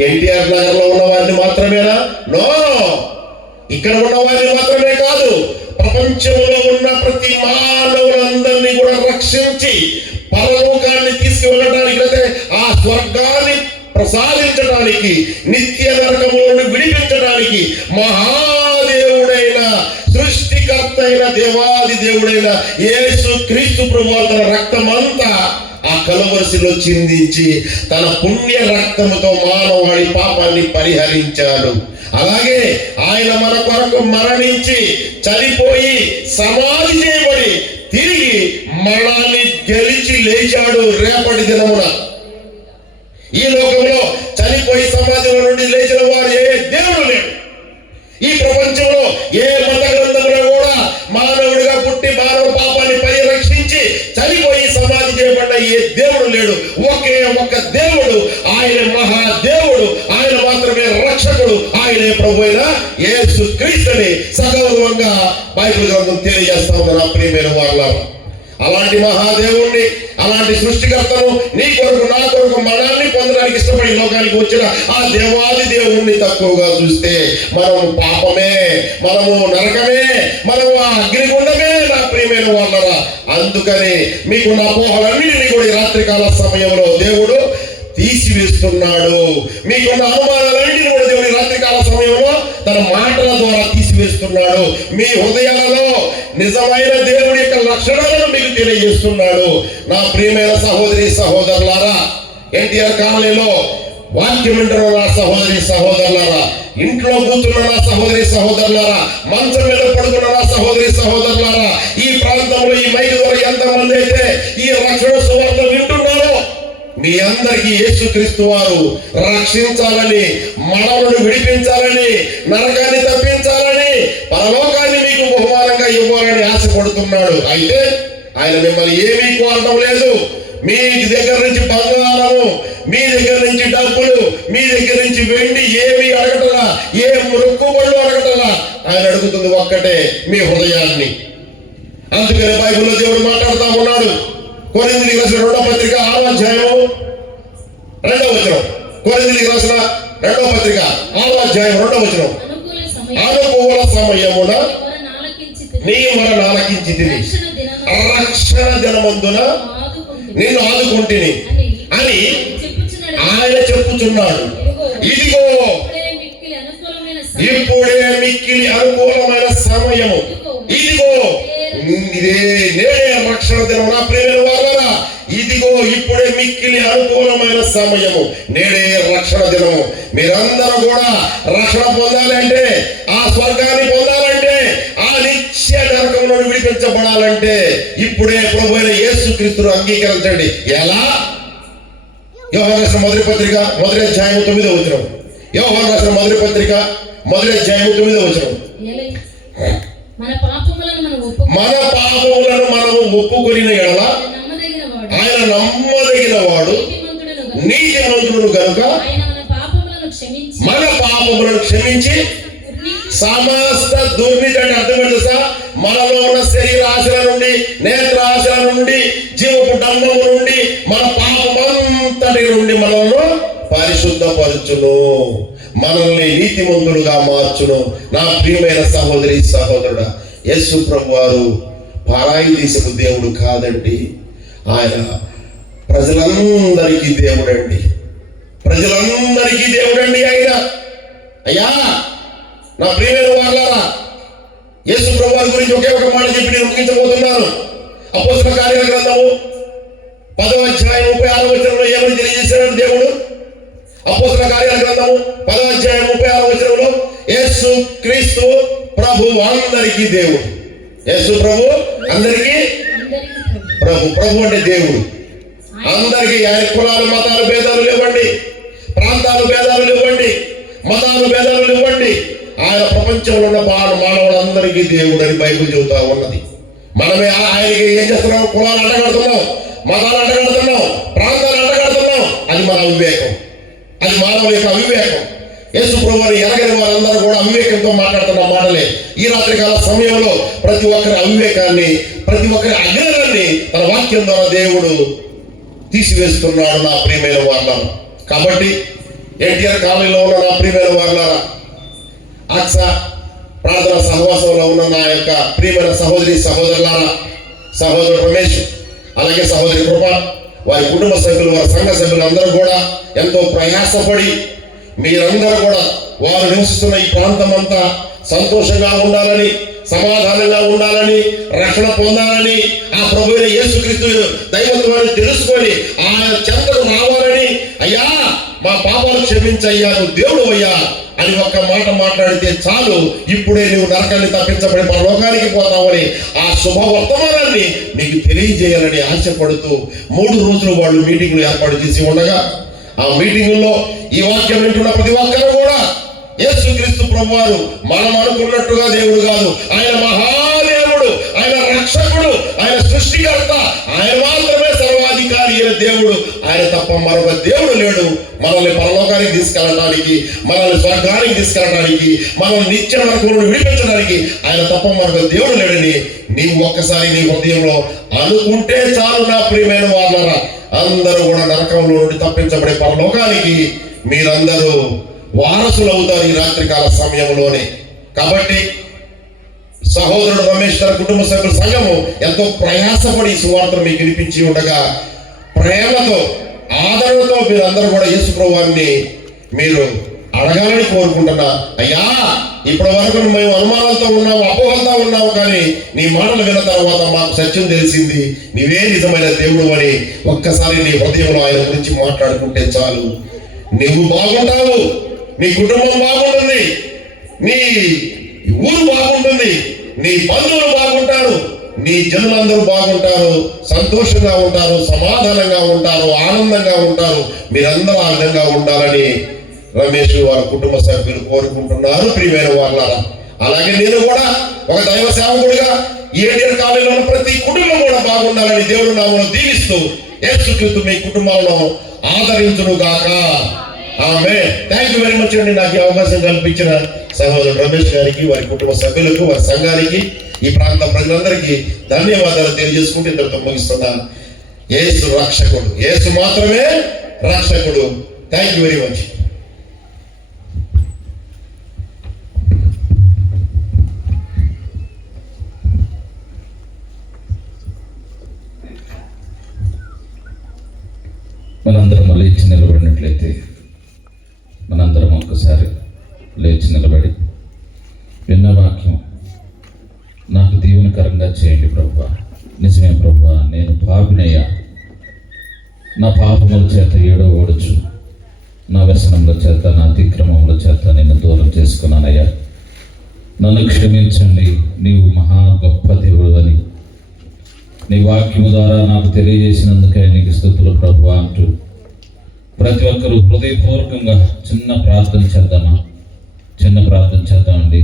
ఎన్టీఆర్ నగర్లో ఉన్న వారిని మాత్రమేనా? నో, ఇక్కడ ఉన్న వారిని మాత్రమే కాదు, ప్రపంచంలో ఉన్న ప్రతి మానవులందరినీ కూడా రక్షించి పరలోకాన్ని తీసుకువెళ్ళడానికి, అంటే ఆ స్వర్గాన్ని ప్రసాదించడానికి, నిత్య నరకములను విడిపించడానికి మహాదేవుడైన, సృష్టికర్త అయిన, దేవాది దేవుడైన యేసు క్రీస్తు ప్రభువు తన రక్తమంతా ఆ కలువరిసిలో చిందించి తన పుణ్య రక్తముతో మానవాళి పాపాన్ని పరిహరించాడు. అలాగే ఆయన మన కొరకు మరణించి చనిపోయి సమాధి చేయబడి తిరిగి మరణాన్ని గెలిచి లేచాడు రేపటి దినమున. ఈ లోకంలో చనిపోయి సమాధిలో నుండి లేచిన వారు ఏ దేవుడు లేడు. ఈ ప్రపంచంలో ఏ మత గ్రంథంలో కూడా మానవుడిగా పుట్టి మానవ పాపాన్ని పరిరక్షించి చనిపోయి సమాధి చేయబడ్డ ఏ దేవుడు లేడు. ఒకే ఒక్క దేవుడు, ఆయన మహాదేవుడు, ఆయన మాత్రమే రక్షకుడు, ఆయనే ప్రభు అయిన యేసు క్రీస్తుని సగౌరవంగా బైబిల్ గ్రంథం తెలియజేస్తా ఉంది. నా ప్రియమైన వాళ్ళ, అలాంటి మహాదేవుణ్ణి, అలాంటి సృష్టికర్తను నీ కొరకు, నా కొరకు మరణాన్ని పొందడానికి ఇష్టపడి లోకానికి వచ్చిన ఆ దేవాది దేవుణ్ణి తక్కువగా చూస్తే మనము పాపమే, మనము నరకమే, మనము ఆ అగ్నిగుండమే. నా ప్రియమైన వాళ్ళరా, అందుకని మీకున్న అపోహలన్నింటినీ కూడా ఈ రాత్రికాల సమయంలో దేవుడు తీసివేస్తున్నాడు. మీకున్న అనుమానాలన్నింటినీ కూడా దేవుడి రాత్రికాల సమయంలో తన మాటల ద్వారా తీసివేస్తున్నాడు. మీ హృదయాలలో నిజమైన దేవుడి యొక్క లక్షణాలను మీకు తెలియజేస్తున్నాడు. నా ప్రియమైన సహోదరి సహోదరులారా, ఎన్టీఆర్ కాలనీలో వాక్యం వింటున్న నా సహోదరి సహోదరులారా, ఇంట్లో కూర్చున్న నా సహోదరి సహోదరులారా, మంచం మీద పడుకున్న నా సహోదరి సహోదరులారా, ఈ ప్రాంతంలో ఈ మైక్ ద్వారా ఎంతమంది అయితే ఈ రక్షణ సువార్త వింటున్నారో మీ అందరికీ యేసుక్రీస్తు వారు రక్షించాలని, మరణమును విడిపించాలని, నరకాన్ని తప్పించాలని, పరలోకాన్ని మీకు బహుమానంగా ఇవ్వాలని ఆశపడుతున్నాడు. అయితే ఆయన మిమ్మల్ని ఏమీ కోరటం లేదు. మీ దగ్గర నుంచి బంగారము, మీ దగ్గర నుంచి డబ్బులు, మీ దగ్గర నుంచి వెండి ఏమీ అడగటలా, ఏ మొక్కుబళ్ళు అడగటలా. ఆయన అడుగుతుంది ఒక్కటే, మీ హృదయాన్ని. అందుకనే బైబిల్లో దేవుడు మాట్లాడుతూ ఉన్నాడు. కొరింథీయులకు రాసిన 2వ పత్రిక 6వ అధ్యాయము 2వ వచనం. కొరింథీయులకు రాసిన 2వ పత్రిక 6వ అధ్యాయం 2వ వచనం. అనుకూల సమయమున నీ మొర ఆలకించితిని, రక్షణ దినమందున నిన్ను ఆదుకుంటిని అని ఆయన చెప్పుచున్నాడు. ఇదిగో ఇప్పుడే మిక్కిలి అనుకూలమైన సమయము. ఇదిగో ఇదే నేడే రక్షణ దినం. నా ప్రియమైన వారలారా, ఇదిగో ఇప్పుడే మిక్కిలి అనుకూలమైన సమయము, నేడే రక్షణ దినము. మీరందరూ కూడా రక్షణ పొందాలంటే, ఆ స్వర్గాన్ని పొందాలంటే, ఆ నిత్య నరకం నుండి విడిపించబడాలంటే ఇప్పుడే ప్రభువైన యేసుక్రీస్తును అంగీకరించండి. ఎలా? యోహాను రాసిన మొదటి పత్రిక 1వ అధ్యాయం 9వ వచనం. యోహాను రాసిన మొదటి పత్రిక 1వ అధ్యాయం 9వ వచనం. మన పాపములను మనం ఒప్పుకొనిన ఎడల ఆయన నమ్మదగిన వాడు నీతిమంతుడు గనుక మన పాపములను క్షమించి సమస్త దుర్నీతి అంటే అర్థం తెలుసా? మనలో ఉన్న శరీర ఆశల నుండి, నేత్రాశల నుండి, జీవపు డంబము నుండి, మన పాపమంతటి నుండి మనల్ని పరిశుద్ధపరచును, మనల్ని నీతిమంతులుగా మార్చును. నా ప్రియమైన సహోదరి సహోదరుడా, యేసు ప్రభు వారు పరాయి దేశపు దేవుడు కాదండి. ఆయన ప్రజలందరికీ దేవుడండి. ప్రజలందరికీ దేవుడండి ఆయన. అయ్యా నా ప్రియమైన వారలారా, యేసు ప్రభు వారి గురించి ఒకే ఒక మాట చెప్పి నేను ముగించబోతున్నాను. అపోస్తలుల కార్యాల గ్రంథము 10వ అధ్యాయం 36వ వచనంలో ఏమని తెలియజేశాడు దేవుడు? అపోస్తలుల కార్యాల గ్రంథము 10వ అధ్యాయం 36వ వచనంలో యేసు క్రీస్తు ప్రభు అందరికీ దేవుడు. యేసు ప్రభు అందరికీ ప్రభు. ప్రభు అంటే దేవుడు. అందరికీ. ఆయన కులాలు మతాలు భేదాలు లేవండి, ప్రాంతాలు భేదాలు లేవండి, మతాలు భేదాలు లేవండి. ఆయన ప్రపంచంలో ఉన్న మానవులందరికీ దేవుడు అని బైబిల్ చెబుతా ఉన్నది. మనమే ఆయనకి ఏం చేస్తున్నాం? కులాలు అంటగడుతున్నాం, మతాలు అంటగడుతున్నాం, ప్రాంతాలు అంటగడుతున్నాం. అది మన అవివేకం, అది మానవుల యొక్క అవివేకం. యేసు ప్రభువుని ఎరగని వారందరూ కూడా అవివేకంతో మాట్లాడుతున్న మాటలే. ఈ రాత్రికాల సమయంలో ప్రతి ఒక్కరి అవివేకాన్ని, ప్రతి ఒక్కరి అజ్ఞానాన్ని తన వాక్యం ద్వారా దేవుడు తీసివేస్తున్నాడు. నా ప్రియమైన వారలారా, కాబట్టి ఎన్టీఆర్ కాలనీలో ఉన్న నా ప్రియమైన వారలారా, అక్ష ప్రార్థన సహవాసంలో ఉన్న నా యొక్క ప్రియమైన సహోదరి సహోదరులారా, సహోదరుడు రమేష్, అలాగే సహోదరి కృప, వారి కుటుంబ సభ్యులు, వారి సంఘ సభ్యులు అందరూ కూడా ఎంతో ప్రయాసపడి మీరందరూ కూడా వారు నివసిస్తున్న ఈ ప్రాంతం అంతా సంతోషంగా ఉండాలని, సమాధానంగా ఉండాలని, రక్షణ పొందాలని, ఆ ప్రభువైన యేసుక్రీస్తు దైవత్వాన్ని తెలుసుకొని ఆయన చెంతకు రావాలని, అయ్యా మా పాపాలు క్షమించయ్యా, నువ్వు దేవుడు అయ్యా అని ఒక్క మాట మాట్లాడితే చాలు, ఇప్పుడే నువ్వు నరకాన్ని తప్పించబడి పరలోకానికి పోతావని ఆ శుభవర్తమానాన్ని నీకు తెలియజేయాలని ఆశపడుతూ 3 రోజులు వాళ్ళు మీటింగ్లు ఏర్పాటు చేసి ఉండగా, ఆ మీటింగుల్లో ఈ వాక్యం వింటున్న ప్రతి ఒక్కరు కూడా యేసుక్రీస్తు ప్రభువారు మనం అనుకున్నట్టుగా దేవుడు కాదు, ఆయన మహాదేవుడు, ఆయన రక్షకుడు, ఆయన సృష్టికర్త, ఆయన మాత్రమే సర్వాధికారి అయిన దేవుడు. ఆయన తప్ప మరొక దేవుడు లేడు. మనల్ని పరలోకానికి తీసుకెళ్ళడానికి, మనల్ని స్వర్గానికి తీసుకెళ్ళడానికి, మనల్ని నిత్య నరకం నుండి విడిపించడానికి ఆయన తప్ప మరొక దేవుడు లేడని నీవు ఒక్కసారి నీ హృదయంలో అనుకుంటే చాలు. నా ప్రియమైన వారలారా, అందరూ కూడా నరకంలో నుండి తప్పించబడే పరలోకానికి మీరందరూ వారసులు అవుతారు ఈ రాత్రికాల సమయంలోనే. కాబట్టి సహోదరుడు రమేష్ గారి కుటుంబ సభ్యుల సంఘము ఎంతో ప్రయాసపడి సువార్తను మీకు వినిపించి ఉండగా, ప్రేమతో ఆదరణతో మీరందరూ కూడా యేసు ప్రభువారిని మీరు అడగాలని కోరుకుంటున్నా. అయ్యా ఇప్పటి వరకు మేము అనుమానాలతో ఉన్నాము, అపోహలతో ఉన్నాము, కానీ నీ మాటలు విన్న తర్వాత మాకు సత్యం తెలిసింది, నీవే నిజమైన దేవుడు అని ఒక్కసారి నీ హృదయంలో ఆయన గురించి మాట్లాడుకుంటే చాలు. నువ్వు బాగుంటావు, నీ కుటుంబం బాగుంటుంది, నీ ఊరు బాగుంటుంది, నీ బంధువులు బాగుంటారు, నీ జనులందరూ బాగుంటారు, సంతోషంగా ఉంటారు, సమాధానంగా ఉంటారు, ఆనందంగా ఉంటారు. మీరందరూ ఆ విధంగా ఉండాలని రమేష్ వారి కుటుంబ సభ్యులు కోరుకుంటున్నారు. ప్రియమైన వారలారా, అలాగే నేను కూడా ఒక దైవ సేవకుడిగా ఈ ఎన్టీఆర్ కాలనీలో ప్రతి కుటుంబం కూడా బాగుండాలని దేవుడు నామమున దీవిస్తూ యేసుక్రీస్తు మీ కుటుంబాలను ఆదరించును గాక. ఆమేన్. థ్యాంక్ యూ వెరీ మచ్ అండి. నాకు ఈ అవకాశం కల్పించిన సహోదరుడు రమేష్ గారికి, వారి కుటుంబ సభ్యులకు, వారి సంఘానికి, ఈ ప్రాంత ప్రజలందరికీ ధన్యవాదాలు తెలియజేసుకుంటూ ఇంతటితో ముగిస్తున్నా. యేసు రక్షకుడు, యేసు మాత్రమే రక్షకుడు. Thank you very much. మనందరం లేచి నిలబడినట్లయితే మనందరం ఒక్కసారి లేచి నిలబడి విన్న వాక్యం నాకు దీవెనకరంగా చేయండి ప్రభువా. నిజమే ప్రభువా, నేను పాపినయ్యా. నా పాపముల చేత ఏడవబడుచు, నా వ్యసనముల చేత, నా అతిక్రమముల చేత నిన్ను దూరం చేసుకున్నానయ్యా. నన్ను క్షమించండి, నీవు మహా గొప్ప దేవుడు అని నీ వాక్యము ద్వారా నాకు తెలియజేసినందుకే నీకు స్తుతులు ప్రభువా అంటూ ప్రతి ఒక్కరూ హృదయపూర్వకంగా చిన్న ప్రార్థన చేద్దామండి.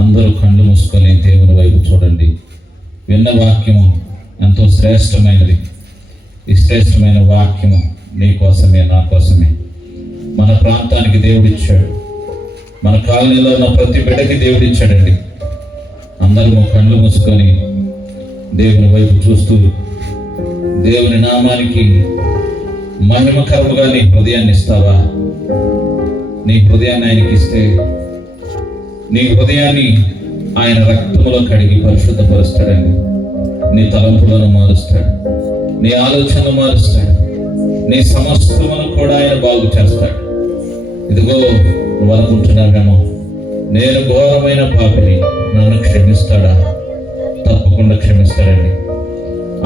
అందరూ కళ్ళు మూసుకొని దేవుని వైపు చూడండి. విన్న వాక్యము ఎంతో శ్రేష్టమైనది. ఈ శ్రేష్టమైన వాక్యము నీ కోసమే, నా కోసమే. మన ప్రాంతానికి దేవుడిచ్చాడు. మన కాలనీలో ఉన్న ప్రతి బిడ్డకి దేవుడిచ్చాడండి. అందరూ కళ్ళు మూసుకొని దేవుని వైపు చూస్తూ దేవుని నామానికి మహిమకరముగా నీ హృదయాన్ని ఇస్తావా? నీ హృదయాన్ని ఆయనకి ఇస్తే నీ హృదయాన్ని ఆయన రక్తములో కడిగి పరిశుద్ధపరుస్తాడండి. నీ తలంపులను మారుస్తాడు, నీ ఆలోచనలు మారుస్తాడు, నీ సమస్తమును కూడా ఆయన బాగు చేస్తాడు. ఇదిగో నువ్వు అనుకుంటున్నావేమో, నేను ఘోరమైన పాపిని, నన్ను క్షమిస్తాడా? తప్పకుండా క్షమిస్తాడండి.